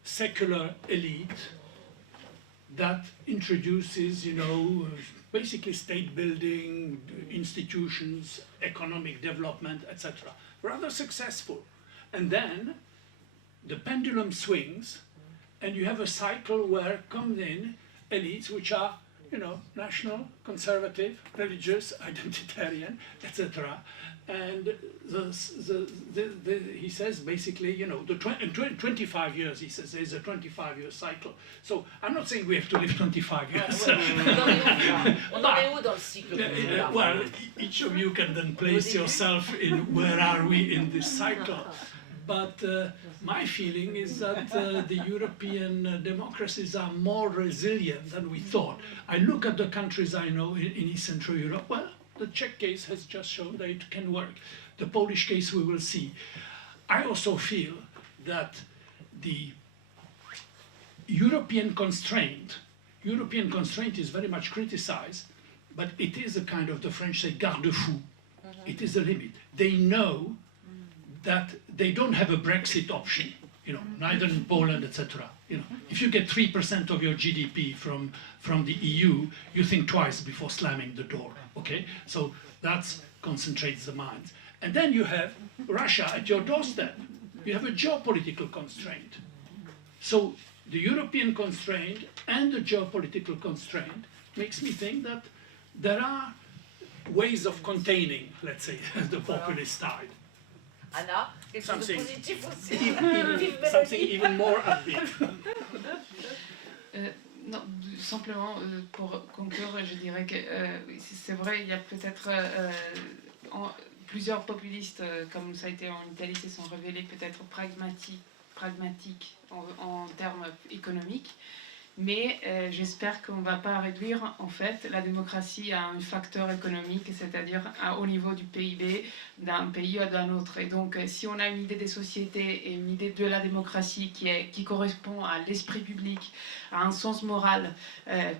secular elite that introduces, you know, basically state building, institutions, economic development, etc. Rather successful. And then the pendulum swings, and you have a cycle where come in elites which are, you know, national, conservative, religious, identitarian, etc. And he says basically, you know, in 25 years, he says there's a 25-year cycle. So I'm not saying we have to live 25 years. Well, each of you can then place yourself in where are we in this cycle. But my feeling is that the European democracies are more resilient than we thought. I look at the countries I know in East Central Europe. Well, the Czech case has just shown that it can work. The Polish case we will see. I also feel that the European constraint is very much criticized, but it is a kind of, the French say, garde-fou. It is a limit. They know that they don't have a Brexit option, you know, neither in Poland, etc. You know, if you get 3% of your GDP from the EU, you think twice before slamming the door. Okay, so that concentrates the minds. And then you have Russia at your doorstep. You have a geopolitical constraint. So the European constraint and the geopolitical constraint makes me think that there are ways of containing, let's say, the populist tide. Anna, Something something even more upbeat. Non, simplement pour conclure, je dirais que c'est vrai, il y a peut-être plusieurs populistes, comme ça a été en Italie, se sont révélés peut-être pragmatiques en termes économiques, mais j'espère qu'on ne va pas réduire en fait la démocratie à un facteur économique, c'est-à-dire au niveau du PIB d'un pays ou d'un autre. Et donc si on a une idée des sociétés et une idée de la démocratie qui correspond à l'esprit public, à un sens moral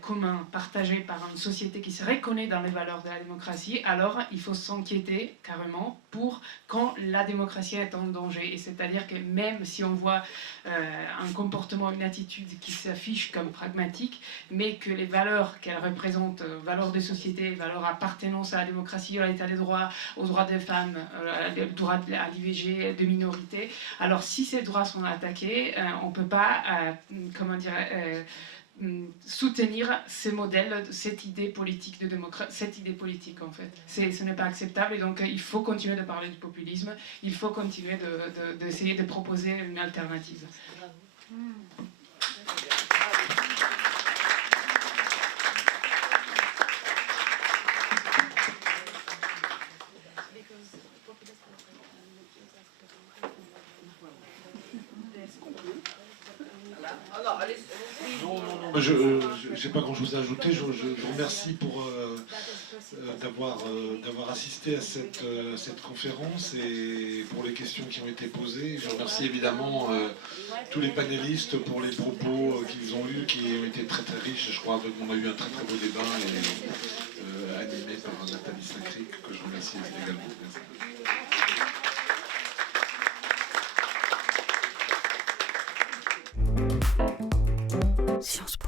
commun, partagé par une société qui se reconnaît dans les valeurs de la démocratie, alors il faut s'inquiéter carrément pour quand la démocratie est en danger. Et c'est-à-dire que même si on voit un comportement, une attitude qui s'affiche comme pragmatique, mais que les valeurs qu'elle représente, valeurs de société, valeurs appartenance à la démocratie, à l'état des droits, aux droits des femmes, aux droits à l'IVG, de minorités, alors si ces droits sont attaqués, on ne peut pas, soutenir ces modèles, cette idée politique de démocratie, cette idée politique en fait. Ce n'est pas acceptable et donc il faut continuer de parler du populisme, il faut continuer d'essayer de proposer une alternative. Je n'ai pas grand-chose à ajouter. Je vous remercie d'avoir assisté à cette conférence et pour les questions qui ont été posées. Je remercie évidemment tous les panélistes pour les propos qu'ils ont eus, qui ont été très très riches. Je crois qu'on a eu un très très beau débat animé par Nathalie Saint-Cric, que je remercie également. Merci. Sciences Po.